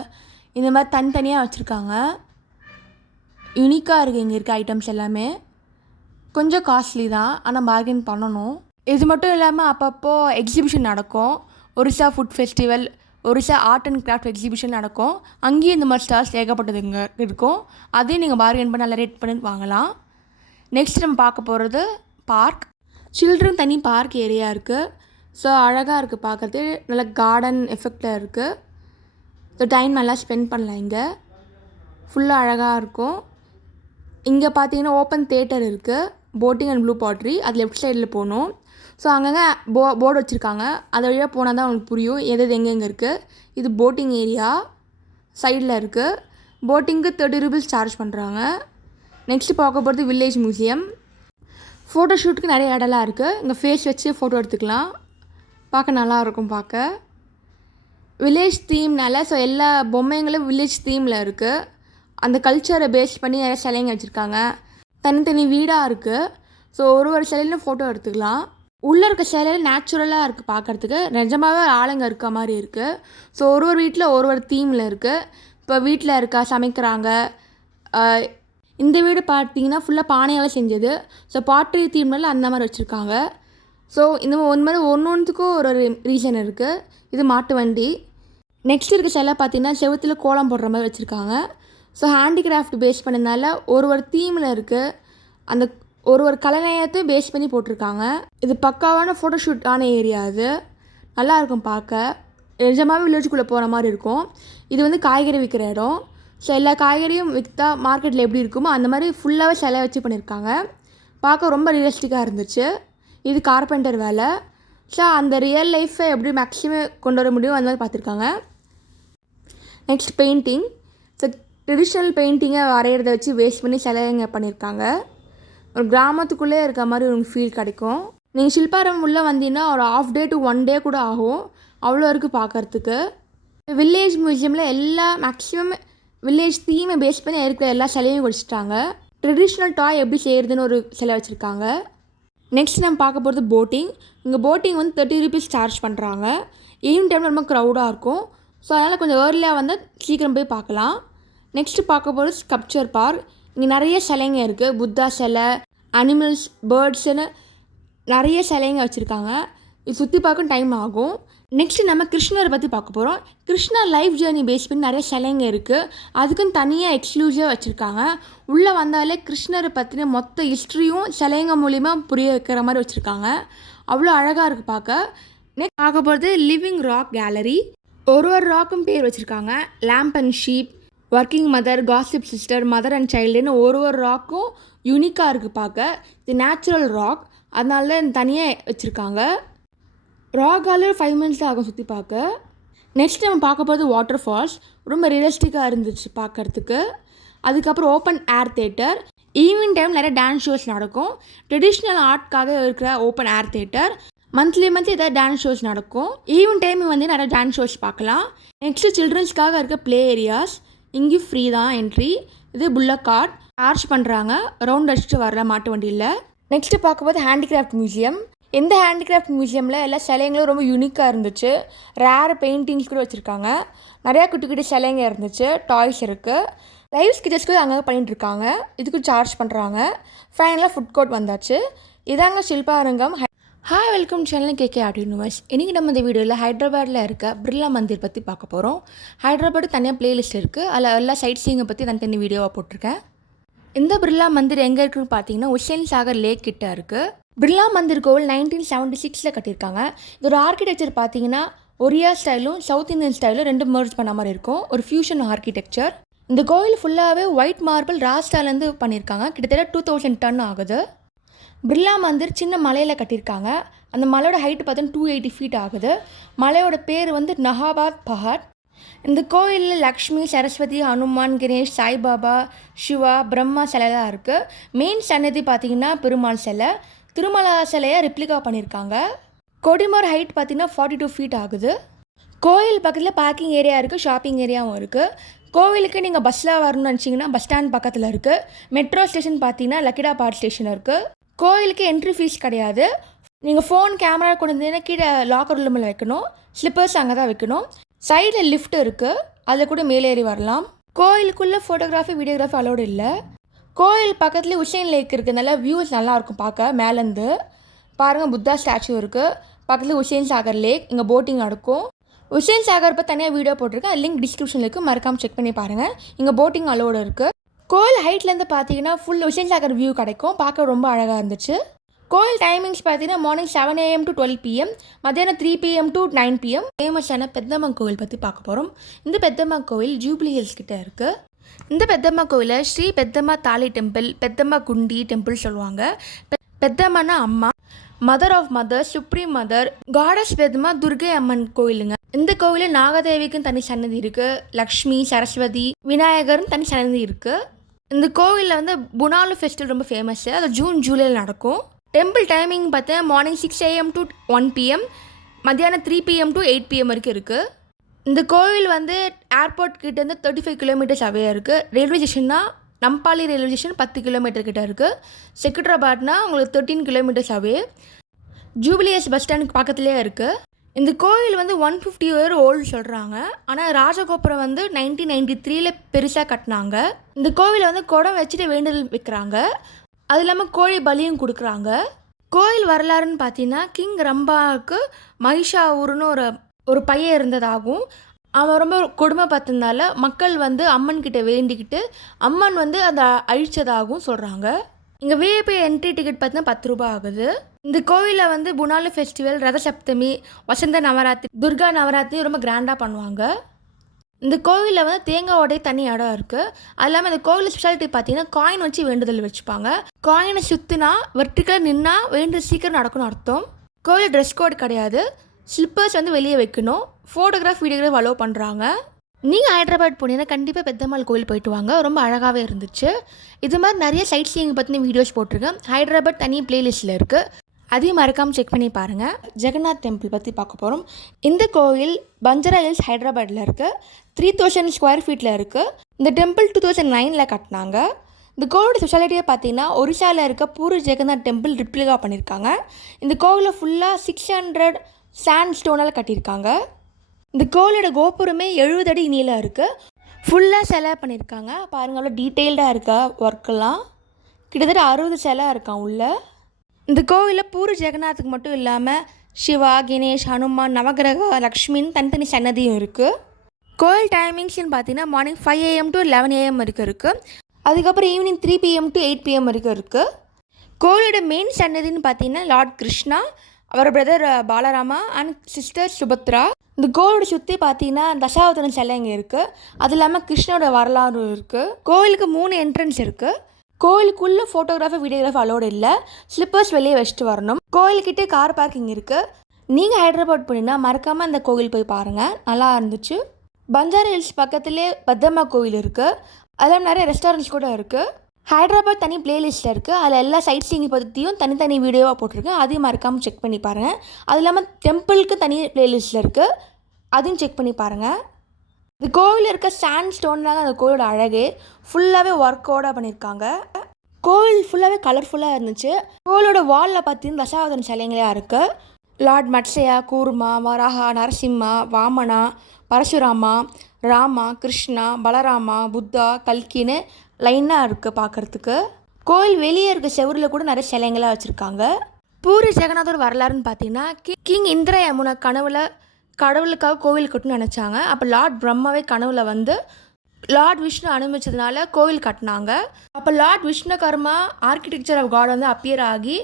இந்த மாதிரி தனித்தனியாக வச்சுருக்காங்க. யூனிக்காக இருக்குது இங்கே இருக்க ஐட்டம்ஸ் எல்லாமே. கொஞ்சம் காஸ்ட்லி தான், ஆனால் பார்கெயின் பண்ணணும். இது மட்டும் இல்லாமல் அப்பப்போ எக்ஸிபிஷன் நடக்கும். Orissa food festival, Orissa art and craft exhibition நடக்கும். அங்கேயும் இந்த மாதிரி ஸ்டால்ஸ் ஏகப்பட்டது இங்கே இருக்கும். அதையும் நீங்கள் பார்கெயின் பண்ணி நல்லா ரேட் பண்ணி வாங்கலாம். நெக்ஸ்ட் நம்ம பார்க்க போகிறது பார்க். சில்ட்ரன் தனி பார்க் ஏரியா இருக்குது. ஸோ அழகாக இருக்குது பார்க்குறது, நல்லா கார்டன் எஃபெக்டில் இருக்குது. ஸோ டைம் நல்லா ஸ்பெண்ட் பண்ணலாம் இங்கே, ஃபுல்லாக அழகாக இருக்கும். இங்கே பார்த்தீங்கன்னா ஓப்பன் தியேட்டர் இருக்குது, போட்டிங் அண்ட் ப்ளூ பாட்ரி. அது லெஃப்ட் சைடில் போகணும். ஸோ அங்கங்கே போர்டு வச்சுருக்காங்க, அது வழியாக போனால் தான் உங்களுக்கு புரியும் எது எங்கெங்கே இருக்குது. இது போட்டிங் ஏரியா சைடில் இருக்குது. போட்டிங்க்கு 30 ரூபீஸ் சார்ஜ் பண்ணுறாங்க. நெக்ஸ்ட்டு பார்க்க போகிறது வில்லேஜ் மியூசியம். ஃபோட்டோ ஷூட்டுக்கு நிறைய இடம்லாம் இருக்குது. இங்கே ஃபேஸ் வச்சு ஃபோட்டோ எடுத்துக்கலாம், பார்க்க நல்லாயிருக்கும் பார்க்க. வில்லேஜ் தீம்னால ஸோ எல்லா பொம்மைங்களும் வில்லேஜ் தீமில் இருக்குது. அந்த கல்ச்சரை பேஸ் பண்ணி நிறைய சிலைங்க வச்சுருக்காங்க. தனித்தனி வீடாக இருக்குது. ஸோ ஒரு சிலையிலும் ஃபோட்டோ எடுத்துக்கலாம். உள்ளே இருக்க சிலையில் நேச்சுரலாக இருக்குது பார்க்குறதுக்கு, நிஜமாகவே ஆளுங்க இருக்க மாதிரி இருக்குது. ஸோ ஒரு வீட்டில் ஒரு தீமில் இருக்குது. இப்போ வீட்டில் இருக்கா சமைக்கிறாங்க. இந்த வீடு பார்த்தீங்கன்னா ஃபுல்லாக பானையால் செஞ்சது. ஸோ பாட்ரி தீம்னால அந்த மாதிரி வச்சுருக்காங்க. ஸோ இந்த மாதிரி ஒன்றுத்துக்கும் ஒரு ரீசன் இருக்குது. இது மாட்டு வண்டி. நெக்ஸ்ட் இருக்க சிலை பார்த்திங்கன்னா செவுத்தில் கோலம் போடுற மாதிரி வச்சுருக்காங்க. ஸோ ஹேண்டிகிராஃப்ட் பேஸ் பண்ணதுனால ஒரு தீமில் இருக்குது. அந்த ஒரு கலைநயத்தையும் பேஸ் பண்ணி போட்டிருக்காங்க. இது பக்காவான ஃபோட்டோஷூட்டான ஏரியா. அது நல்லாயிருக்கும் பார்க்க. நிஜமாகவே வில்லேஜுக்குள்ளே போகிற மாதிரி இருக்கும். இது வந்து காய்கறி விற்கிற இடம். ஸோ எல்லா காய்கறியும் விற்றா மார்க்கெட்டில் எப்படி இருக்குமோ அந்த மாதிரி ஃபுல்லாகவே சிலை வச்சு பண்ணியிருக்காங்க. பார்க்க ரொம்ப ரியலிஸ்டிக்காக இருந்துச்சு. இது கார்பெண்டர் வேலை. ஸோ அந்த ரியல் லைஃப்பை எப்படி மேக்ஸிமம் கொண்டு வர முடியும் அந்த மாதிரி பார்த்துருக்காங்க. Next painting. ஸோ ட்ரெடிஷ்னல் பெயிண்டிங்கை வரைகிறத வச்சு வேஸ்ட் பண்ணி சிலைங்க பண்ணியிருக்காங்க. ஒரு கிராமத்துக்குள்ளே இருக்க மாதிரி ஒரு ஃபீல் கிடைக்கும். நீங்கள் சில்பாரம் உள்ளே வந்தீங்கன்னா ஒரு ½ டே to 1 day கூட ஆகும். அவ்வளோ இருக்குது பார்க்குறதுக்கு. வில்லேஜ் மியூசியமில் எல்லா மேக்ஸிமம் வில்லேஜ் தீமை பேஸ் பண்ணி இருக்கிற எல்லா சிலையும் வச்சுட்டாங்க. ட்ரெடிஷ்னல் டாய் எப்படி செய்கிறதுன்னு ஒரு சிலை வச்சுருக்காங்க. நெக்ஸ்ட் நம்ம பார்க்க போகிறது போட்டிங். இங்கே போட்டிங் வந்து 30 rupees சார்ஜ் பண்ணுறாங்க. ஈவினிங் டைமில் ரொம்ப க்ரௌடாக இருக்கும். ஸோ அதனால் கொஞ்சம் ஏர்லியாக வந்தால் சீக்கிரம் போய் பார்க்கலாம். நெக்ஸ்ட்டு பார்க்க போகிறது ஸ்கல்ப்சர் பார்க். இங்கே நிறைய சிலைங்க இருக்குது. புத்தா சிலை, அனிமல்ஸ், பேர்ட்ஸுன்னு நிறைய சிலைங்க வச்சுருக்காங்க. இது சுற்றி பார்க்க டைம் ஆகும். நெக்ஸ்ட்டு நம்ம கிருஷ்ணரை பற்றி பார்க்க போகிறோம். கிருஷ்ணா லைஃப் ஜேர்னி பேஸ் பண்ணி நிறைய சிலைங்க இருக்குது. அதுக்குன்னு தனியாக எக்ஸ்க்ளூசிவாக வச்சுருக்காங்க. உள்ளே வந்தாலே கிருஷ்ணரை பற்றின மொத்த ஹிஸ்ட்ரியும் சிலைங்க மூலிமா புரிய வைக்கிற மாதிரி வச்சுருக்காங்க. அவ்வளோ அழகாக இருக்குது பார்க்க. நெக்ஸ்ட் பார்க்க போகிறது லிவிங் ராக் கேலரி. ஒரு ராக்கும் பேர் வச்சுருக்காங்க. Lamb and sheep, working mother, gossip sister, mother and சைல்டுன்னு ஒரு ராக்கும் யூனிக்காக இருக்குது பார்க்க. இது நேச்சுரல் ராக், அதனால தான் தனியாக வச்சுருக்காங்க. ராக்கால் 5 minutes ஆகும் சுற்றி பார்க்க. நெக்ஸ்ட் நம்ம பார்க்க போகிறது வாட்டர் ஃபால்ஸ். ரொம்ப ரியலிஸ்டிக்காக இருந்துச்சு பார்க்குறதுக்கு. அதுக்கப்புறம் open air theatre. Evening time நிறைய டான்ஸ் ஷோஸ் நடக்கும். ட்ரெடிஷ்னல் ஆர்ட்காக இருக்கிற ஓப்பன் ஏர் தேட்டர். மந்த்லி ஏதாவது டான்ஸ் ஷோஸ் நடக்கும். ஈவினிங் டைம் வந்து நிறைய டான்ஸ் ஷோஸ் பார்க்கலாம். நெக்ஸ்ட்டு சில்ட்ரன்ஸ்க்காக இருக்க ப்ளே ஏரியாஸ். இங்கேயும் ஃப்ரீ தான் என்ட்ரி. இது புல்லக் கார்ட் சார்ஜ் பண்ணுறாங்க. ரவுண்ட் அடிச்சுட்டு வர மாட்டு வண்டியில். நெக்ஸ்ட்டு பார்க்கும்போது ஹேண்டிகிராஃப்ட் மியூசியம். இந்த ஹேண்டிகிராஃப்ட் மியூசியமில் எல்லா சிலைங்களும் ரொம்ப யூனிக்காக இருந்துச்சு. ரேர் பெயிண்டிங்ஸ் கூட வச்சுருக்காங்க. நிறையா குட்டி குட்டி சிலைங்க இருந்துச்சு. டாய்ஸ் இருக்குது. லைவ் ஸ்கெச்சஸ் கூட அங்கே பண்ணிட்டுருக்காங்க. இதுக்கு சார்ஜ் பண்ணுறாங்க. ஃபைனலாக ஃபுட் கோர்ட் வந்தாச்சு. இதாங்க Shilparamam. Hi, welcome channel KK art universe. இன்றைக்கி நம்ம இந்த வீடியோவில் ஹைதராபாத்தில் இருக்க பிர்லா மந்திர் பற்றி பார்க்க போகிறோம். ஹைதராபாத் தனியாக பிளேலிஸ்ட் இருக்குது. அதில் எல்லா சைட் சீங்கை பற்றி தனி வீடியோவாக போட்டிருக்கேன். இந்த பிர்லா மந்திர் எங்கே இருக்குன்னு பார்த்தீங்கன்னா உசேன் சாகர் லேக் கிட்ட இருக்குது. பிர்லா மந்திர் கோவில் 1976 கட்டியிருக்காங்க. இதோட ஆர்கிடெக்சர் பார்த்தீங்கன்னா ஒரியா ஸ்டைலும் சவுத் இந்தியன் ஸ்டைலும் ரெண்டு மர்ஜ் பண்ண மாதிரி இருக்கும். ஒரு ஃபியூஷன் ஆர்கிடெக்சர். இந்த கோவில் ஃபுல்லாகவே ஒயிட் மார்பிள் ராஸ்டாலேருந்து பண்ணியிருக்காங்க. கிட்டத்தட்ட 2000 டன் ஆகுது. பிர்லா மந்திர் சின்ன மலையில் கட்டியிருக்காங்க. அந்த மலையோட ஹைட்டு பார்த்தீங்கன்னா 280 feet ஆகுது. மலையோட பேர் வந்து நஹாபாத் பஹாட். இந்த கோயிலில் லக்ஷ்மி, சரஸ்வதி, ஹனுமான், கணேஷ், சாய்பாபா, சிவா, பிரம்மா சிலைலாம் இருக்குது. மெயின் சன்னதி பார்த்திங்கன்னா பெருமாள் சிலை. திருமலா சிலையை ரிப்ளிகா பண்ணியிருக்காங்க. கொடிமர் ஹைட் பார்த்திங்கன்னா 42 feet ஆகுது. கோயில் பக்கத்தில் பார்க்கிங் ஏரியா இருக்குது, ஷாப்பிங் ஏரியாவும் இருக்குது. கோவிலுக்கு நீங்கள் பஸ்ஸில் வரணும்னு நினச்சிங்கன்னா பஸ் ஸ்டாண்ட் பக்கத்தில் இருக்குது. மெட்ரோ ஸ்டேஷன் பார்த்தீங்கன்னா லக்கிடாபாட் ஸ்டேஷன் இருக்குது. கோயிலுக்கு என்ட்ரி ஃபீஸ் கிடையாது. நீங்கள் ஃபோன் கேமரா கொண்டு வந்தீங்கன்னா கீழே லாக்கர் ரூமில் வைக்கணும். ஸ்லிப்பர்ஸ் அங்கே தான் வைக்கணும். சைடில் லிஃப்ட் இருக்குது, அதில் கூட மேலேறி வரலாம். கோயிலுக்குள்ளே ஃபோட்டோகிராஃபி, வீடியோகிராஃபி அலோடு இல்லை. கோயில் பக்கத்துலேயே உசேன் லேக் இருக்கிறதுனால வியூஸ் நல்லாயிருக்கும் பார்க்க. மேலேருந்து பாருங்கள், புத்தா ஸ்டாச்சு இருக்குது. பக்கத்தில் உசேன் சாகர் லேக். இங்கே போட்டிங் நடக்கும். உசேன் சாகர் இப்போ தனியாக வீடியோ போட்டிருக்கேன். அது லிங்க் டிஸ்கிரிப்ஷனில் இருக்குது, மறக்காமல் செக் பண்ணி பாருங்கள். இங்கே போட்டிங் அலோடு இருக்குது. கோயில் ஹைட்லேருந்து பார்த்தீங்கன்னா ஃபுல் உசேன் சாகர் வியூ கிடைக்கும். பார்க்க ரொம்ப அழகாக இருந்துச்சு. கோயில் டைமிங்ஸ் பார்த்தீங்கன்னா மார்னிங் 7 AM to 12 PM, மத்தியானம் 3 PM to 9 PM. ஃபேமஸான பெத்தம்மா கோவில் பற்றி பார்க்க போகிறோம். இந்த பெத்தம்மா கோவில் ஜூப்ளி ஹில்ஸ் கிட்டே இருக்குது. இந்த பெத்தம்மா கோவிலை ஸ்ரீ பெத்தம்மா தாலி டெம்பிள், பெத்தம்மா குண்டி டெம்பிள் சொல்லுவாங்க. பெத்தம்மானா அம்மா, mother of mother, supreme mother, goddess Peddamma Durgai Amman கோயிலுங்க. இந்த கோவிலில் நாகதேவிக்குன்னு தனி சன்னதி இருக்குது. லக்ஷ்மி, சரஸ்வதி, விநாயகர்னு தனி சன்னதி இருக்குது. இந்த கோவிலில் வந்து புனாலு ஃபெஸ்டிவல் ரொம்ப ஃபேமஸ்ஸு. அது ஜூன் ஜூலையில் நடக்கும். டெம்பிள் டைமிங் பார்த்தா மார்னிங் 6 AM to 1 PM, மத்தியானம் 3 PM to 8 PM வரைக்கும் இருக்குது. இந்த கோவில் வந்து ஏர்போர்ட் கிட்டேருந்து 35 kilometers அவே இருக்குது. ரயில்வே ஸ்டேஷன்னா நம்பாலி ரயில்வே ஸ்டேஷன் 10 kilometer கிட்ட இருக்குது. செக்ரட்டராபாத்னா உங்களுக்கு 13 kilometers அவே. ஜூபிலியஸ் பஸ் ஸ்டாண்டுக்கு பக்கத்துலேயே இருக்குது. இந்த கோவில் வந்து 150 year ஓல்டு சொல்கிறாங்க. ஆனால் ராஜகோபுரம் வந்து 1993 பெருசாக கட்டினாங்க. இந்த கோவிலை வந்து குடம் வச்சுட்டு வேண்டுதல் வைக்கிறாங்க. அது இல்லாமல் கோழி பலியும் கொடுக்குறாங்க. கோயில் வரலாறுன்னு பார்த்தீங்கன்னா, கிங் ரம்பாவுக்கு மகிஷாசூரன்னு ஒரு ஒரு பையன் இருந்ததாகவும், அவன் ரொம்ப கொடுமை பார்த்ததுனால மக்கள் வந்து அம்மன் கிட்ட வேண்டிக்கிட்டு, அம்மன் வந்து அத அழிச்சதாகவும் சொல்றாங்க. இங்க விஐபி என்ட்ரி டிக்கெட் பார்த்தீங்கன்னா ரூ. 10 ஆகுது. இந்த கோவில்ல வந்து புனாலு ஃபெஸ்டிவல், ரத சப்தமி, வசந்த நவராத்திரி, துர்கா நவராத்திரி ரொம்ப கிராண்டா பண்ணுவாங்க. இந்த கோவிலில் வந்து தேங்காய் உடைய தனி இடம் இருக்குது. அது இல்லாமல் இந்த கோவில் ஸ்பெஷாலிட்டி பார்த்தீங்கன்னா காயின் வச்சு வேண்டுதல் வச்சுப்பாங்க. காயினை சுற்றினா வெர்டிக்கலாக நின்னா வேண்டு சீக்கிரம் நடக்கணும்னு அர்த்தம். கோவில் ட்ரெஸ் கோட் கிடையாது. ஸ்லிப்பர்ஸ் வந்து வெளியே வைக்கணும். ஃபோட்டோகிராஃப் வீடியோகிராஃப் அலோவ் பண்ணுறாங்க. நீங்கள் ஹைதராபாத் போனீங்கன்னா கண்டிப்பாக பெத்தம்மாள் கோவில் போயிட்டு வாங்க. ரொம்ப அழகாகவே இருந்துச்சு. இது மாதிரி நிறைய சைட் சீயிங் பற்றின வீடியோஸ் போட்டிருக்கேன். ஹைதராபாத் தனி பிளேலிஸ்ட்டில் இருக்குது. அதையும் மறக்காமல் செக் பண்ணி பாருங்கள். ஜெகநாத் டெம்பிள் பற்றி பார்க்க போகிறோம். இந்த கோவில் பஞ்சரா ஹில்ஸ் ஹைதராபாத்தில் இருக்குது. 3000 ஸ்கொயர் ஃபீட்டில் இருக்குது. இந்த டெம்பிள் 2009 கட்டினாங்க. இந்த கோவிலோட ஸ்பெஷாலிட்டியை பார்த்தீங்கன்னா ஒரிசாவில் இருக்க பூரி ஜெகநாத் டெம்பிள் ரிப்ளிகா பண்ணியிருக்காங்க. இந்த கோவிலை ஃபுல்லாக 600 சாண்ட் ஸ்டோனால் கட்டியிருக்காங்க. இந்த கோவிலோட கோபுரமே 70 அடி நீளம் இருக்குது. ஃபுல்லாக சிலை பண்ணியிருக்காங்க. பாருங்கள், அவ்வளோ டீட்டெயில்டாக இருக்கா ஒர்க்கெல்லாம். கிட்டத்தட்ட 60 சிலை இருக்கான் உள்ள. இந்த கோவிலில் பூரி ஜெகநாத்துக்கு மட்டும் இல்லாமல் சிவா, கணேஷ், ஹனுமான், நவகிரக, லக்ஷ்மின்னு தனித்தனி சன்னதியும் இருக்குது. கோயில் டைமிங்ஸ்னு பார்த்தீங்கன்னா மார்னிங் 5 AM to 11 AM வரைக்கும் இருக்குது. அதுக்கப்புறம் ஈவினிங் 3 PM to 8 PM வரைக்கும் இருக்குது. கோவிலோட மெயின் சன்னதின்னு பார்த்தீங்கன்னா லார்ட் கிருஷ்ணா, அவர் brother Balarama and sister Subhadra. இந்த கோவிலோட சுற்றி பார்த்தீங்கன்னா தசாவதாரம் சிலை இங்கே இருக்குது. அது இல்லாமல் கிருஷ்ணோட வரலாறு இருக்குது. கோவிலுக்கு 3 என்ட்ரன்ஸ் இருக்குது. கோயிலுக்குள்ளே ஃபோட்டோகிராஃபி வீடியோகிராஃபி அலோடு இல்லை. ஸ்லிப்பர்ஸ் வெளியே வச்சுட்டு வரணும். கோயிலுக்கிட்டே கார் பார்க்கிங் இருக்குது. நீங்கள் ஹைதராபாத் போனீங்கன்னா மறக்காமல் அந்த கோவில் போய் பாருங்கள், நல்லா இருந்துச்சு. பஞ்சாரா ஹில்ஸ் பக்கத்துலேயே பத்தம்மா கோவில் இருக்குது. அதில் நிறைய ரெஸ்டாரண்ட்ஸ் கூட இருக்குது. ஹைதராபாத் தனி பிளேலிஸ்ட்டில் இருக்குது. அதில் எல்லா சைட் சீயிங் பற்றியும் தனித்தனி வீடியோவாக போட்டிருக்கேன். அதையும் மறக்காமல் செக் பண்ணி பாருங்கள். அது இல்லாமல் டெம்பிளுக்கு தனி பிளேலிஸ்ட்டில் இருக்குது. அதையும் செக் பண்ணி பாருங்கள். இந்த கோவிலில் இருக்க சாண்ட் ஸ்டோன் தாங்க அந்த கோவிலோட அழகே. ஃபுல்லாகவே ஒர்க்கோட பண்ணியிருக்காங்க. கோவில் ஃபுல்லாகவே கலர்ஃபுல்லாக இருந்துச்சு. கோவிலோட வாலில் பார்த்தீங்கன்னா தசாவதாரம் சிலைங்களாக இருக்குது. லார்ட் மத்ஸ்யா, கூர்மா, வராஹா, நரசிம்மா, வாமனா, பரசுராமா, ராமா, கிருஷ்ணா, பலராமா, புத்தா, கல்கின்னு லைனாக இருக்குது பார்க்குறதுக்கு. கோவில் வெளியே இருக்க செவரில் கூட நிறைய சிலைங்களாக வச்சுருக்காங்க. பூரி ஜெகநாதோட வரலாறுன்னு பார்த்தீங்கன்னா கிங் இந்திர யமுனா கடவுளுக்காக கோவில் கட்டணும்னு நினச்சாங்க. அப்போ லார்ட் பிரம்மாவே கனவுல வந்து லார்ட் விஷ்ணு அனுமதிச்சதுனால கோவில் கட்டினாங்க. அப்போ லார்ட் விஷ்ணுகர்மா ஆர்கிடெக்சர் ஆஃப் காட் வந்து அப்பியர் ஆகி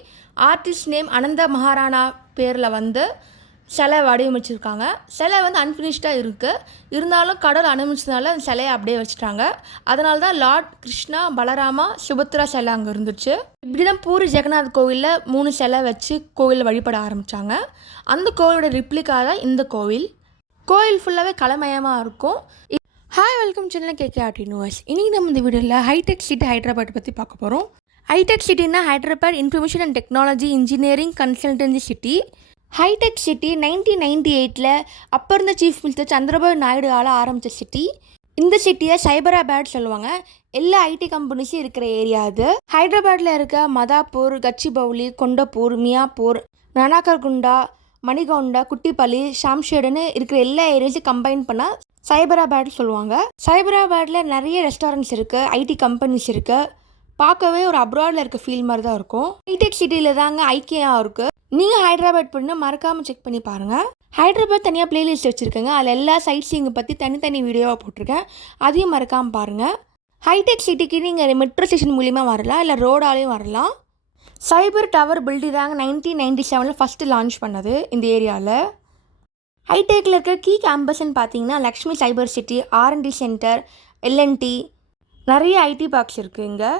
ஆர்டிஸ்ட் நேம் அனந்த மகாராணா பேரில் வந்து சிலை வடிவமைச்சிருக்காங்க. சிலை வந்து அன்ஃபினிஷ்டாக இருக்குது. இருந்தாலும் கடவுள் அனுமதிச்சதுனால அந்த சிலையை அப்படியே வச்சுட்டாங்க. அதனால தான் லார்ட் கிருஷ்ணா, பலராமா, சுபத்ரா சிலை அங்கே இருந்துச்சு. இப்படி தான் பூரி ஜெகநாத் கோவிலில் 3 சிலை வச்சு கோவிலில் வழிபட ஆரம்பித்தாங்க. அந்த கோவிலோட ரிப்ளிகா தான் இந்த கோவில். கோவில் ஃபுல்லாகவே கலைமயமாக இருக்கும். Hi, welcome channel KKRT news. இன்றைக்கி நம்ம இந்த வீடியோவில் ஹைடெக் சிட்டி ஹைதராபாத் பற்றி பார்க்க போகிறோம். ஹைடெக் சிட்டின்னா Hyderabad information and technology engineering consultancy city. Hitech city 1998 அப்போ இருந்த சீஃப் மினிஸ்டர் சந்திரபாபு நாயுடுவால் ஆரம்பித்த சிட்டி. இந்த சிட்டியை சைபராபாத் சொல்லுவாங்க. எல்லா ஐடி கம்பெனிஸும் இருக்கிற ஏரியா அது. ஹைதராபாத்தில் இருக்க மதாப்பூர், கச்சிபவுலி, கொண்டப்பூர், மியாப்பூர், நனாகர்குண்டா, மணிகவுண்டா, குட்டிப்பள்ளி, ஷாம்ஷேடுன்னு இருக்கிற எல்லா ஏரியாஸையும் கம்பைன் பண்ணால் சைபராபாத் சொல்லுவாங்க. சைபராபாத்தில் நிறைய ரெஸ்டாரண்ட்ஸ் இருக்குது, ஐடி கம்பெனிஸ் இருக்குது. பார்க்கவே ஒரு அப்ராடில் இருக்க ஃபீல் மாதிரி தான் இருக்கும். ஹைடெக் சிட்டியில் தாங்க ஐக்கியம் இருக்குது. நீங்கள் ஹைதராபாத் போனால் மறக்காமல் செக் பண்ணி பாருங்கள். ஹைதராபாத் தனியாக பிளேலிஸ்ட் வச்சுருக்கேங்க. அதில் எல்லா சைட் சீயிங்கை பற்றி தனித்தனி வீடியோவாக போட்டிருக்கேன். அதையும் மறக்காமல் பாருங்கள். ஹைடெக் சிட்டிக்கு நீங்கள் மெட்ரோ ஸ்டேஷன் மூலிமா வரலாம், இல்லை ரோடாலையும் வரலாம். சைபர் டவர் பில்டி தாங்க 1997 ஃபஸ்ட்டு லான்ச் பண்ணது இந்த ஏரியாவில். ஹைடெக்கில் இருக்க கீ கேம்பஸ்ன்னு பார்த்தீங்கன்னா Lakshmi cyber city, R&D centre, LNT, நிறைய ஐடி பார்க்ஸ் இருக்குது இங்கே.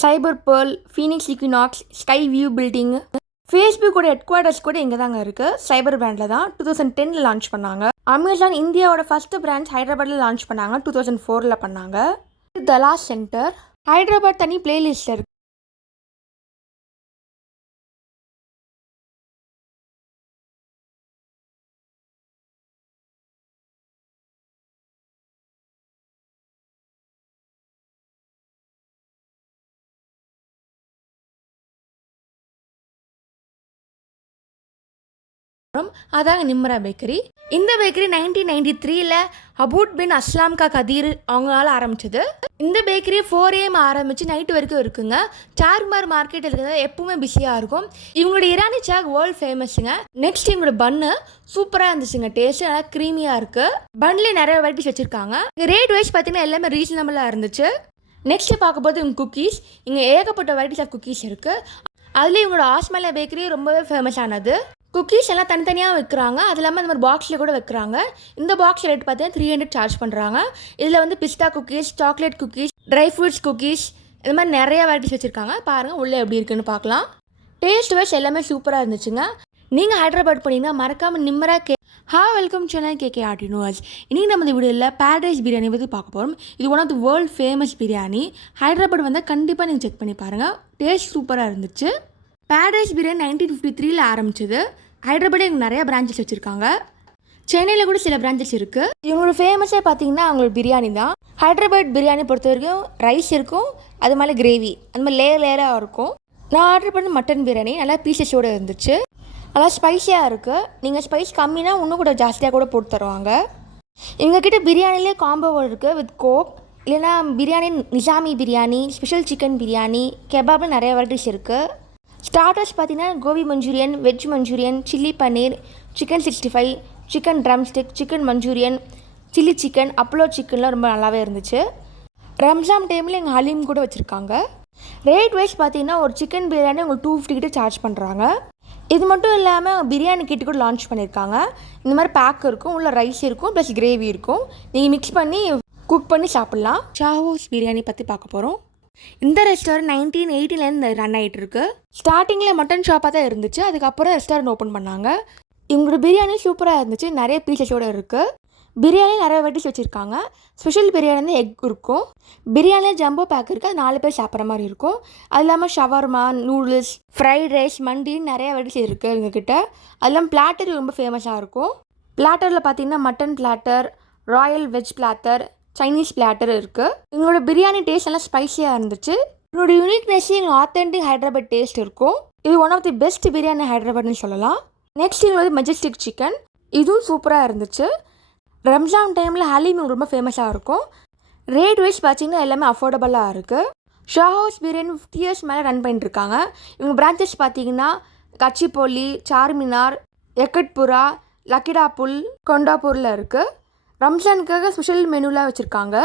Cyber pearl, phoenix equinox, sky view building, ஃபேஸ்புக்கோட ஹெட் குவார்ட்டர்ஸ் கூட இங்கே தாங்க இருக்குது. சைபர் பிராண்டில் தான் 2010 லான்ச் பண்ணாங்க. அமேசான் இந்தியாவோட ஃபஸ்ட்டு பிரான்ச் ஹைதராபாத்தில் லான்ச் பண்ணாங்க. 2004 பண்ணாங்க. தலாஸ் சென்டர் ஹைதராபாத் தனி பிளேலிஸ்ட்டில் இருக்குது. அதாங்க நிம்ரா பேக்கரி. இந்த பேக்கரி 1993ல் அபூட் பின் அஸ்லாம் கா கதீர் அவங்களால ஆரம்பிச்சது. இந்த பேக்கரி 4 AM ஆரம்பித்து நைட்டு வரைக்கும் இருக்குங்க. சார்மார் மார்க்கெட் இருக்கிறது எப்பவுமே பிஸியாக இருக்கும். இவங்களோட இரானி சாக் வேர்ல்டு ஃபேமஸுங்க. நெக்ஸ்ட் இவங்களோட பன்னு சூப்பராக இருந்துச்சுங்க. டேஸ்ட்டு நல்லா க்ரீமியாக இருக்குது. பன்லேயே நிறைய வெரைட்டிஸ் வச்சுருக்காங்க. ரேட் வைஸ் பார்த்தீங்கன்னா எல்லாமே ரீசனபிளாக இருந்துச்சு. நெக்ஸ்ட்டு பார்க்க போது இவங்க குக்கீஸ். இங்கே ஏகப்பட்ட வெரைட்டிஸ் ஆஃப் குக்கீஸ் இருக்குது. அதுலேயும் இவங்களோட ஆஸ்மேலா பேக்கரி ரொம்பவே ஃபேமஸானது. குக்கீஸ் எல்லாம் தனித்தனியாக வைக்கிறாங்க. அது இல்லாமல் இந்த மாதிரி பாக்ஸில் கூட வைக்கிறாங்க. இந்த பாக்ஸ் ரேட் பார்த்தீங்கன்னா 300 சார்ஜ் பண்ணுறாங்க. இதில் வந்து பிஸ்தா cookies, chocolate cookies, dry fruits cookies இந்த மாதிரி நிறைய வெரைட்டிஸ் வச்சுருக்காங்க. பாருங்கள் உள்ளே எப்படி இருக்குன்னு பார்க்கலாம். டேஸ்ட் வைஸ் எல்லாமே சூப்பராக இருந்துச்சுங்க. நீங்கள் ஹைதராபாத் போனீங்கன்னா மறக்காமல் நிம்மரா வெல்கம் சேனல் கேகே ஆர்டினோஸ். இன்றைக்கி நம்ம இந்த வீடியோவில் பேரடைஸ் பிரியாணி பற்றி பார்க்க போகிறோம். இது one of the world famous biryani. Hyderabad வந்தால் கண்டிப்பாக நீங்கள் செக் பண்ணி பாருங்கள். டேஸ்ட் சூப்பராக இருந்துச்சு. பேரடைஸ் பிரியாணி 1953ல் ஆரம்பிச்சது. ஹைதராபாத்தில் இவங்க நிறைய பிரான்ச்சஸ் வச்சுருக்காங்க. சென்னையில் கூட சில பிரான்ச்சஸ் இருக்குது. இவங்களோட ஃபேமஸே பார்த்தீங்கன்னா அவங்களோட பிரியாணி தான். ஹைதராபாத் பிரியாணி பொறுத்த வரைக்கும் ரைஸ் இருக்கும், அது மேலே கிரேவி, அந்த மாதிரி லேயராக இருக்கும். நான் ஆர்டர் பண்ண மட்டன் பிரியாணி நல்லா பீசஸோடு இருந்துச்சு. நல்லா ஸ்பைஸியாக இருக்குது. நீங்கள் ஸ்பைஸ் கம்மினா இன்னும் கூட ஜாஸ்தியாக கூட போட்டு தருவாங்க. இவங்கக்கிட்ட பிரியாணிலே காம்போ இருக்குது வித் கோக், இல்லைனா பிரியாணி நிசாமி பிரியாணி, ஸ்பெஷல் சிக்கன் பிரியாணி, கெபாபில் நிறைய வெரைட்டிஸ் இருக்குது. ஸ்டார்டர்ஸ் பார்த்தீங்கன்னா gobi Manchurian, veg Manchurian, chilli paneer, chicken 65, chicken drumstick, chicken Manchurian, chilli chicken, Apollo சிக்கன்லாம் ரொம்ப நல்லாவே இருந்துச்சு. ரம்ஜான் டைமில் எங்கள் ஹலீம் கூட வச்சுருக்காங்க. ரேட் வைஸ் பார்த்தீங்கன்னா ஒரு சிக்கன் பிரியாணி உங்களுக்கு 250 கிட்ட சார்ஜ் பண்ணுறாங்க. இது மட்டும் இல்லாமல் பிரியாணி கிட்ட கூட லான்ச் பண்ணியிருக்காங்க. இந்த மாதிரி பேக் இருக்கும், உள்ள ரைஸ் இருக்கும், ப்ளஸ் கிரேவி இருக்கும். நீங்கள் மிக்ஸ் பண்ணி குக் பண்ணி சாப்பிட்லாம். ஷாஹூஸ் பிரியாணி பற்றி பார்க்க போகிறோம். இந்த ரெஸ்டாரண்ட் 1980லேருந்து ரன் ஆகிட்டு இருக்கு. ஸ்டார்டிங்கில் மட்டன் ஷாப்பாக தான் இருந்துச்சு. அதுக்கப்புறம் ரெஸ்டாரண்ட் ஓப்பன் பண்ணாங்க. இவங்களோட பிரியாணி சூப்பராக இருந்துச்சு. நிறைய பீசஸோடு இருக்குது. பிரியாணி நிறைய வெரைட்டிஸ் வச்சுருக்காங்க. ஸ்பெஷல் பிரியாணி வந்து எக் இருக்கும். பிரியாணியில் ஜம்போ பேக் இருக்குது, அது 4 பேர் சாப்பிட்ற மாதிரி இருக்கும். அது இல்லாமல் ஷவர்மா, நூடுல்ஸ், ஃப்ரைட் ரைஸ், மண்டின்னு நிறைய வெரைட்டிஸ் இருக்குது எங்ககிட்ட. அது இல்லாமல் பிளாட்டர் ரொம்ப ஃபேமஸாக இருக்கும். பிளாட்டரில் பார்த்தீங்கன்னா mutton platter, royal veg platter, Chinese platter இருக்குது. எங்களோட பிரியாணி டேஸ்ட் நல்லா ஸ்பைஸியாக இருந்துச்சு. என்னோட யூனிக்னஸ் எங்கள் ஆத்தென்டிக் ஹைதராபாத் டேஸ்ட் இருக்கும். இது one of the best biryani ஹைதராபாத்னு சொல்லலாம். நெக்ஸ்ட் எங்களோட மெஜஸ்டிக் சிக்கன், இதுவும் சூப்பராக இருந்துச்சு. ரம்ஜான் டைமில் ஹலீம் ரொம்ப ஃபேமஸாக இருக்கும். ரேட் வைஸ் பார்த்தீங்கன்னா எல்லாமே அஃபோர்டபுளாக இருக்குது. ஷாஹூஸ் பிரியாணி 50 இயர்ஸ் மேலே ரன் பண்ணிட்டுருக்காங்க. இவங்க பிரான்ச்சஸ் பார்த்தீங்கன்னா கச்சிப்பொலி, சார்மினார், எக்கட்புரா, லக்கிடாபுல், கொண்டாப்பூரில் இருக்குது. ரம்ஜானுக்காக ஸ்பெஷல் மெனுலாம் வச்சுருக்காங்க.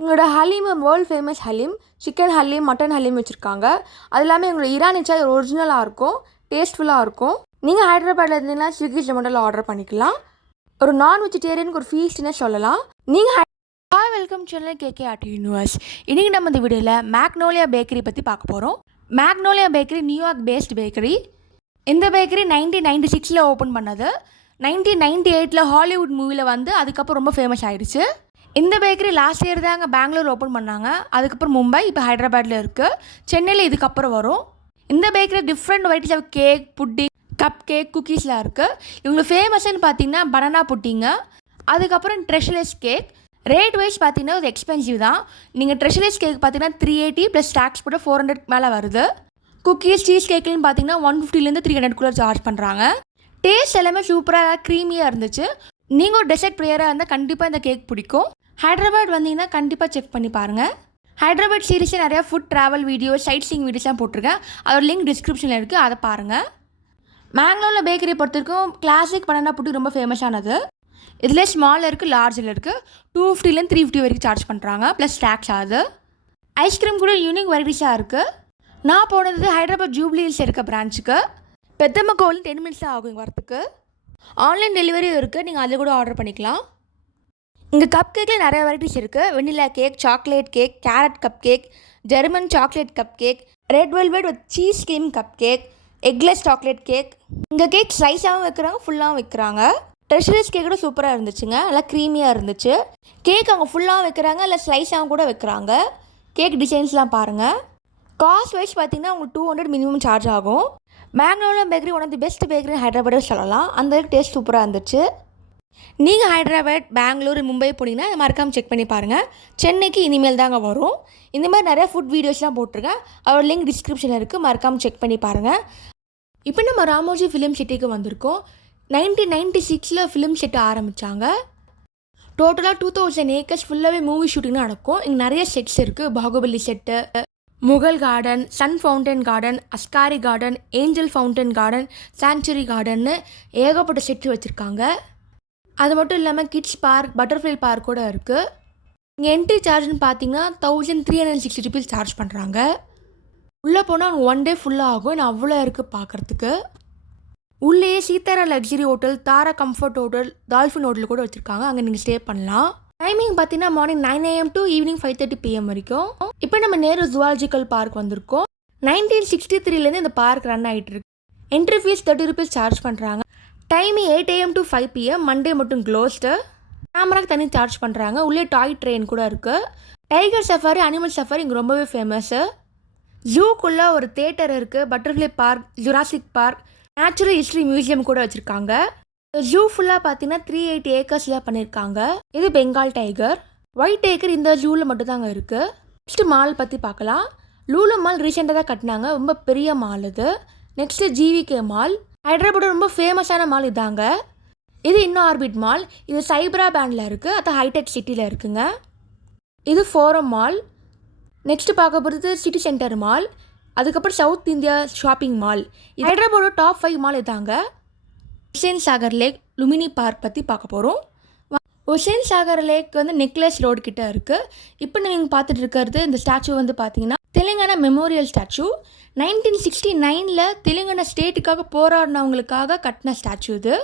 எங்களோட Haleem world famous Haleem, chicken Haleem, mutton Haleem வச்சுருக்காங்க. அது இல்லாமல் எங்களோட இரானி சாய் ஒரிஜினலாக இருக்கும், டேஸ்ட்ஃபுல்லாக இருக்கும். நீங்கள் ஹைதராபாத்தில் இருந்தீங்கன்னா ஸ்விக்கி ஜொமேட்டோவில் ஆர்டர் பண்ணிக்கலாம். ஒரு நான் வெஜிடேரியனுக்கு ஒரு ஃபீஸ்ட்னே சொல்லலாம். நீங்கள் வெல்கம் சேனல் கேகே ஆர்டினோஸ். இன்றைக்கி நம்ம இந்த வீடியோவில் மேக்னோலியா பேக்கரி பற்றி பார்க்க போகிறோம். Magnolia bakery New York paste bakery. இந்த பேக்கரி 1996ல் ஓப்பன் பண்ணது. 1998ல் ஹாலிவுட் மூவியில் வந்து அதுக்கப்புறம் ரொம்ப ஃபேமஸ் ஆகிடுச்சு. இந்த பேக்கரி லாஸ்ட் இயர் தாங்க பெங்களூர் ஓப்பன் பண்ணாங்க. அதுக்கப்புறம் மும்பை, இப்போ ஹைதராபாத்தில் இருக்குது. சென்னையில் இதுக்கப்புறம் வரும். இந்த bakery different varieties of cake, pudding, cupcake, குக்கீஸ்லாம் இருக்குது. இவங்களுக்கு ஃபேமஸ்ன்னு பார்த்தீங்கன்னா பனானா புட்டிங்க, அதுக்கப்புறம் ட்ரெஷர்லெஸ் கேக். ரேட் வைஸ் பார்த்தீங்கன்னா அது எக்ஸ்பென்சிவ் தான். நீங்கள் ட்ரெஷர்லெஸ் கேக் பார்த்தீங்கன்னா 380 ப்ளஸ் டேக்ஸ் போட்டு 400 மேலே வருது. குக்கீஸ், சீஸ் கேக்குன்னு பார்த்தீங்கன்னா 150லேருந்து 300 சார்ஜ் பண்ணுறாங்க. டேஸ்ட் எல்லாமே சூப்பராக க்ரீமியாக இருந்துச்சு. நீங்கள் ஒரு டெசர்ட் ப்ளேயராக இருந்தால் கண்டிப்பாக இந்த கேக் பிடிக்கும். ஹைதராபாத் வந்தீங்கன்னா கண்டிப்பாக செக் பண்ணி பாருங்கள். ஹைதராபாத் சீரீஸில் நிறையா food travel videos, sightseeing வீடியோஸ்லாம் போட்டிருக்கேன். அதோட லிங்க் டிஸ்கிரிப்ஷனில் இருக்குது, அதை பாருங்கள். மேங்களூரில் பேக்கரி பொறுத்த வரைக்கும் கிளாசிக் பனானா புட்டி ரொம்ப ஃபேமஸானது. இதில் ஸ்மாலில் இருக்குது, லார்ஜில் இருக்குது. 250லேருந்து 350 வரைக்கும் சார்ஜ் பண்ணுறாங்க, ப்ளஸ் டேக்ஸ் ஆகுது. ஐஸ்கிரீம் கூட யூனிக் வெரைட்டிஸாக இருக்குது. நான் போனது ஹைதராபாத் ஜூப்ளி ஹில்ஸ் இருக்க பிரான்ச்சுக்கு. பெத்தம்மா கோவில் 10 மினிட்ஸ் தான் ஆகும் வரத்துக்கு. ஆன்லைன் டெலிவரியும் இருக்குது, நீங்கள் அதில் கூட ஆர்டர் பண்ணிக்கலாம். இங்கே கப் கேக்கில் நிறைய வெரைட்டிஸ் இருக்குது. Vanilla cake, chocolate cake, carrot cupcake, German chocolate cupcake, red velvet with cheese cream cupcake, eggless chocolate cake. இந்த கேக் ஸ்லைஸாகவும் வைக்கிறாங்க, ஃபுல்லாகவும் வைக்கிறாங்க. ட்ரெஷரிஸ் கேக் கூட சூப்பராக இருந்துச்சுங்க, நல்லா க்ரீமியாக இருந்துச்சு. கேக் அவங்க ஃபுல்லாகவும் வைக்கிறாங்க, இல்லை ஸ்லைஸாகவும் கூட வைக்கிறாங்க. கேக் டிசைன்ஸ்லாம் பாருங்கள். காஸ்ட் வைஸ் பார்த்தீங்கன்னா உங்களுக்கு 200 மினிமம் சார்ஜ் ஆகும். Magnolia bakery one of the best bakery Hyderabad சொல்லலாம். அந்த டேஸ்ட் சூப்பராக இருந்துச்சு. நீங்கள் ஹைதராபாத், பெங்களூர், மும்பை போனீங்கன்னா அதை மறக்காமல் செக் பண்ணி பாருங்கள். சென்னைக்கு இனிமேல் தாங்க வரும். இந்த மாதிரி நிறையா ஃபுட் வீடியோஸ்லாம் போட்டிருக்கேன். அதோட லிங்க் டிஸ்கிரிப்ஷனில் இருக்குது, மறக்காமல் செக் பண்ணி பாருங்கள். இப்போ நம்ம ராமோஜி ஃபிலிம் சிட்டிக்கு வந்திருக்கோம். 1996 ஃபிலிம் செட் ஆரம்பித்தாங்க. டோட்டலாக 2000 ஏக்கர்ஸ் ஃபுல்லாகவே மூவி ஷூட்டிங் நடக்கும். இங்கே நிறைய செட்ஸ் இருக்குது. Baahubali set, Mughal garden, sun fountain garden, Askari garden, angel fountain garden, sanctuary கார்டன்னு ஏகப்பட்ட செட்டு வச்சுருக்காங்க. அது மட்டும் இல்லாமல் கிட்ஸ் பார்க், பட்டர்ஃப்ளை பார்க் கூட இருக்குது. இங்கே என்ட்ரி சார்ஜ்னு பார்த்தீங்கன்னா 1360 ருபீஸ் சார்ஜ் பண்ணுறாங்க. உள்ளே போனால் 1 டே ஃபுல்லாக ஆகும். நான் அவ்வளோ இருக்குது பார்க்குறதுக்கு. உள்ளேயே சீதாரா லக்ஸரி ஹோட்டல், தாரா கம்ஃபர்ட் ஹோட்டல், டால்ஃபின் ஹோட்டல் கூட வச்சுருக்காங்க. அங்கே நீங்கள் ஸ்டே பண்ணலாம். டைமிங் பார்த்தீங்கன்னா morning 9 AM to evening 5:30 PM வரைக்கும். இப்போ நம்ம நேரு ஜுவாலஜிக்கல் பார்க் வந்திருக்கோம். 1963 இந்த பார்க் ரன் ஆகிட்டு இருக்கு. என்ட்ரி ஃபீஸ் 30 ருபீஸ் சார்ஜ் பண்ணுறாங்க. Timing 8 AM to 5 PM. Monday மட்டும் க்ளோஸ்டு. கேமராக்கு தனி சார்ஜ் பண்ணுறாங்க. உள்ளே டாய் ட்ரெயின் கூட இருக்குது. டைகர் சஃபாரி, அனிமல் சஃபாரி இங்கே ரொம்பவே ஃபேமஸ்ஸு. ஜூக்குள்ளே ஒரு தேட்டர் இருக்குது. Butterfly park, Jurassic park, natural history museum கூட வச்சுருக்காங்க. ஜூ ஃபுல்லாக பார்த்தீங்கன்னா 380 ஏக்கர்ஸில் பண்ணியிருக்காங்க. இது பெங்கால் டைகர். ஒயிட் டைகர் இந்த ஜூவில் மட்டும்தாங்க இருக்குது. நெக்ஸ்ட்டு மால் பற்றி பார்க்கலாம். லூலு மால் ரீசெண்டாக தான் கட்டினாங்க. ரொம்ப பெரிய மால் இது. Next GVK mall. ஹைதராபாத் ரொம்ப ஃபேமஸான மால் இதாங்க. இது இன்னும் ஆர்பிட் மால். இது சைபராபாண்டில் இருக்குது. அது ஹைடெக் சிட்டியில் இருக்குங்க. இது ஃபோரம் மால். நெக்ஸ்ட்டு பார்க்க போகிறது சிட்டி சென்டர் மால். அதுக்கப்புறம் சவுத் இந்தியா ஷாப்பிங் மால். ஹைதராபாடோட டாப் 5 மால் இதாங்க. ஹுசேன் சாகர் லேக், லுமினி பார்க் பற்றி பார்க்க போகிறோம். ஹுசேன் சாகர் லேக் வந்து நெக்லஸ் ரோடு கிட்டே இருக்குது. இப்போ நீங்கள் பார்த்துட்டு இருக்கிறது இந்த ஸ்டாச்சு வந்து பார்த்தீங்கன்னா தெலுங்கானா மெமோரியல் ஸ்டாச்சு. 1969 தெலுங்கானா ஸ்டேட்டுக்காக போராடினவங்களுக்காக கட்டின ஸ்டாச்சு இது.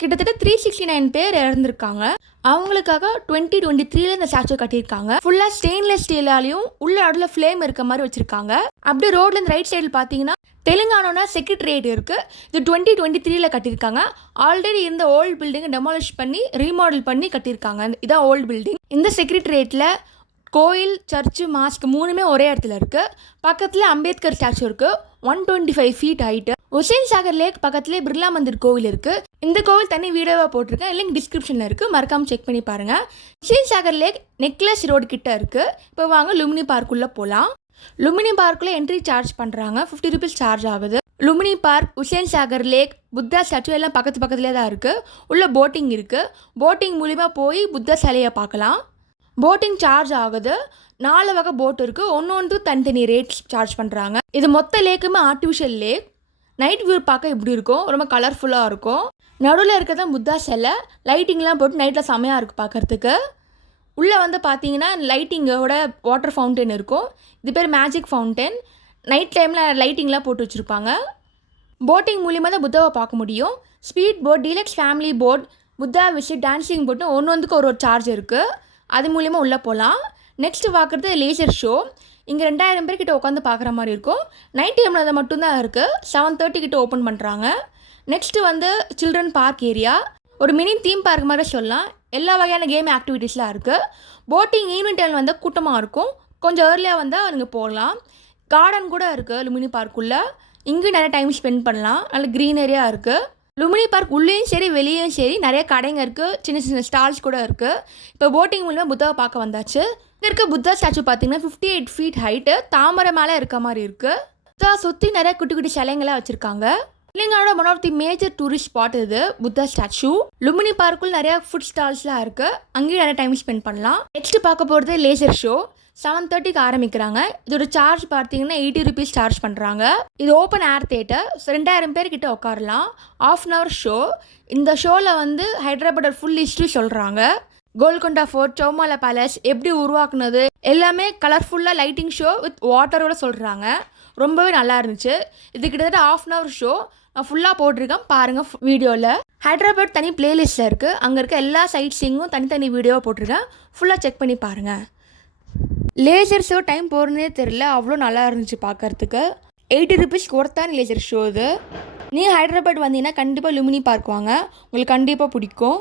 கிட்டத்தட்ட 369 பேர் இறந்துருக்காங்க. அவங்களுக்காக 2023 இந்த ஸ்டாச்சு கட்டியிருக்காங்க. ஃபுல்லாக ஸ்டெயின்லெஸ் ஸ்டீலாலையும் உள்ள நடுவில் ஃப்ளேம் இருக்க மாதிரி வச்சுருக்காங்க. அப்படியே ரோட்லேருந்து ரைட் சைடில் பார்த்தீங்கன்னா தெலுங்கானா செக்ரட்டரியேட் இருக்குது. இது 2023 கட்டியிருக்காங்க. ஆல்ரெடி இருந்த ஓல்டு பில்டிங்கை டெமாலிஷ் பண்ணி ரீமாடல் பண்ணி கட்டியிருக்காங்க. இதான் ஓல்டு பில்டிங். இந்த செக்ரட்டரியேட்டில் கோயில், சர்ச்சு, மாஸ்க் 3மே ஒரே இடத்துல இருக்குது. பக்கத்தில் அம்பேத்கர் ஸ்டாச்சு இருக்குது. 125 feet height. Hussain Sagar lake பக்கத்துலேயே பிர்லா மந்திர் கோவில் இருக்குது. இந்த கோவில் தனி வீடியோவாக போட்டிருக்கேன். லிங்க் டிஸ்கிரிப்ஷனில் இருக்குது. மறக்காமல் செக் பண்ணி பாருங்கள். Hussain Sagar lake necklace road கிட்டே இருக்குது. இப்போ வாங்க லுமினி பார்க்குள்ளே போகலாம். லுமினி பார்க்குள்ளே என்ட்ரி சார்ஜ் பண்ணுறாங்க. 50 ருபீஸ் சார்ஜ் ஆகுது. Lumbini park, Hussain Sagar lake, Buddha statue எல்லாம் பக்கத்துலேயே தான் இருக்குது. உள்ள போட்டிங் இருக்குது. போட்டிங் மூலிமா போய் புத்தா சிலையை பார்க்கலாம். போட்டிங் சார்ஜ் ஆகுது. 4 வகை போட் இருக்குது. ஒன்று தனித்தனி ரேட்ஸ் சார்ஜ் பண்ணுறாங்க. இது மொத்த லேக்குமே ஆர்டிஃபிஷியல் லேக். நைட் வியூ பார்க்க இப்படி இருக்கும். ரொம்ப கலர்ஃபுல்லாக இருக்கும். நடுவில் இருக்கிறது புத்தா சிலை. லைட்டிங்லாம் போட்டு நைட்டில் செமையாக இருக்குது பார்க்குறதுக்கு. உள்ளே வந்து பார்த்தீங்கன்னா லைட்டிங்கோட வாட்டர் ஃபவுண்டன் இருக்கும். இது பேர் மேஜிக் ஃபவுண்டன். நைட் டைமில் லைட்டிங்லாம் போட்டு வச்சுருப்பாங்க. போட்டிங் மூலிமா தான் புத்தாவை பார்க்க முடியும். Speed boat, deluxe family boat, Buddha visit, dancing போட்டு ஒன்றுக்கு ஒரு சார்ஜ் இருக்குது. அது மூலிமா உள்ளே போகலாம். நெக்ஸ்ட்டு பார்க்குறது லேசர் ஷோ. இங்கே 2000 பேர் கிட்ட உட்காந்து பார்க்குற மாதிரி இருக்கும். நைட் டைமில் அதை மட்டும்தான் இருக்குது. 7:30 கிட்ட ஓப்பன் பண்ணுறாங்க. நெக்ஸ்ட்டு வந்து சில்ட்ரன் பார்க் ஏரியா. ஒரு மினி தீம் பார்க் மாதிரி சொல்லலாம். எல்லா வகையான கேம் ஆக்டிவிட்டீஸ்லாம் இருக்குது. போட்டிங் ஈவினிங் டைமில் வந்து கூட்டமாக இருக்கும். கொஞ்சம் ஏர்லியாக வந்தால் நீங்கள் போகலாம். கார்டன் கூட இருக்குது லுமினி பார்க்குள்ளே. இங்கேயும் நிறைய டைம் ஸ்பெண்ட் பண்ணலாம். நல்ல க்ரீனரியாக இருக்குது. லுமினி பார்க் உள்ளேயும் சரி வெளியும் சரி நிறைய கடைங்க இருக்குது. சின்ன சின்ன ஸ்டால்ஸ் கூட இருக்குது. இப்போ போட்டிங் மூலிமா புத்தாவை பார்க்க வந்தாச்சு. இங்கே இருக்க புத்தா ஸ்டாச்சு பார்த்தீங்கன்னா 58 ஃபீட் ஹைட்டு. தாமரை மேலே இருக்க மாதிரி இருக்குது. புத்தா சுற்றி நிறைய குட்டி குட்டி சிலைங்களாக வச்சுருக்காங்க. தெலுங்கானோட one of the major tourist spot இது புத்தா ஸ்டாச்சு. லுமினி பார்க்குள்ள நிறைய ஃபுட் ஸ்டால்ஸ்லாம் இருக்குது. அங்கேயும் நிறைய டைம் ஸ்பெண்ட் பண்ணலாம். நெக்ஸ்ட் பார்க்க போகிறது லேசர் ஷோ. 7:30 ஆரம்பிக்கிறாங்க. இதோட சார்ஜ் பார்த்தீங்கன்னா 80 ருபீஸ் சார்ஜ் பண்ணுறாங்க. இது ஓப்பன் ஏர் தேட்டர். 2000 பேர் கிட்ட உட்காரலாம். 1/2 hour ஷோ. இந்த ஷோவில் வந்து ஹைதராபாடோட ஃபுல் ஹிஸ்ட்ரி சொல்கிறாங்க. கோல்கொண்டா ஃபோர்ட், சௌமாலா பேலஸ் எப்படி உருவாக்குனது எல்லாமே கலர்ஃபுல்லாக லைட்டிங் ஷோ வித் வாட்டரோட சொல்கிறாங்க. ரொம்பவே நல்லா இருந்துச்சு. இது கிட்டத்தட்ட 1/2 hour ஷோ. நான் ஃபுல்லாக போட்டிருக்கேன் பாருங்கள் வீடியோவில். ஹைதராபாத் தனி பிளேலிஸ்ட்டில் இருக்குது. அங்கே இருக்க எல்லா சைட் சீயிங்கும் தனித்தனி வீடியோவாக போட்டிருக்கேன். ஃபுல்லாக செக் பண்ணி பாருங்கள். லேசர் ஷோ டைம் போகிறதே தெரில. அவ்வளோ நல்லா இருந்துச்சு பார்க்குறதுக்கு. 80 ருபீஸ் ஒர்த்தான லேசர் ஷோ இது. நீங்கள் ஹைதராபாத் வந்தீங்கன்னா கண்டிப்பாக லுமினி பார்க் வாங்க. உங்களுக்கு கண்டிப்பாக பிடிக்கும்.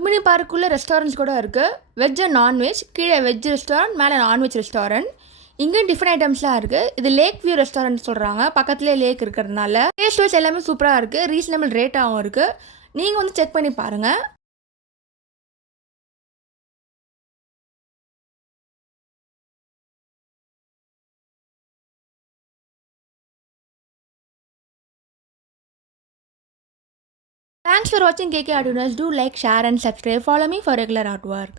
லும்பினி பார்க்குள்ளே ரெஸ்டாரண்ட்ஸ் கூட இருக்குது. Veg and non veg. கீழே வெஜ் ரெஸ்டாரண்ட், மேலே நான்வெஜ் ரெஸ்டாரண்ட். இங்கேயும் டிஃப்ரெண்ட் ஐட்டம்ஸ்லாம் இருக்குது. இது லேக் வியூ ரெஸ்டாரண்ட் சொல்கிறாங்க, பக்கத்துலேயே லேக் இருக்கிறதுனால. டேஸ்ட் வைஸ் எல்லாமே சூப்பராக இருக்குது, ரீசனபிள் ரேட்டாகவும் இருக்குது. நீங்கள் வந்து செக் பண்ணி பாருங்கள். Thanks for watching KK Arduinos. Do like, share and subscribe. Follow me for regular artwork.